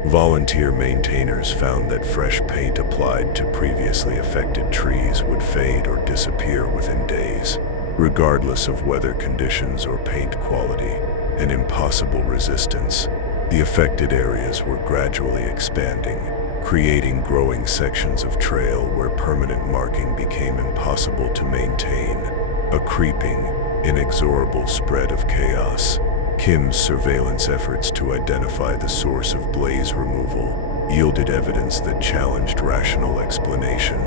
Volunteer maintainers found that fresh paint applied to previously affected trees would fade or disappear within days, regardless of weather conditions or paint quality, an impossible resistance. The affected areas were gradually expanding, creating growing sections of trail where permanent marking became impossible to maintain, a creeping, inexorable spread of chaos. Kim's surveillance efforts to identify the source of blaze removal yielded evidence that challenged rational explanation.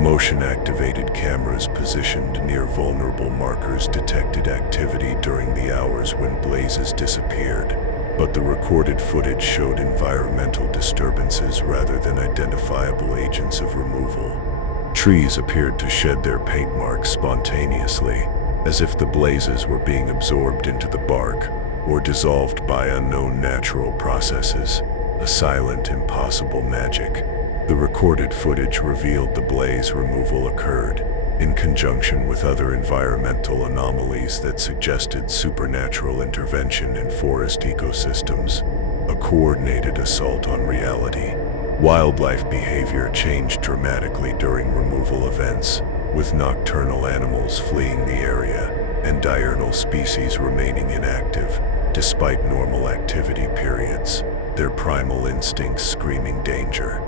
Motion-activated cameras positioned near vulnerable markers detected activity during the hours when blazes disappeared, but the recorded footage showed environmental disturbances rather than identifiable agents of removal. Trees appeared to shed their paint marks spontaneously, as if the blazes were being absorbed into the bark or dissolved by unknown natural processes, a silent, impossible magic. The recorded footage revealed the blaze removal occurred in conjunction with other environmental anomalies that suggested supernatural intervention in forest ecosystems, a coordinated assault on reality. Wildlife behavior changed dramatically during removal events, with nocturnal animals fleeing the area and diurnal species remaining inactive, despite normal activity periods, their primal instincts screaming danger.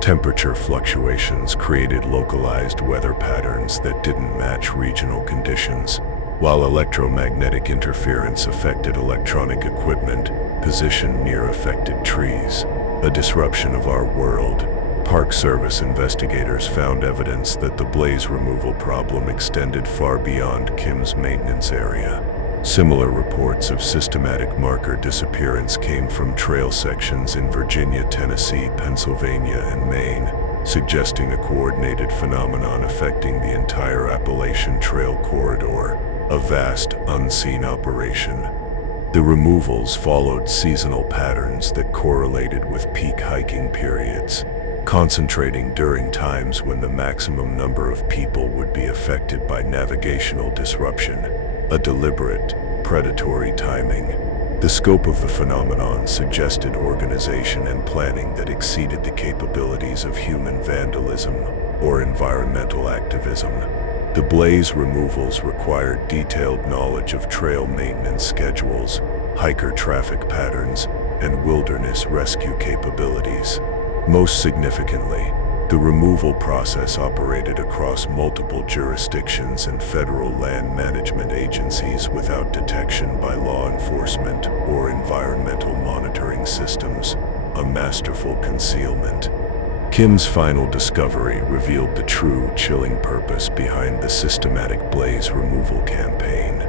Temperature fluctuations created localized weather patterns that didn't match regional conditions, while electromagnetic interference affected electronic equipment positioned near affected trees, a disruption of our world. Park Service investigators found evidence that the blaze removal problem extended far beyond Kim's maintenance area. Similar reports of systematic marker disappearance came from trail sections in Virginia, Tennessee, Pennsylvania, and Maine, suggesting a coordinated phenomenon affecting the entire Appalachian Trail corridor, a vast, unseen operation. The removals followed seasonal patterns that correlated with peak hiking periods, concentrating during times when the maximum number of people would be affected by navigational disruption, a deliberate, predatory timing. The scope of the phenomenon suggested organization and planning that exceeded the capabilities of human vandalism or environmental activism. The blaze removals required detailed knowledge of trail maintenance schedules, hiker traffic patterns, and wilderness rescue capabilities. Most significantly, the removal process operated across multiple jurisdictions and federal land management agencies without detection by law enforcement or environmental monitoring systems, a masterful concealment. Kim's final discovery revealed the true, chilling purpose behind the systematic blaze removal campaign.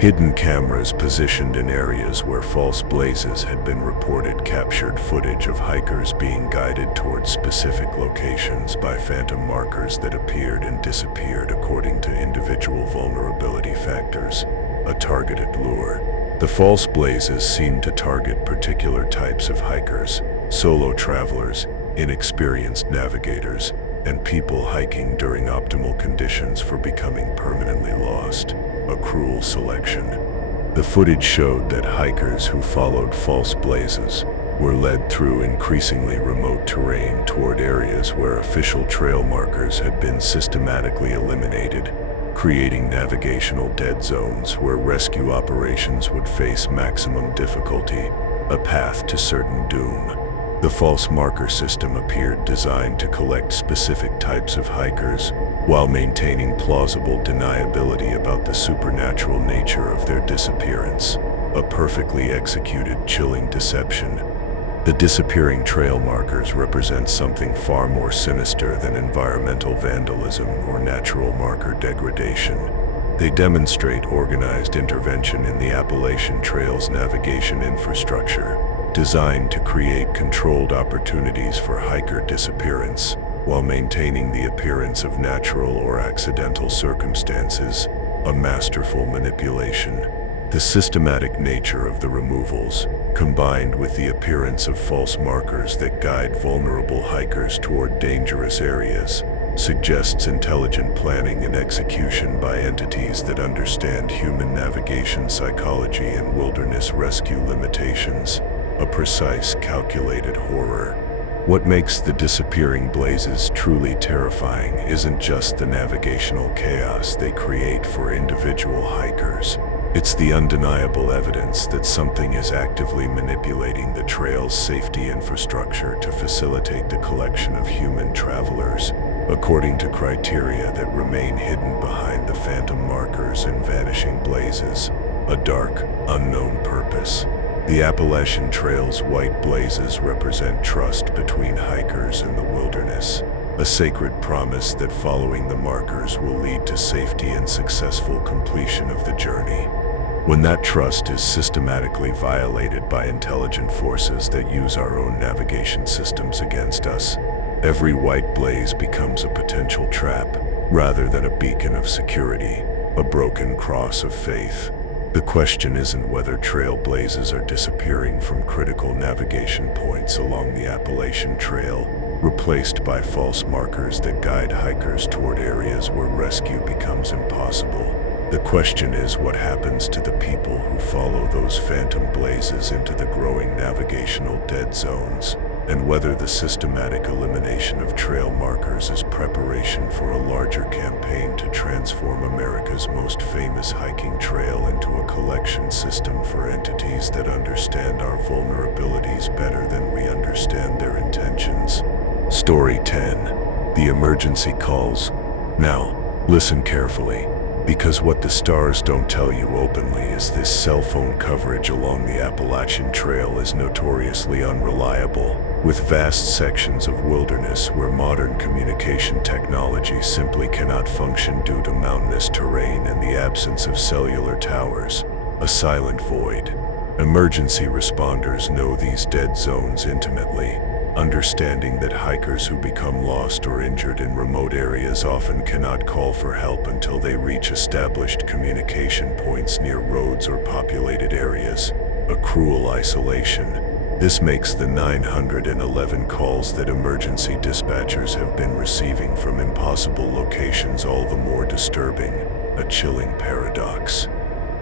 Hidden cameras positioned in areas where false blazes had been reported captured footage of hikers being guided towards specific locations by phantom markers that appeared and disappeared according to individual vulnerability factors, a targeted lure. The false blazes seemed to target particular types of hikers, solo travelers, inexperienced navigators, and people hiking during optimal conditions for becoming permanently lost, a cruel selection. The footage showed that hikers who followed false blazes were led through increasingly remote terrain toward areas where official trail markers had been systematically eliminated, creating navigational dead zones where rescue operations would face maximum difficulty, a path to certain doom. The false marker system appeared designed to collect specific types of hikers, while maintaining plausible deniability about the supernatural nature of their disappearance, a perfectly executed, chilling deception. The disappearing trail markers represent something far more sinister than environmental vandalism or natural marker degradation. They demonstrate organized intervention in the Appalachian Trail's navigation infrastructure, designed to create controlled opportunities for hiker disappearance, while maintaining the appearance of natural or accidental circumstances, a masterful manipulation. The systematic nature of the removals, combined with the appearance of false markers that guide vulnerable hikers toward dangerous areas, suggests intelligent planning and execution by entities that understand human navigation psychology and wilderness rescue limitations, a precise, calculated horror. What makes the disappearing blazes truly terrifying isn't just the navigational chaos they create for individual hikers. It's the undeniable evidence that something is actively manipulating the trail's safety infrastructure to facilitate the collection of human travelers, according to criteria that remain hidden behind the phantom markers and vanishing blazes, a dark, unknown purpose. The Appalachian Trail's white blazes represent trust between hikers and the wilderness, a sacred promise that following the markers will lead to safety and successful completion of the journey. When that trust is systematically violated by intelligent forces that use our own navigation systems against us, every white blaze becomes a potential trap, rather than a beacon of security, a broken cross of faith. The question isn't whether trailblazers are disappearing from critical navigation points along the Appalachian Trail, replaced by false markers that guide hikers toward areas where rescue becomes impossible. The question is what happens to the people who follow those phantom blazes into the growing navigational dead zones, and whether the systematic elimination of trail markers is preparation for a larger campaign to transform America's most famous hiking trail into a collection system for entities that understand our vulnerabilities better than we understand their intentions. Story 10. The Emergency Calls. Now, listen carefully, because what the stars don't tell you openly is this cell phone coverage along the Appalachian Trail is notoriously unreliable, with vast sections of wilderness where modern communication technology simply cannot function due to mountainous terrain and the absence of cellular towers, a silent void. Emergency responders know these dead zones intimately, understanding that hikers who become lost or injured in remote areas often cannot call for help until they reach established communication points near roads or populated areas, a cruel isolation. This makes the 911 calls that emergency dispatchers have been receiving from impossible locations all the more disturbing, a chilling paradox.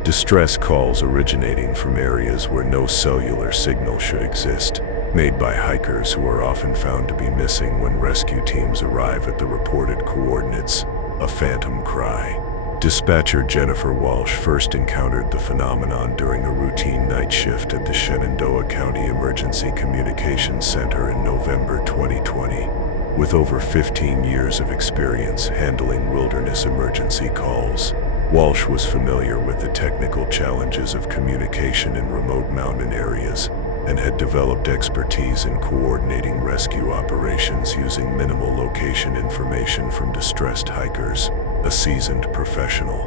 Distress calls originating from areas where no cellular signal should exist, made by hikers who are often found to be missing when rescue teams arrive at the reported coordinates, a phantom cry. Dispatcher Jennifer Walsh first encountered the phenomenon during a routine night shift at the Shenandoah County Emergency Communications Center in November 2020. With over 15 years of experience handling wilderness emergency calls, Walsh was familiar with the technical challenges of communication in remote mountain areas and had developed expertise in coordinating rescue operations using minimal location information from distressed hikers, a seasoned professional.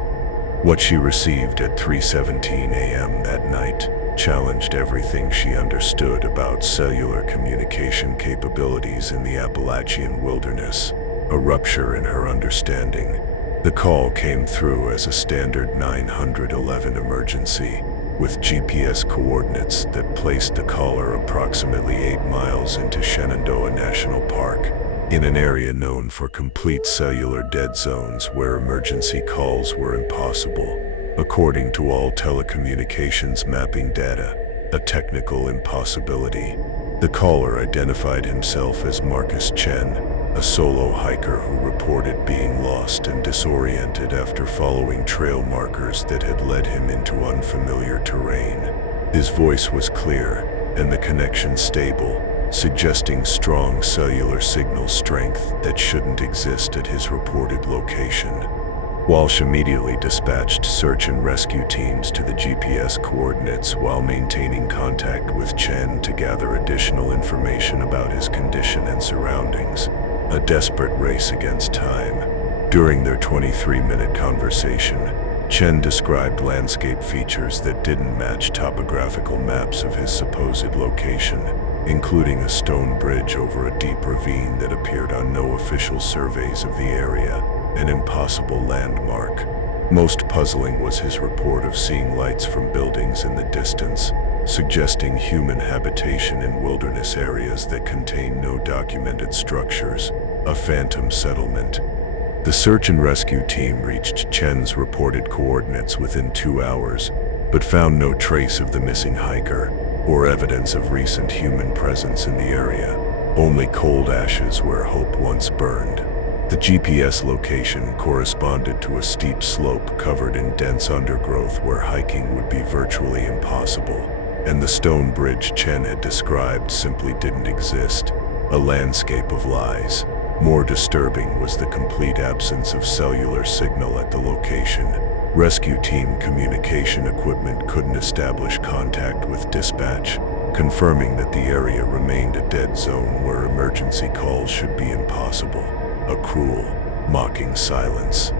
What she received at 3:17 a.m. that night challenged everything she understood about cellular communication capabilities in the Appalachian wilderness, a rupture in her understanding. The call came through as a standard 911 emergency, with GPS coordinates that placed the caller approximately 8 miles into Shenandoah National Park, in an area known for complete cellular dead zones where emergency calls were impossible. According to all telecommunications mapping data, a technical impossibility. The caller identified himself as Marcus Chen, a solo hiker who reported being lost and disoriented after following trail markers that had led him into unfamiliar terrain. His voice was clear, and the connection stable, suggesting strong cellular signal strength that shouldn't exist at his reported location. Walsh immediately dispatched search and rescue teams to the GPS coordinates while maintaining contact with Chen to gather additional information about his condition and surroundings, a desperate race against time. During their 23-minute conversation, Chen described landscape features that didn't match topographical maps of his supposed location, including a stone bridge over a deep ravine that appeared on no official surveys of the area, an impossible landmark. Most puzzling was his report of seeing lights from buildings in the distance, suggesting human habitation in wilderness areas that contain no documented structures, a phantom settlement. The search and rescue team reached Chen's reported coordinates within 2 hours, but found no trace of the missing hiker or evidence of recent human presence in the area, only cold ashes where hope once burned. The GPS location corresponded to a steep slope covered in dense undergrowth where hiking would be virtually impossible, and the stone bridge Chen had described simply didn't exist, a landscape of lies. More disturbing was the complete absence of cellular signal at the location. Rescue team communication equipment couldn't establish contact with dispatch, confirming that the area remained a dead zone where emergency calls should be impossible. A cruel, mocking silence.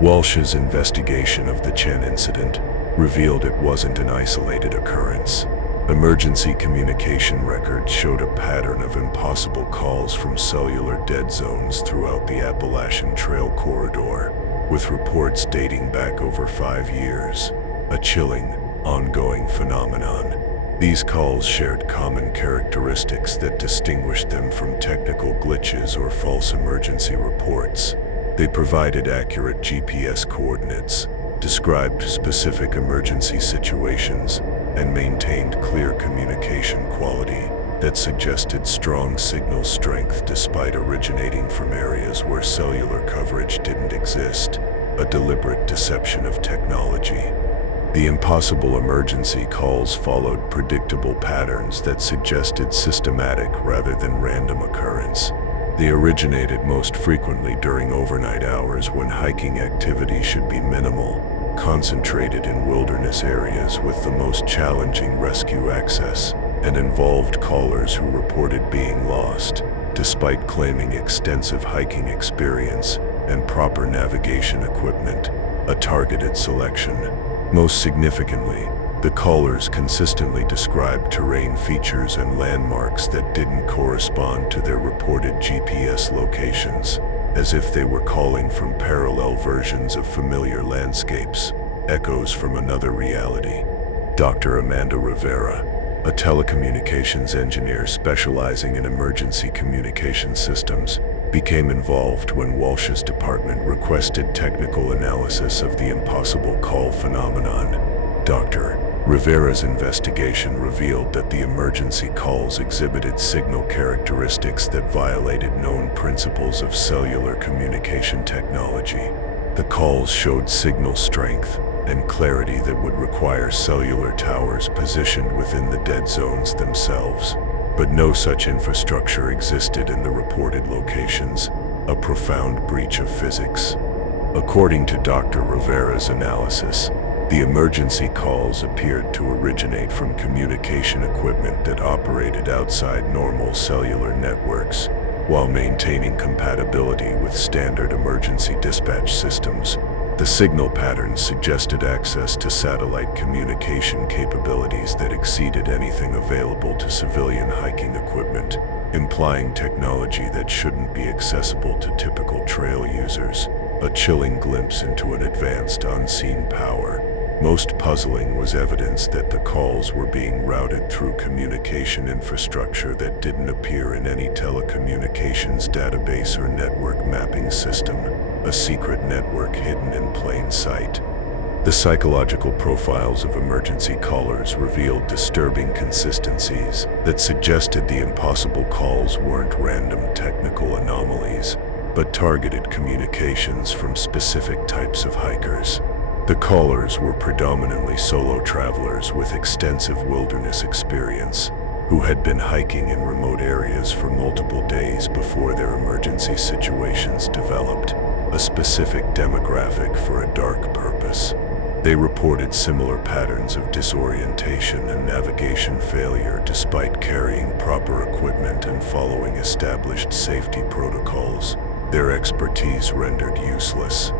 Walsh's investigation of the Chen incident revealed it wasn't an isolated occurrence. Emergency communication records showed a pattern of impossible calls from cellular dead zones throughout the Appalachian Trail corridor. with reports dating back over 5 years, a chilling, ongoing phenomenon. These calls shared common characteristics that distinguished them from technical glitches or false emergency reports. They provided accurate GPS coordinates, described specific emergency situations, and maintained clear communication quality that suggested strong signal strength despite originating from areas where cellular coverage didn't exist, a deliberate deception of technology. The impossible emergency calls followed predictable patterns that suggested systematic rather than random occurrence. They originated most frequently during overnight hours when hiking activity should be minimal, concentrated in wilderness areas with the most challenging rescue access, and involved callers who reported being lost, despite claiming extensive hiking experience and proper navigation equipment, a targeted selection. Most significantly, the callers consistently described terrain features and landmarks that didn't correspond to their reported GPS locations, as if they were calling from parallel versions of familiar landscapes, echoes from another reality. Dr. Amanda Rivera, a telecommunications engineer specializing in emergency communication systems, became involved when Walsh's department requested technical analysis of the impossible call phenomenon. Dr. Rivera's investigation revealed that the emergency calls exhibited signal characteristics that violated known principles of cellular communication technology. The calls showed signal strength and clarity that would require cellular towers positioned within the dead zones themselves. But no such infrastructure existed in the reported locations, a profound breach of physics. According to Dr. Rivera's analysis, the emergency calls appeared to originate from communication equipment that operated outside normal cellular networks, while maintaining compatibility with standard emergency dispatch systems. The signal patterns suggested access to satellite communication capabilities that exceeded anything available to civilian hiking equipment, implying technology that shouldn't be accessible to typical trail users, a chilling glimpse into an advanced unseen power. Most puzzling was evidence that the calls were being routed through communication infrastructure that didn't appear in any telecommunications database or network mapping system, a secret network hidden in plain sight. The psychological profiles of emergency callers revealed disturbing consistencies that suggested the impossible calls weren't random technical anomalies, but targeted communications from specific types of hikers. The callers were predominantly solo travelers with extensive wilderness experience, who had been hiking in remote areas for multiple days before their emergency situations developed, a specific demographic for a dark purpose. They reported similar patterns of disorientation and navigation failure despite carrying proper equipment and following established safety protocols, their expertise rendered useless.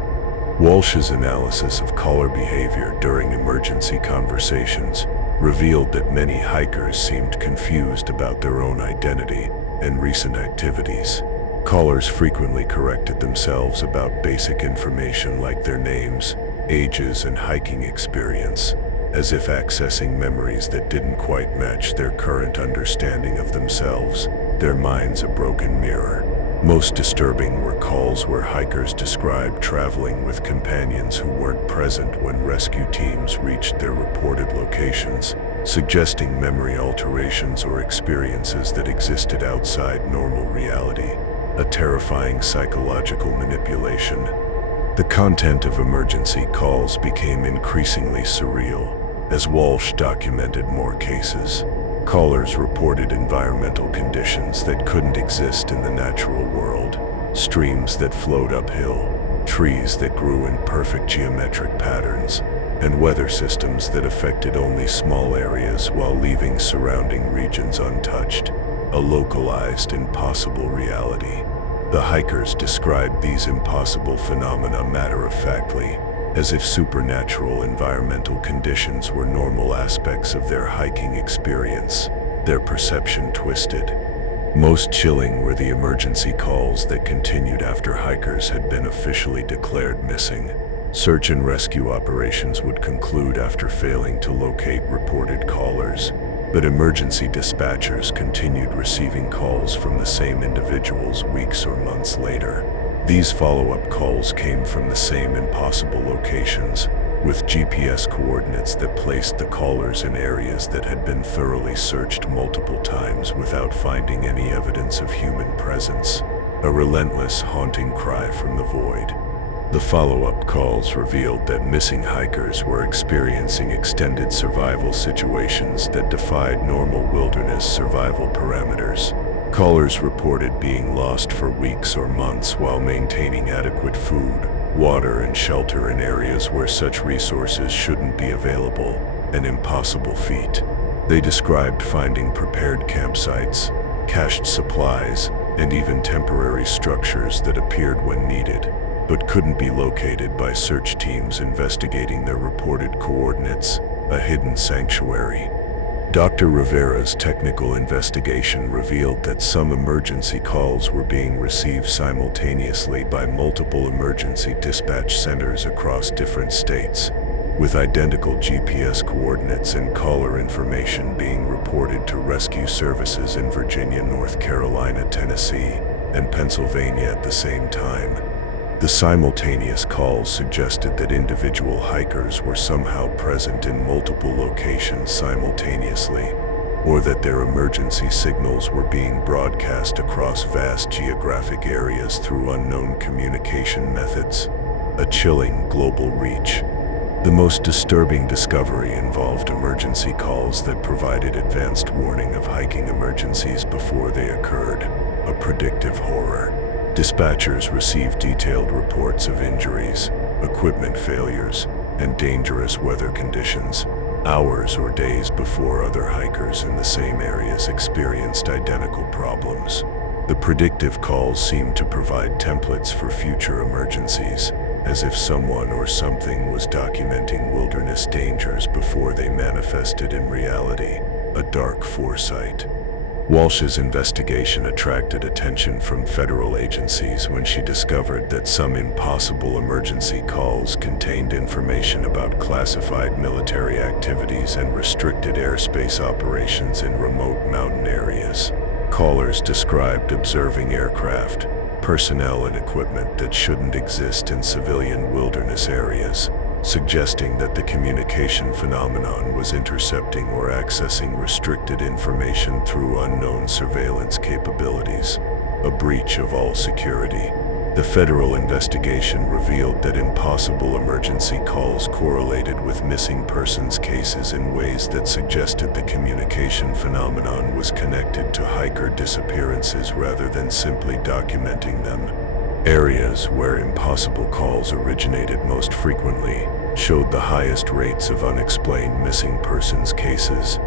Walsh's analysis of caller behavior during emergency conversations revealed that many hikers seemed confused about their own identity and recent activities. Callers frequently corrected themselves about basic information like their names, ages, and hiking experience, as if accessing memories that didn't quite match their current understanding of themselves, their minds a broken mirror. Most disturbing were calls where hikers described traveling with companions who weren't present when rescue teams reached their reported locations, suggesting memory alterations or experiences that existed outside normal reality, a terrifying psychological manipulation. The content of emergency calls became increasingly surreal as Walsh documented more cases. Callers reported environmental conditions that couldn't exist in the natural world, streams that flowed uphill, trees that grew in perfect geometric patterns, and weather systems that affected only small areas while leaving surrounding regions untouched, a localized, impossible reality. The hikers described these impossible phenomena matter-of-factly, as if supernatural environmental conditions were normal aspects of their hiking experience, their perception twisted. Most chilling were the emergency calls that continued after hikers had been officially declared missing. Search and rescue operations would conclude after failing to locate reported callers, but emergency dispatchers continued receiving calls from the same individuals weeks or months later. These follow-up calls came from the same impossible locations, with GPS coordinates that placed the callers in areas that had been thoroughly searched multiple times without finding any evidence of human presence. A relentless, haunting cry from the void. The follow-up calls revealed that missing hikers were experiencing extended survival situations that defied normal wilderness survival parameters. Callers reported being lost for weeks or months while maintaining adequate food, water, and shelter in areas where such resources shouldn't be available, an impossible feat. They described finding prepared campsites, cached supplies, and even temporary structures that appeared when needed, but couldn't be located by search teams investigating their reported coordinates, a hidden sanctuary. Dr. Rivera's technical investigation revealed that some emergency calls were being received simultaneously by multiple emergency dispatch centers across different states, with identical GPS coordinates and caller information being reported to rescue services in Virginia, North Carolina, Tennessee, and Pennsylvania at the same time. The simultaneous calls suggested that individual hikers were somehow present in multiple locations simultaneously, or that their emergency signals were being broadcast across vast geographic areas through unknown communication methods, a chilling global reach. The most disturbing discovery involved emergency calls that provided advanced warning of hiking emergencies before they occurred, a predictive horror. Dispatchers received detailed reports of injuries, equipment failures, and dangerous weather conditions, hours or days before other hikers in the same areas experienced identical problems. The predictive calls seemed to provide templates for future emergencies, as if someone or something was documenting wilderness dangers before they manifested in reality, a dark foresight. Walsh's investigation attracted attention from federal agencies when she discovered that some impossible emergency calls contained information about classified military activities and restricted airspace operations in remote mountain areas. Callers described observing aircraft, personnel, and equipment that shouldn't exist in civilian wilderness areas, suggesting that the communication phenomenon was intercepting or accessing restricted information through unknown surveillance capabilities, a breach of all security. The federal investigation revealed that impossible emergency calls correlated with missing persons cases in ways that suggested the communication phenomenon was connected to hiker disappearances rather than simply documenting them. Areas where impossible calls originated most frequently showed the highest rates of unexplained missing persons cases,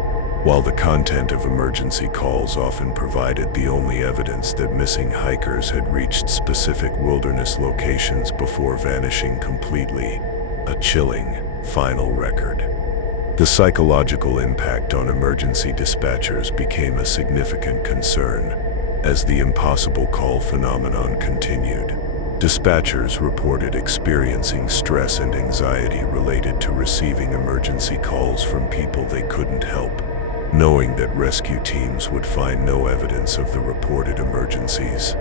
while the content of emergency calls often provided the only evidence that missing hikers had reached specific wilderness locations before vanishing completely, a chilling, final record. The psychological impact on emergency dispatchers became a significant concern. As the impossible call phenomenon continued, dispatchers reported experiencing stress and anxiety related to receiving emergency calls from people they couldn't help, knowing that rescue teams would find no evidence of the reported emergencies.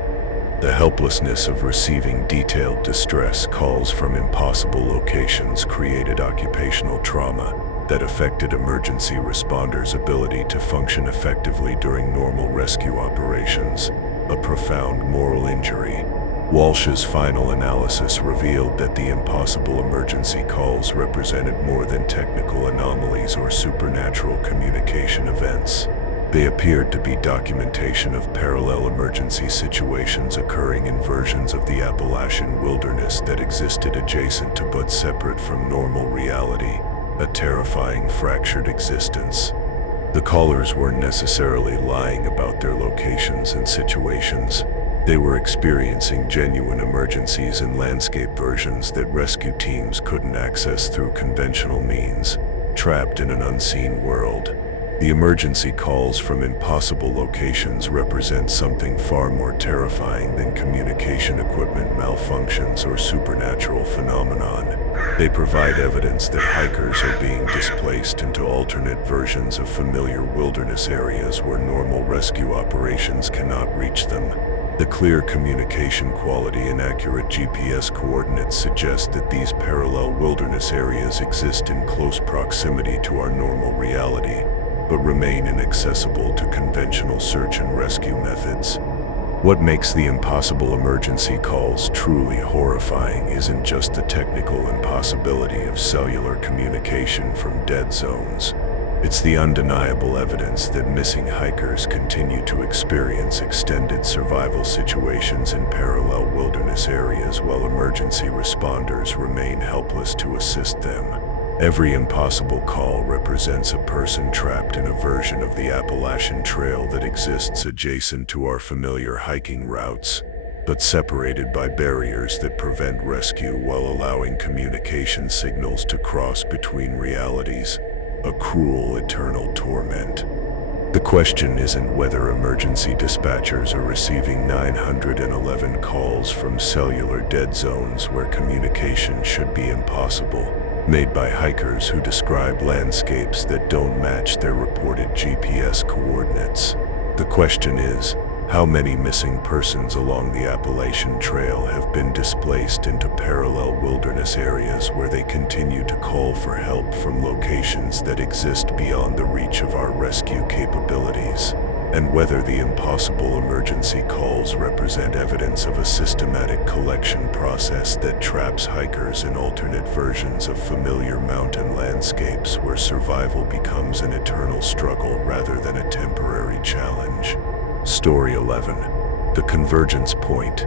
The helplessness of receiving detailed distress calls from impossible locations created occupational trauma that affected emergency responders' ability to function effectively during normal rescue operations, a profound moral injury. Walsh's final analysis revealed that the impossible emergency calls represented more than technical anomalies or supernatural communication events. They appeared to be documentation of parallel emergency situations occurring in versions of the Appalachian wilderness that existed adjacent to but separate from normal reality, a terrifying fractured existence. The callers weren't necessarily lying about their locations and situations. They were experiencing genuine emergencies in landscape versions that rescue teams couldn't access through conventional means, trapped in an unseen world. The emergency calls from impossible locations represent something far more terrifying than communication equipment malfunctions or supernatural phenomenon. They provide evidence that hikers are being displaced into alternate versions of familiar wilderness areas where normal rescue operations cannot reach them. The clear communication quality and accurate GPS coordinates suggest that these parallel wilderness areas exist in close proximity to our normal reality, but remain inaccessible to conventional search and rescue methods. What makes the impossible emergency calls truly horrifying isn't just the technical impossibility of cellular communication from dead zones. It's the undeniable evidence that missing hikers continue to experience extended survival situations in parallel wilderness areas while emergency responders remain helpless to assist them. Every impossible call represents a person trapped in a version of the Appalachian Trail that exists adjacent to our familiar hiking routes, but separated by barriers that prevent rescue while allowing communication signals to cross between realities. A cruel, eternal torment. The question isn't whether emergency dispatchers are receiving 911 calls from cellular dead zones where communication should be impossible, made by hikers who describe landscapes that don't match their reported GPS coordinates. The question is, how many missing persons along the Appalachian Trail have been displaced into parallel wilderness areas where they continue to call for help from locations that exist beyond the reach of our rescue capabilities, and whether the impossible emergency calls represent evidence of a systematic collection process that traps hikers in alternate versions of familiar mountain landscapes where survival becomes an eternal struggle rather than a temporary challenge. Story 11. The Convergence Point.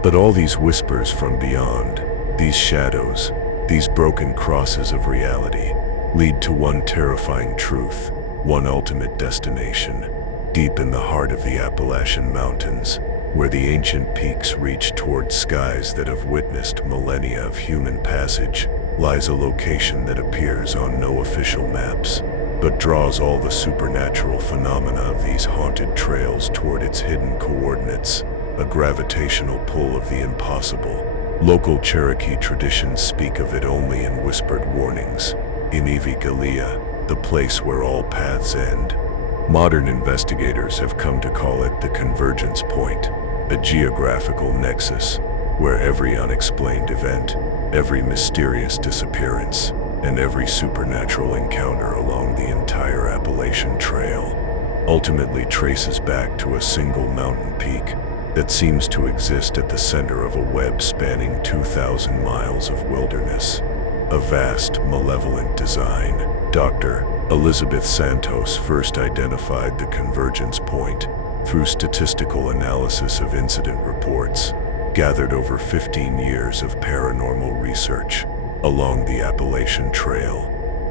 But all these whispers from beyond, these shadows, these broken crosses of reality, lead to one terrifying truth, one ultimate destination. Deep in the heart of the Appalachian Mountains, where the ancient peaks reach toward skies that have witnessed millennia of human passage, lies a location that appears on no official maps, but draws all the supernatural phenomena of these haunted trails toward its hidden coordinates, a gravitational pull of the impossible. Local Cherokee traditions speak of it only in whispered warnings, invocation, the place where all paths end. Modern investigators have come to call it the Convergence Point, a geographical nexus, where every unexplained event, every mysterious disappearance, and every supernatural encounter along the entire Appalachian Trail ultimately traces back to a single mountain peak that seems to exist at the center of a web spanning 2,000 miles of wilderness. A vast, malevolent design. Dr. Elizabeth Santos first identified the Convergence Point through statistical analysis of incident reports gathered over 15 years of paranormal research along the Appalachian Trail,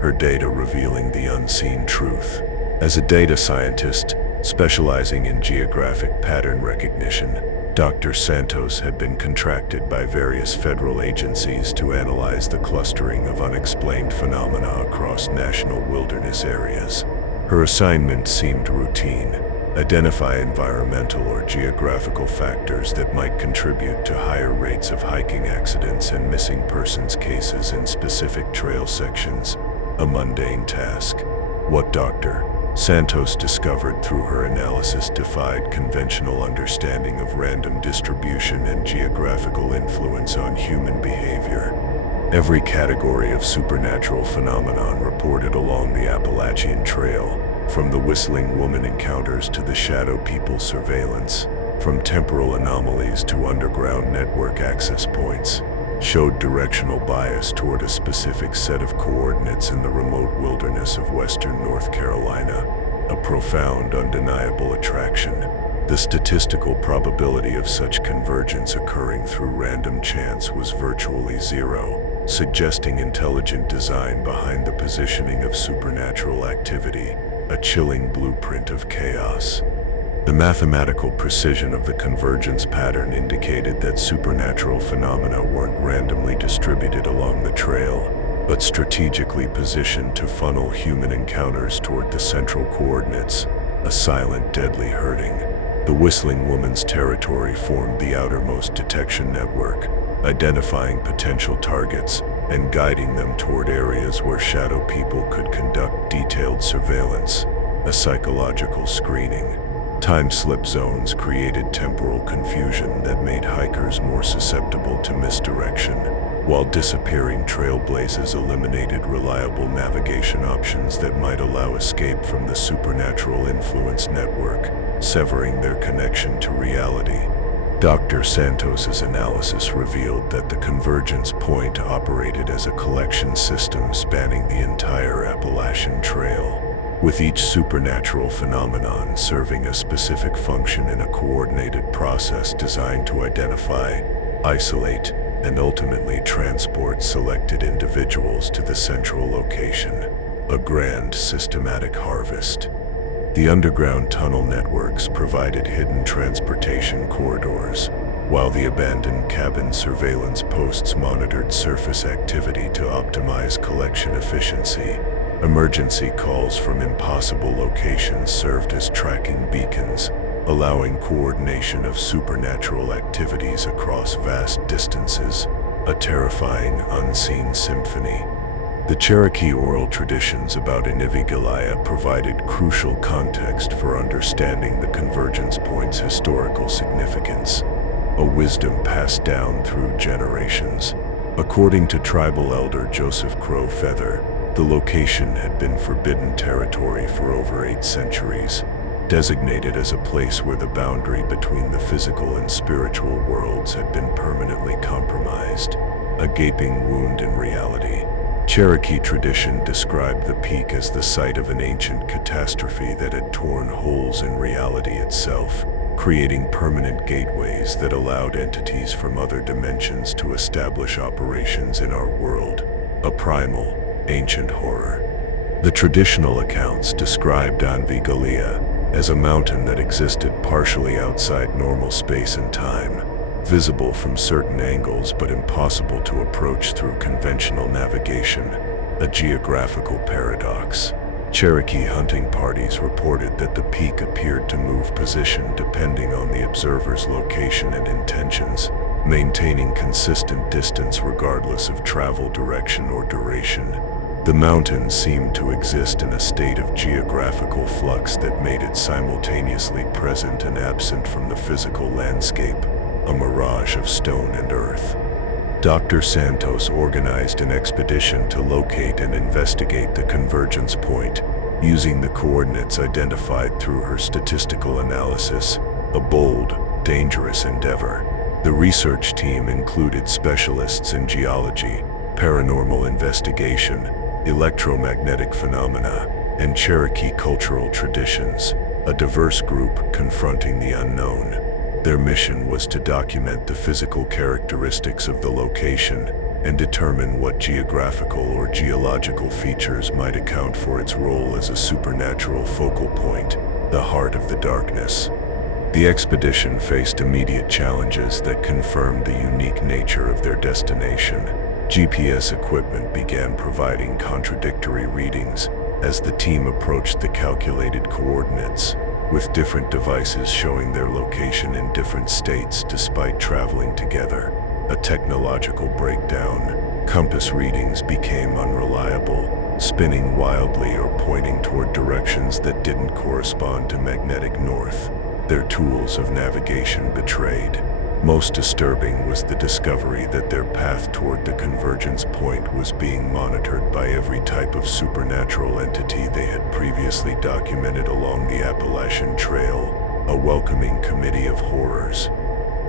her data revealing the unseen truth. As a data scientist specializing in geographic pattern recognition, Dr. Santos had been contracted by various federal agencies to analyze the clustering of unexplained phenomena across national wilderness areas. Her assignment seemed routine: identify environmental or geographical factors that might contribute to higher rates of hiking accidents and missing persons cases in specific trail sections. A mundane task. What Dr. Santos discovered through her analysis defied conventional understanding of random distribution and geographical influence on human behavior. Every category of supernatural phenomenon reported along the Appalachian Trail, from the whistling woman encounters to the shadow people surveillance, from temporal anomalies to underground network access points, showed directional bias toward a specific set of coordinates in the remote wilderness of western North Carolina, a profound, undeniable attraction. The statistical probability of such convergence occurring through random chance was virtually zero, suggesting intelligent design behind the positioning of supernatural activity, a chilling blueprint of chaos. The mathematical precision of the convergence pattern indicated that supernatural phenomena weren't randomly distributed along the trail, but strategically positioned to funnel human encounters toward the central coordinates, a silent, deadly herding. The Whistling Woman's territory formed the outermost detection network, identifying potential targets and guiding them toward areas where shadow people could conduct detailed surveillance, a psychological screening. Time-slip zones created temporal confusion that made hikers more susceptible to misdirection, while disappearing trailblazes eliminated reliable navigation options that might allow escape from the supernatural influence network, severing their connection to reality. Dr. Santos's analysis revealed that the convergence point operated as a collection system spanning the entire Appalachian Trail, with each supernatural phenomenon serving a specific function in a coordinated process designed to identify, isolate, and ultimately transport selected individuals to the central location, a grand systematic harvest. The underground tunnel networks provided hidden transportation corridors, while the abandoned cabin surveillance posts monitored surface activity to optimize collection efficiency. Emergency calls from impossible locations served as tracking beacons, allowing coordination of supernatural activities across vast distances, a terrifying, unseen symphony. The Cherokee oral traditions about invocation provided crucial context for understanding the convergence point's historical significance, a wisdom passed down through generations. According to tribal elder Joseph Crow Feather, the location had been forbidden territory for over 8 centuries, designated as a place where the boundary between the physical and spiritual worlds had been permanently compromised, a gaping wound in reality. Cherokee tradition described the peak as the site of an ancient catastrophe that had torn holes in reality itself, creating permanent gateways that allowed entities from other dimensions to establish operations in our world, a primal, ancient horror. The traditional accounts described unveiling as a mountain that existed partially outside normal space and time, visible from certain angles but impossible to approach through conventional navigation, a geographical paradox. Cherokee hunting parties reported that the peak appeared to move position depending on the observer's location and intentions, maintaining consistent distance regardless of travel direction or duration. The mountain seemed to exist in a state of geographical flux that made it simultaneously present and absent from the physical landscape, a mirage of stone and earth. Dr. Santos organized an expedition to locate and investigate the convergence point, using the coordinates identified through her statistical analysis, a bold, dangerous endeavor. The research team included specialists in geology, paranormal investigation, electromagnetic phenomena, and Cherokee cultural traditions, a diverse group confronting the unknown. Their mission was to document the physical characteristics of the location and determine what geographical or geological features might account for its role as a supernatural focal point, the heart of the darkness. The expedition faced immediate challenges that confirmed the unique nature of their destination. GPS equipment began providing contradictory readings as the team approached the calculated coordinates, with different devices showing their location in different states despite traveling together. A technological breakdown. Compass readings became unreliable, spinning wildly or pointing toward directions that didn't correspond to magnetic north. Their tools of navigation betrayed. Most disturbing was the discovery that their path toward the convergence point was being monitored by every type of supernatural entity they had previously documented along the Appalachian Trail, a welcoming committee of horrors.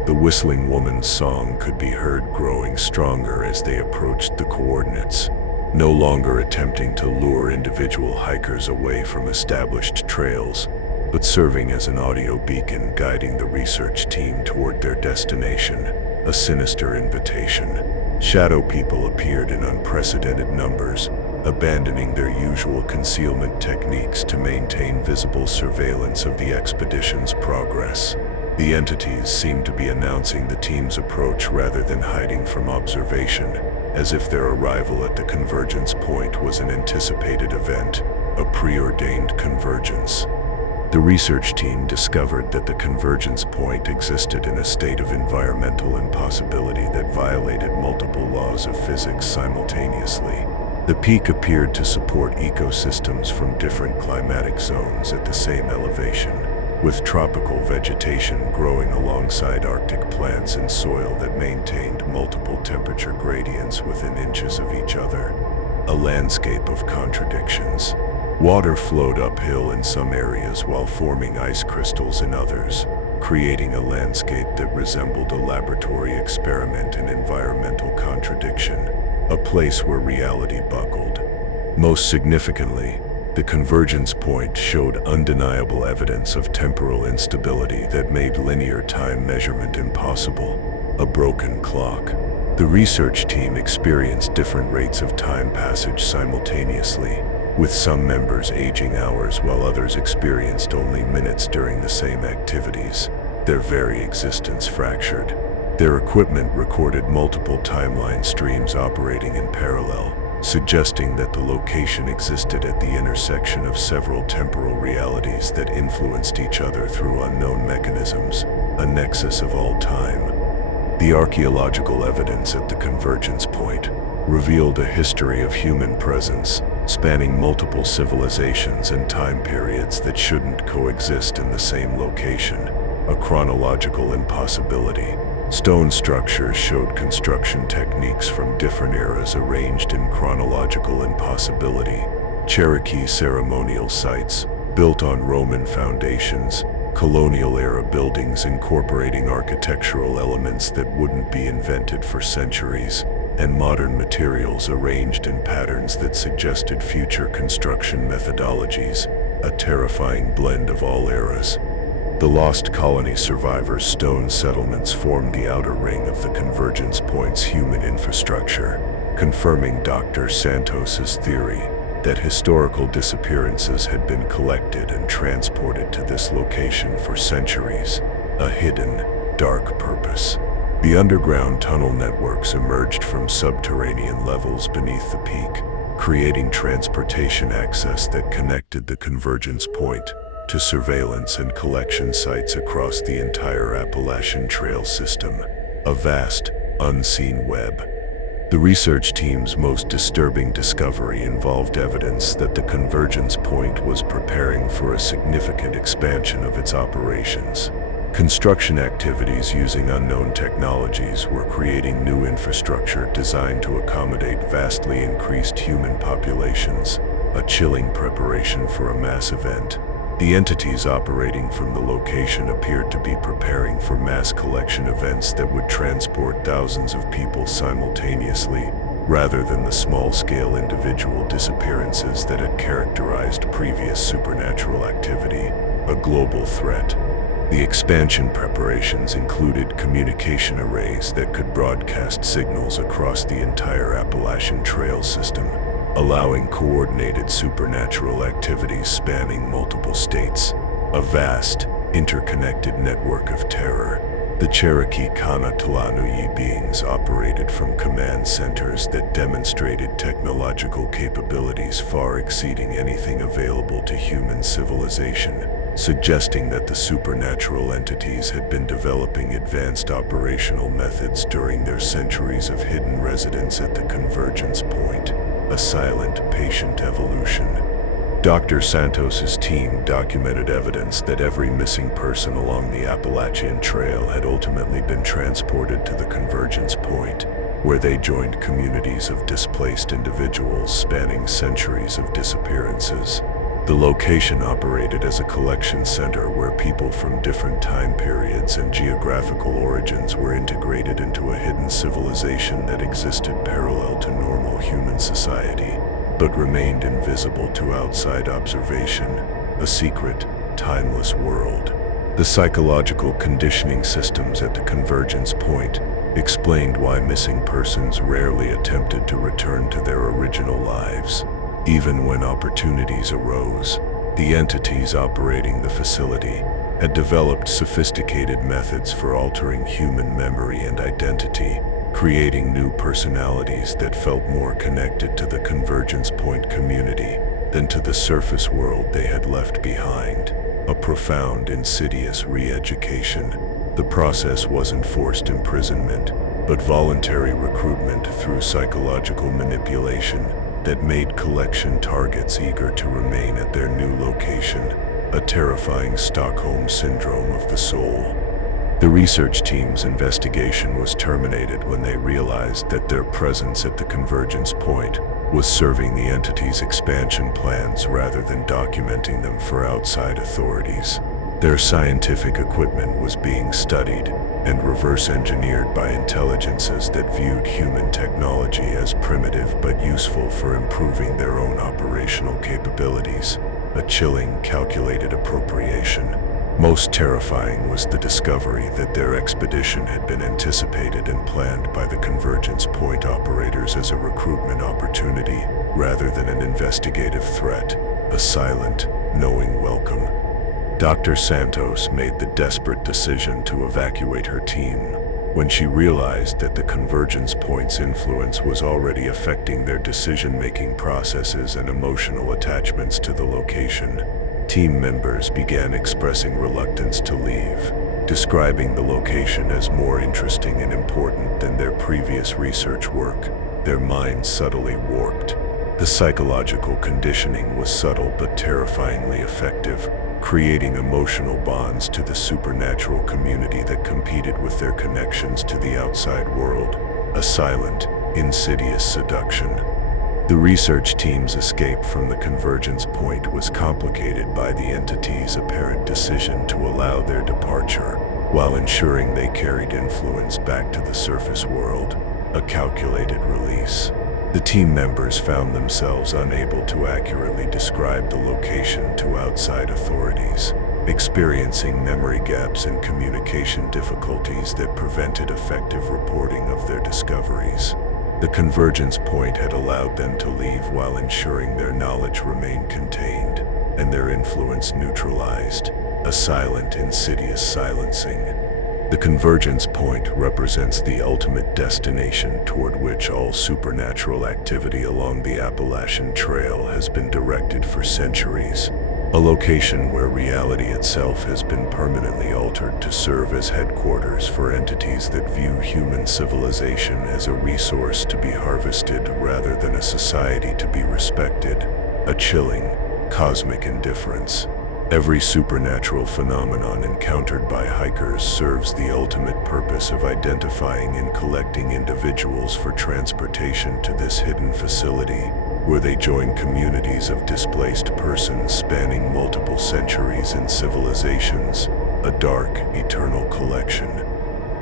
The Whistling Woman's song could be heard growing stronger as they approached the coordinates, no longer attempting to lure individual hikers away from established trails, but serving as an audio beacon guiding the research team toward their destination, a sinister invitation. Shadow people appeared in unprecedented numbers, abandoning their usual concealment techniques to maintain visible surveillance of the expedition's progress. The entities seemed to be announcing the team's approach rather than hiding from observation, as if their arrival at the convergence point was an anticipated event, a preordained convergence. The research team discovered that the convergence point existed in a state of environmental impossibility that violated multiple laws of physics simultaneously. The peak appeared to support ecosystems from different climatic zones at the same elevation, with tropical vegetation growing alongside Arctic plants and soil that maintained multiple temperature gradients within inches of each other. A landscape of contradictions. Water flowed uphill in some areas while forming ice crystals in others, creating a landscape that resembled a laboratory experiment in environmental contradiction, a place where reality buckled. Most significantly, the convergence point showed undeniable evidence of temporal instability that made linear time measurement impossible, a broken clock. The research team experienced different rates of time passage simultaneously, with some members aging hours while others experienced only minutes during the same activities, their very existence fractured. Their equipment recorded multiple timeline streams operating in parallel, suggesting that the location existed at the intersection of several temporal realities that influenced each other through unknown mechanisms, a nexus of all time. The archaeological evidence at the convergence point revealed a history of human presence, spanning multiple civilizations and time periods that shouldn't coexist in the same location, a chronological impossibility. Stone structures showed construction techniques from different eras arranged in chronological impossibility. Cherokee ceremonial sites, built on Roman foundations, colonial-era buildings incorporating architectural elements that wouldn't be invented for centuries, and modern materials arranged in patterns that suggested future construction methodologies, a terrifying blend of all eras. The lost colony survivors' stone settlements formed the outer ring of the convergence point's human infrastructure, confirming Dr. Santos's theory that historical disappearances had been collected and transported to this location for centuries, a hidden, dark purpose. The underground tunnel networks emerged from subterranean levels beneath the peak, creating transportation access that connected the convergence point to surveillance and collection sites across the entire Appalachian Trail system, a vast, unseen web. The research team's most disturbing discovery involved evidence that the convergence point was preparing for a significant expansion of its operations. Construction activities using unknown technologies were creating new infrastructure designed to accommodate vastly increased human populations, a chilling preparation for a mass event. The entities operating from the location appeared to be preparing for mass collection events that would transport thousands of people simultaneously, rather than the small-scale individual disappearances that had characterized previous supernatural activity, a global threat. The expansion preparations included communication arrays that could broadcast signals across the entire Appalachian Trail system, allowing coordinated supernatural activities spanning multiple states, a vast, interconnected network of terror. The Cherokee Kanatalanuyi beings operated from command centers that demonstrated technological capabilities far exceeding anything available to human civilization, suggesting that the supernatural entities had been developing advanced operational methods during their centuries of hidden residence at the convergence point, a silent, patient evolution. Dr. Santos's team documented evidence that every missing person along the Appalachian Trail had ultimately been transported to the convergence point, where they joined communities of displaced individuals spanning centuries of disappearances. The location operated as a collection center where people from different time periods and geographical origins were integrated into a hidden civilization that existed parallel to normal human society, but remained invisible to outside observation, a secret, timeless world. The psychological conditioning systems at the convergence point explained why missing persons rarely attempted to return to their original lives. Even when opportunities arose, the entities operating the facility had developed sophisticated methods for altering human memory and identity, creating new personalities that felt more connected to the Convergence Point community than to the surface world they had left behind. A profound, insidious re-education. The process wasn't forced imprisonment, but voluntary recruitment through psychological manipulation that made collection targets eager to remain at their new location, a terrifying Stockholm syndrome of the soul. The research team's investigation was terminated when they realized that their presence at the Convergence Point was serving the entity's expansion plans rather than documenting them for outside authorities. Their scientific equipment was being studied and reverse engineered by intelligences that viewed human technology as primitive but useful for improving their own operational capabilities. A chilling, calculated appropriation. Most terrifying was the discovery that their expedition had been anticipated and planned by the Convergence Point operators as a recruitment opportunity rather than an investigative threat, a silent, knowing welcome. Dr. Santos made the desperate decision to evacuate her team when she realized that the Convergence Point's influence was already affecting their decision-making processes and emotional attachments to the location. Team members began expressing reluctance to leave, describing the location as more interesting and important than their previous research work, their minds subtly warped. The psychological conditioning was subtle but terrifyingly effective, creating emotional bonds to the supernatural community that competed with their connections to the outside world, a silent, insidious seduction. The research team's escape from the Convergence Point was complicated by the entity's apparent decision to allow their departure, while ensuring they carried influence back to the surface world, a calculated release. The team members found themselves unable to accurately describe the location to outside authorities, experiencing memory gaps and communication difficulties that prevented effective reporting of their discoveries. The Convergence Point had allowed them to leave while ensuring their knowledge remained contained and their influence neutralized, a silent, insidious silencing. The Convergence Point represents the ultimate destination toward which all supernatural activity along the Appalachian Trail has been directed for centuries, a location where reality itself has been permanently altered to serve as headquarters for entities that view human civilization as a resource to be harvested rather than a society to be respected, a chilling, cosmic indifference. Every supernatural phenomenon encountered by hikers serves the ultimate purpose of identifying and collecting individuals for transportation to this hidden facility, where they join communities of displaced persons spanning multiple centuries and civilizations, a dark, eternal collection.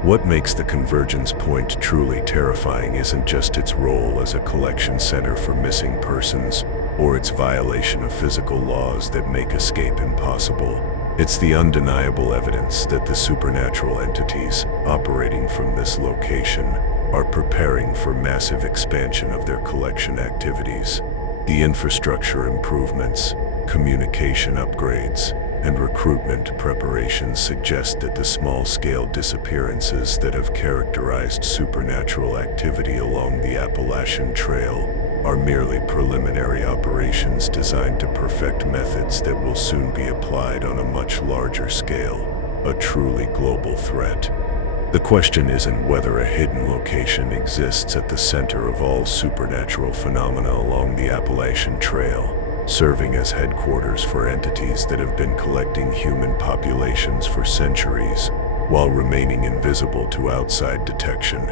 What makes the Convergence Point truly terrifying isn't just its role as a collection center for missing persons, or its violation of physical laws that make escape impossible. It's the undeniable evidence that the supernatural entities operating from this location are preparing for massive expansion of their collection activities. The infrastructure improvements, communication upgrades, and recruitment preparations suggest that the small-scale disappearances that have characterized supernatural activity along the Appalachian Trail are merely preliminary operations designed to perfect methods that will soon be applied on a much larger scale, a truly global threat. The question isn't whether a hidden location exists at the center of all supernatural phenomena along the Appalachian Trail, serving as headquarters for entities that have been collecting human populations for centuries, while remaining invisible to outside detection.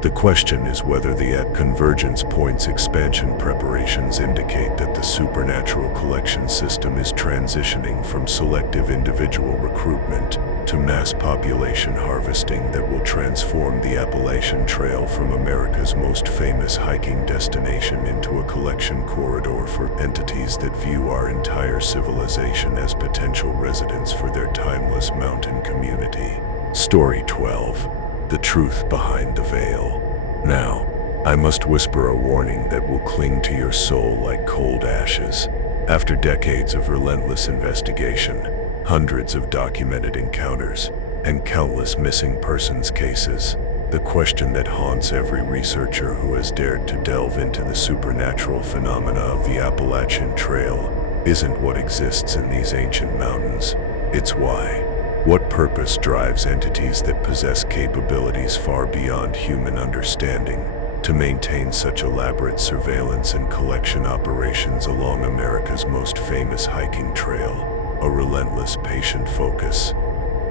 The question is whether the Convergence Point's expansion preparations indicate that the supernatural collection system is transitioning from selective individual recruitment to mass population harvesting that will transform the Appalachian Trail from America's most famous hiking destination into a collection corridor for entities that view our entire civilization as potential residents for their timeless mountain community. Story 12. The truth behind the veil. Now, I must whisper a warning that will cling to your soul like cold ashes. After decades of relentless investigation, hundreds of documented encounters, and countless missing persons cases. The question that haunts every researcher who has dared to delve into the supernatural phenomena of the Appalachian Trail isn't what exists in these ancient mountains, it's why. What purpose drives entities that possess capabilities far beyond human understanding to maintain such elaborate surveillance and collection operations along America's most famous hiking trail? A relentless, patient focus.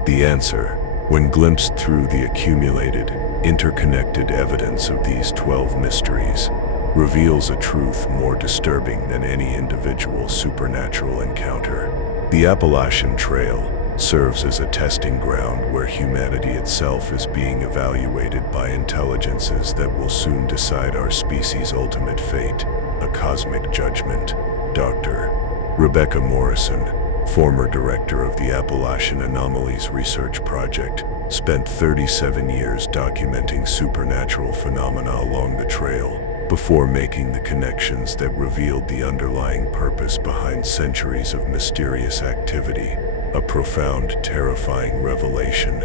The answer, when glimpsed through the accumulated, interconnected evidence of these 12 mysteries, reveals a truth more disturbing than any individual supernatural encounter. The Appalachian Trail serves as a testing ground where humanity itself is being evaluated by intelligences that will soon decide our species' ultimate fate, a cosmic judgment. Dr. Rebecca Morrison, former director of the Appalachian Anomalies Research Project, spent 37 years documenting supernatural phenomena along the trail before making the connections that revealed the underlying purpose behind centuries of mysterious activity, a profound, terrifying revelation.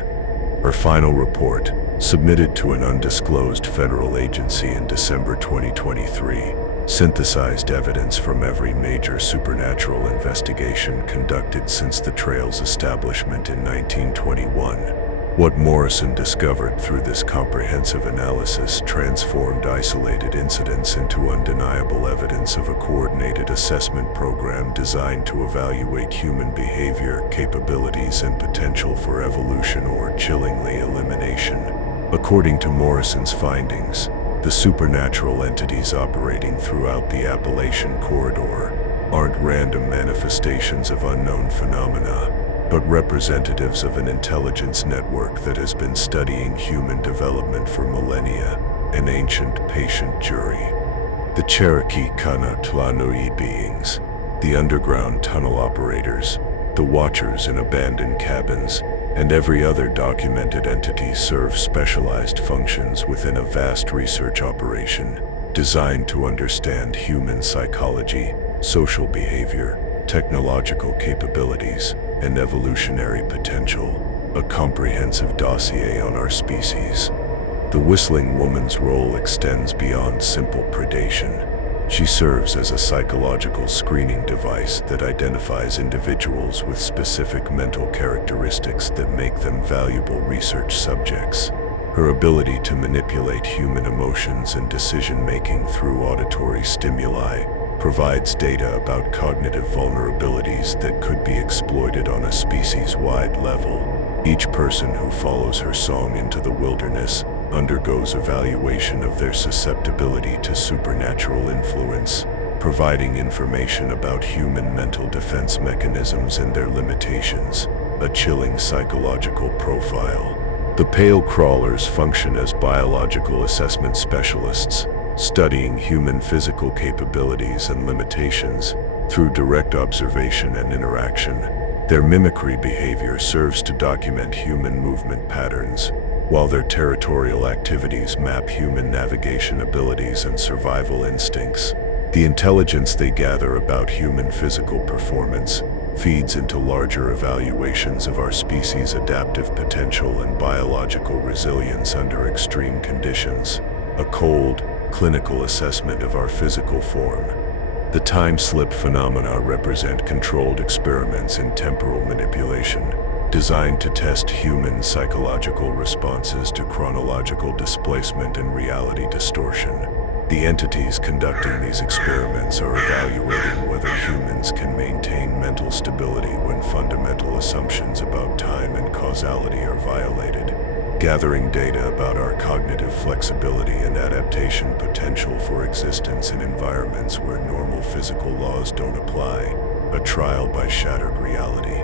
Her final report, submitted to an undisclosed federal agency in December 2023, synthesized evidence from every major supernatural investigation conducted since the trail's establishment in 1921. What Morrison discovered through this comprehensive analysis transformed isolated incidents into undeniable evidence of a coordinated assessment program designed to evaluate human behavior, capabilities, and potential for evolution or, chillingly, elimination. According to Morrison's findings, the supernatural entities operating throughout the Appalachian Corridor aren't random manifestations of unknown phenomena, but representatives of an intelligence network that has been studying human development for millennia, an ancient, patient jury. The Cherokee Kanatlanui beings, the underground tunnel operators, the watchers in abandoned cabins, and every other documented entity serve specialized functions within a vast research operation designed to understand human psychology, social behavior, technological capabilities, and evolutionary potential, a comprehensive dossier on our species. The Whistling Woman's role extends beyond simple predation. She serves as a psychological screening device that identifies individuals with specific mental characteristics that make them valuable research subjects. Her ability to manipulate human emotions and decision-making through auditory stimuli provides data about cognitive vulnerabilities that could be exploited on a species-wide level. Each person who follows her song into the wilderness undergoes evaluation of their susceptibility to supernatural influence, providing information about human mental defense mechanisms and their limitations, a chilling psychological profile. The Pale Crawlers function as biological assessment specialists, studying human physical capabilities and limitations through direct observation and interaction. Their mimicry behavior serves to document human movement patterns, while their territorial activities map human navigation abilities and survival instincts. The intelligence they gather about human physical performance feeds into larger evaluations of our species' adaptive potential and biological resilience under extreme conditions, a cold, clinical assessment of our physical form. The time-slip phenomena represent controlled experiments in temporal manipulation, designed to test human psychological responses to chronological displacement and reality distortion. The entities conducting these experiments are evaluating whether humans can maintain mental stability when fundamental assumptions about time and causality are violated, gathering data about our cognitive flexibility and adaptation potential for existence in environments where normal physical laws don't apply, a trial by shattered reality.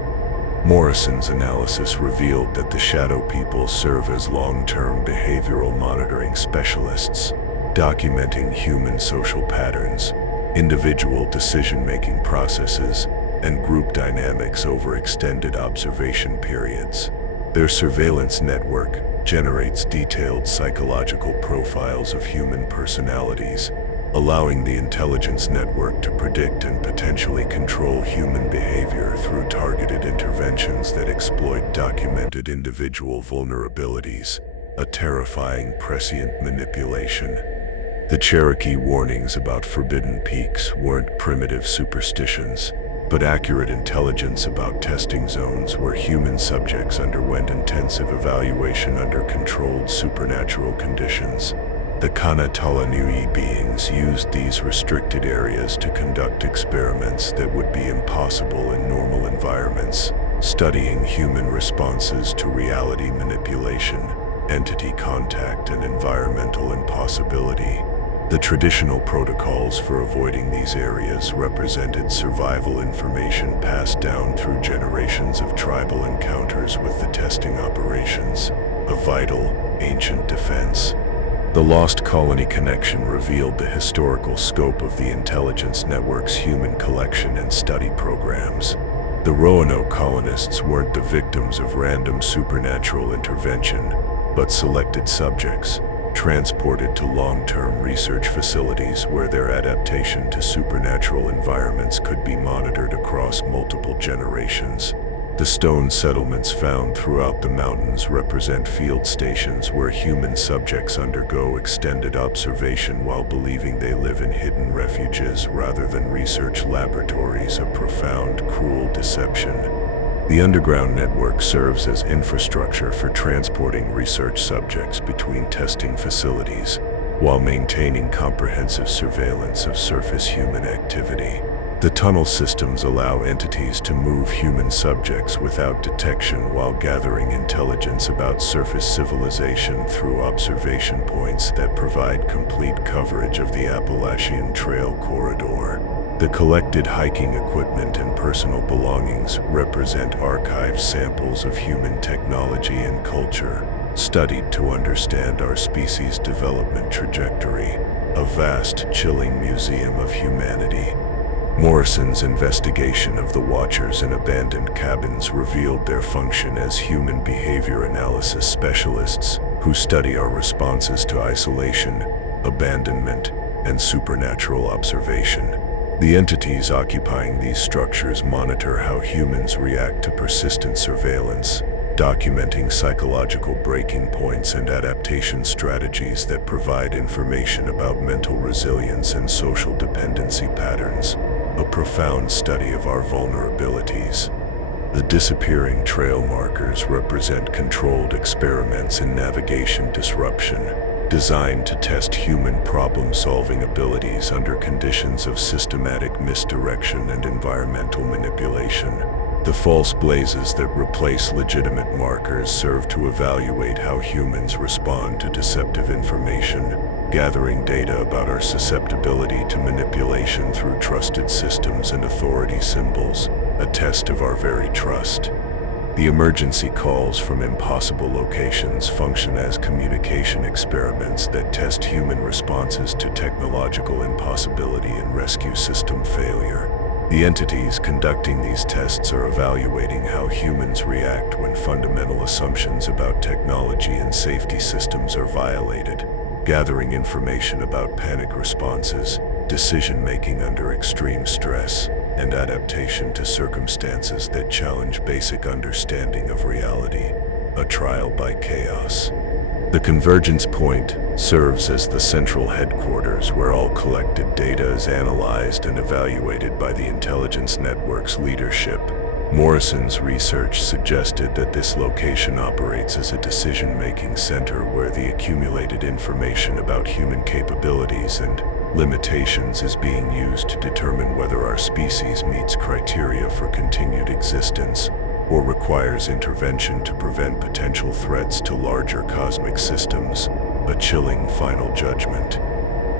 Morrison's analysis revealed that the shadow people serve as long-term behavioral monitoring specialists, documenting human social patterns, individual decision-making processes, and group dynamics over extended observation periods. Their surveillance network generates detailed psychological profiles of human personalities, allowing the intelligence network to predict and potentially control human behavior through targeted interventions that exploit documented individual vulnerabilities, a terrifying prescient manipulation. The Cherokee warnings about forbidden peaks weren't primitive superstitions, but accurate intelligence about testing zones where human subjects underwent intensive evaluation under controlled supernatural conditions. The Kanatalaniui beings used these restricted areas to conduct experiments that would be impossible in normal environments, studying human responses to reality manipulation, entity contact, and environmental impossibility. The traditional protocols for avoiding these areas represented survival information passed down through generations of tribal encounters with the testing operations, a vital, ancient defense. The Lost Colony Connection revealed the historical scope of the intelligence network's human collection and study programs. The Roanoke colonists weren't the victims of random supernatural intervention, but selected subjects, transported to long-term research facilities where their adaptation to supernatural environments could be monitored across multiple generations. The stone settlements found throughout the mountains represent field stations where human subjects undergo extended observation while believing they live in hidden refuges rather than research laboratories, a profound, cruel deception. The underground network serves as infrastructure for transporting research subjects between testing facilities, while maintaining comprehensive surveillance of surface human activity. The tunnel systems allow entities to move human subjects without detection while gathering intelligence about surface civilization through observation points that provide complete coverage of the Appalachian Trail corridor. The collected hiking equipment and personal belongings represent archived samples of human technology and culture, studied to understand our species' development trajectory, a vast, chilling museum of humanity. Morrison's investigation of the Watchers in abandoned cabins revealed their function as human behavior analysis specialists who study our responses to isolation, abandonment, and supernatural observation. The entities occupying these structures monitor how humans react to persistent surveillance, documenting psychological breaking points and adaptation strategies that provide information about mental resilience and social dependency patterns, a profound study of our vulnerabilities. The disappearing trail markers represent controlled experiments in navigation disruption, designed to test human problem-solving abilities under conditions of systematic misdirection and environmental manipulation. The false blazes that replace legitimate markers serve to evaluate how humans respond to deceptive information, gathering data about our susceptibility to manipulation through trusted systems and authority symbols, a test of our very trust. The emergency calls from impossible locations function as communication experiments that test human responses to technological impossibility and rescue system failure. The entities conducting these tests are evaluating how humans react when fundamental assumptions about technology and safety systems are violated, gathering information about panic responses, decision-making under extreme stress, and adaptation to circumstances that challenge basic understanding of reality, a trial by chaos. The convergence point serves as the central headquarters where all collected data is analyzed and evaluated by the intelligence network's leadership. Morrison's research suggested that this location operates as a decision-making center where the accumulated information about human capabilities and limitations is being used to determine whether our species meets criteria for continued existence or requires intervention to prevent potential threats to larger cosmic systems, a chilling final judgment.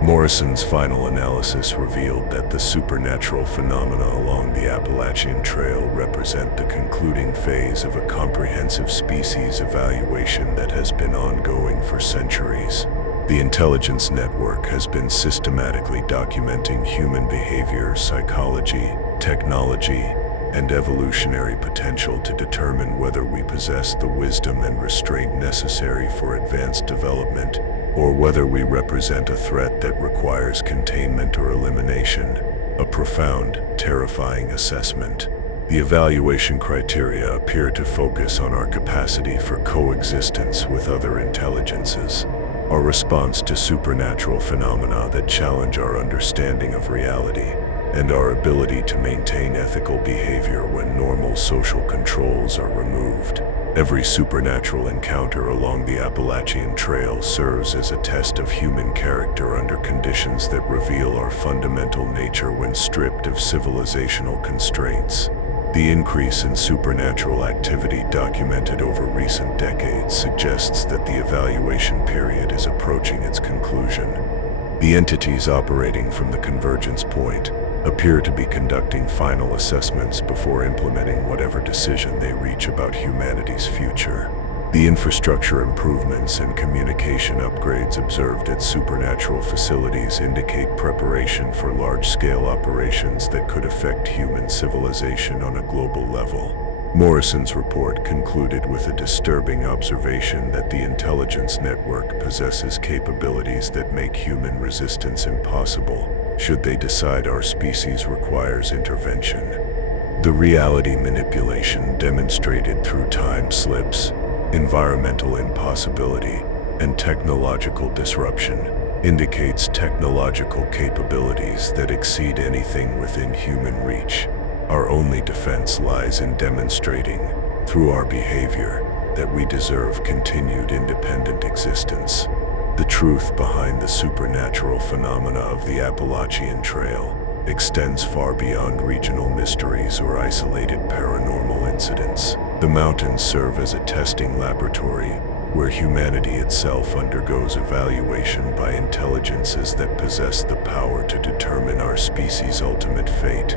Morrison's final analysis revealed that the supernatural phenomena along the Appalachian Trail represent the concluding phase of a comprehensive species evaluation that has been ongoing for centuries. The intelligence network has been systematically documenting human behavior, psychology, technology, and evolutionary potential to determine whether we possess the wisdom and restraint necessary for advanced development, or whether we represent a threat that requires containment or elimination. A profound, terrifying assessment. The evaluation criteria appear to focus on our capacity for coexistence with other intelligences, our response to supernatural phenomena that challenge our understanding of reality, and our ability to maintain ethical behavior when normal social controls are removed. Every supernatural encounter along the Appalachian Trail serves as a test of human character under conditions that reveal our fundamental nature when stripped of civilizational constraints. The increase in supernatural activity documented over recent decades suggests that the evaluation period is approaching its conclusion. The entities operating from the convergence point appear to be conducting final assessments before implementing whatever decision they reach about humanity's future. The infrastructure improvements and communication upgrades observed at supernatural facilities indicate preparation for large-scale operations that could affect human civilization on a global level. Morrison's report concluded with a disturbing observation that the intelligence network possesses capabilities that make human resistance impossible, should they decide our species requires intervention. The reality manipulation demonstrated through time slips, environmental impossibility, and technological disruption indicates technological capabilities that exceed anything within human reach. Our only defense lies in demonstrating, through our behavior, that we deserve continued independent existence. The truth behind the supernatural phenomena of the Appalachian Trail extends far beyond regional mysteries or isolated paranormal incidents. The mountains serve as a testing laboratory where humanity itself undergoes evaluation by intelligences that possess the power to determine our species' ultimate fate.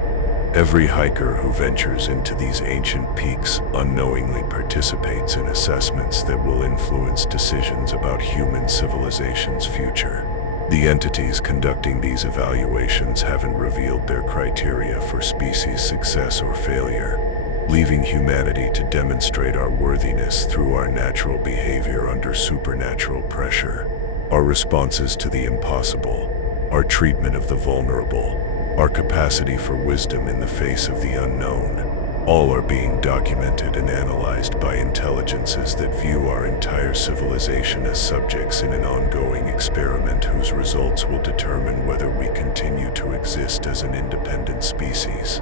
Every hiker who ventures into these ancient peaks unknowingly participates in assessments that will influence decisions about human civilization's future. The entities conducting these evaluations haven't revealed their criteria for species success or failure, leaving humanity to demonstrate our worthiness through our natural behavior under supernatural pressure. Our responses to the impossible, our treatment of the vulnerable, our capacity for wisdom in the face of the unknown, all are being documented and analyzed by intelligences that view our entire civilization as subjects in an ongoing experiment whose results will determine whether we continue to exist as an independent species.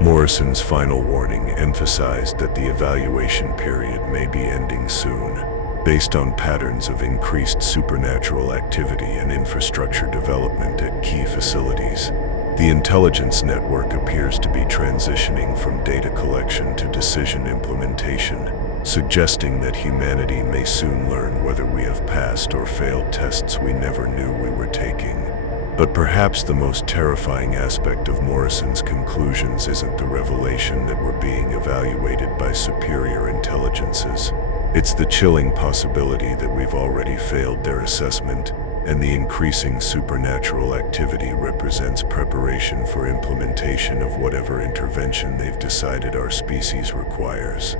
Morrison's final warning emphasized that the evaluation period may be ending soon, based on patterns of increased supernatural activity and infrastructure development at key facilities. The intelligence network appears to be transitioning from data collection to decision implementation, suggesting that humanity may soon learn whether we have passed or failed tests we never knew we were taking. But perhaps the most terrifying aspect of Morrison's conclusions isn't the revelation that we're being evaluated by superior intelligences. It's the chilling possibility that we've already failed their assessment, and the increasing supernatural activity represents preparation for implementation of whatever intervention they've decided our species requires.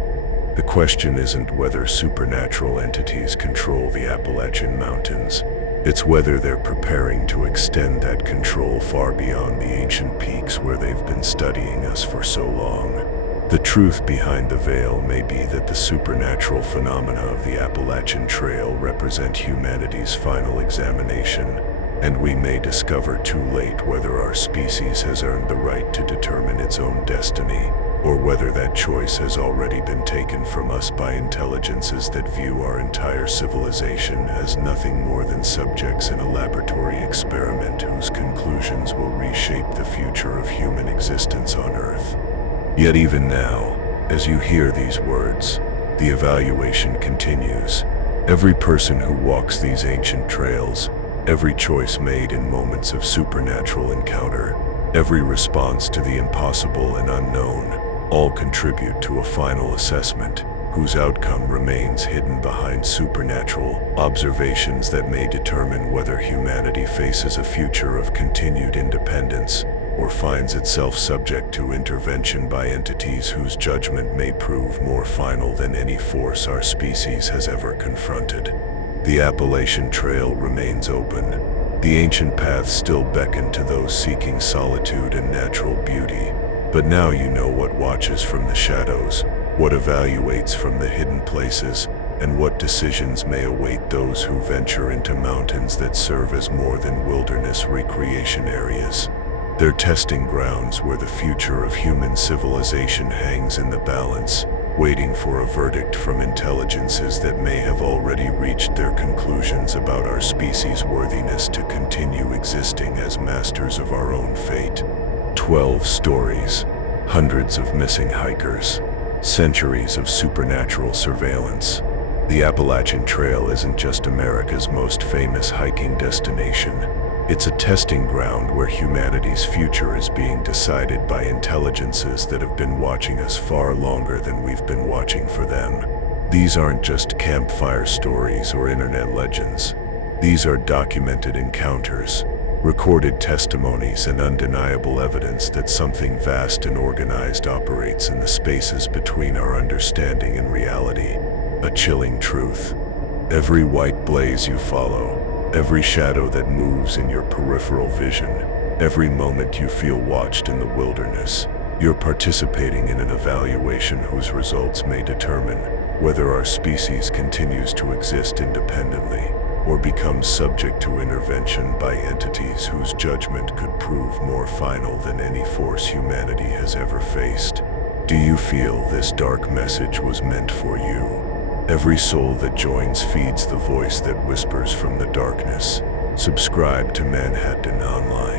The question isn't whether supernatural entities control the Appalachian Mountains. It's whether they're preparing to extend that control far beyond the ancient peaks where they've been studying us for so long. The truth behind the veil may be that the supernatural phenomena of the Appalachian Trail represent humanity's final examination, and we may discover too late whether our species has earned the right to determine its own destiny, or whether that choice has already been taken from us by intelligences that view our entire civilization as nothing more than subjects in a laboratory experiment whose conclusions will reshape the future of human existence on Earth. Yet even now, as you hear these words, the evaluation continues. Every person who walks these ancient trails, every choice made in moments of supernatural encounter, every response to the impossible and unknown, all contribute to a final assessment, whose outcome remains hidden behind supernatural observations that may determine whether humanity faces a future of continued independence or finds itself subject to intervention by entities whose judgment may prove more final than any force our species has ever confronted. The Appalachian Trail remains open. The ancient paths still beckon to those seeking solitude and natural beauty. But now you know what watches from the shadows, what evaluates from the hidden places, and what decisions may await those who venture into mountains that serve as more than wilderness recreation areas. They're testing grounds where the future of human civilization hangs in the balance, waiting for a verdict from intelligences that may have already reached their conclusions about our species' worthiness to continue existing as masters of our own fate. 12 stories, hundreds of missing hikers, centuries of supernatural surveillance. The Appalachian Trail isn't just America's most famous hiking destination. It's a testing ground where humanity's future is being decided by intelligences that have been watching us far longer than we've been watching for them. These aren't just campfire stories or internet legends. These are documented encounters, recorded testimonies, and undeniable evidence that something vast and organized operates in the spaces between our understanding and reality. A chilling truth. Every white blaze you follow, every shadow that moves in your peripheral vision, every moment you feel watched in the wilderness, you're participating in an evaluation whose results may determine whether our species continues to exist independently or becomes subject to intervention by entities whose judgment could prove more final than any force humanity has ever faced. Do you feel this dark message was meant for you? Every soul that joins feeds the voice that whispers from the darkness. Subscribe to Manhattan Online.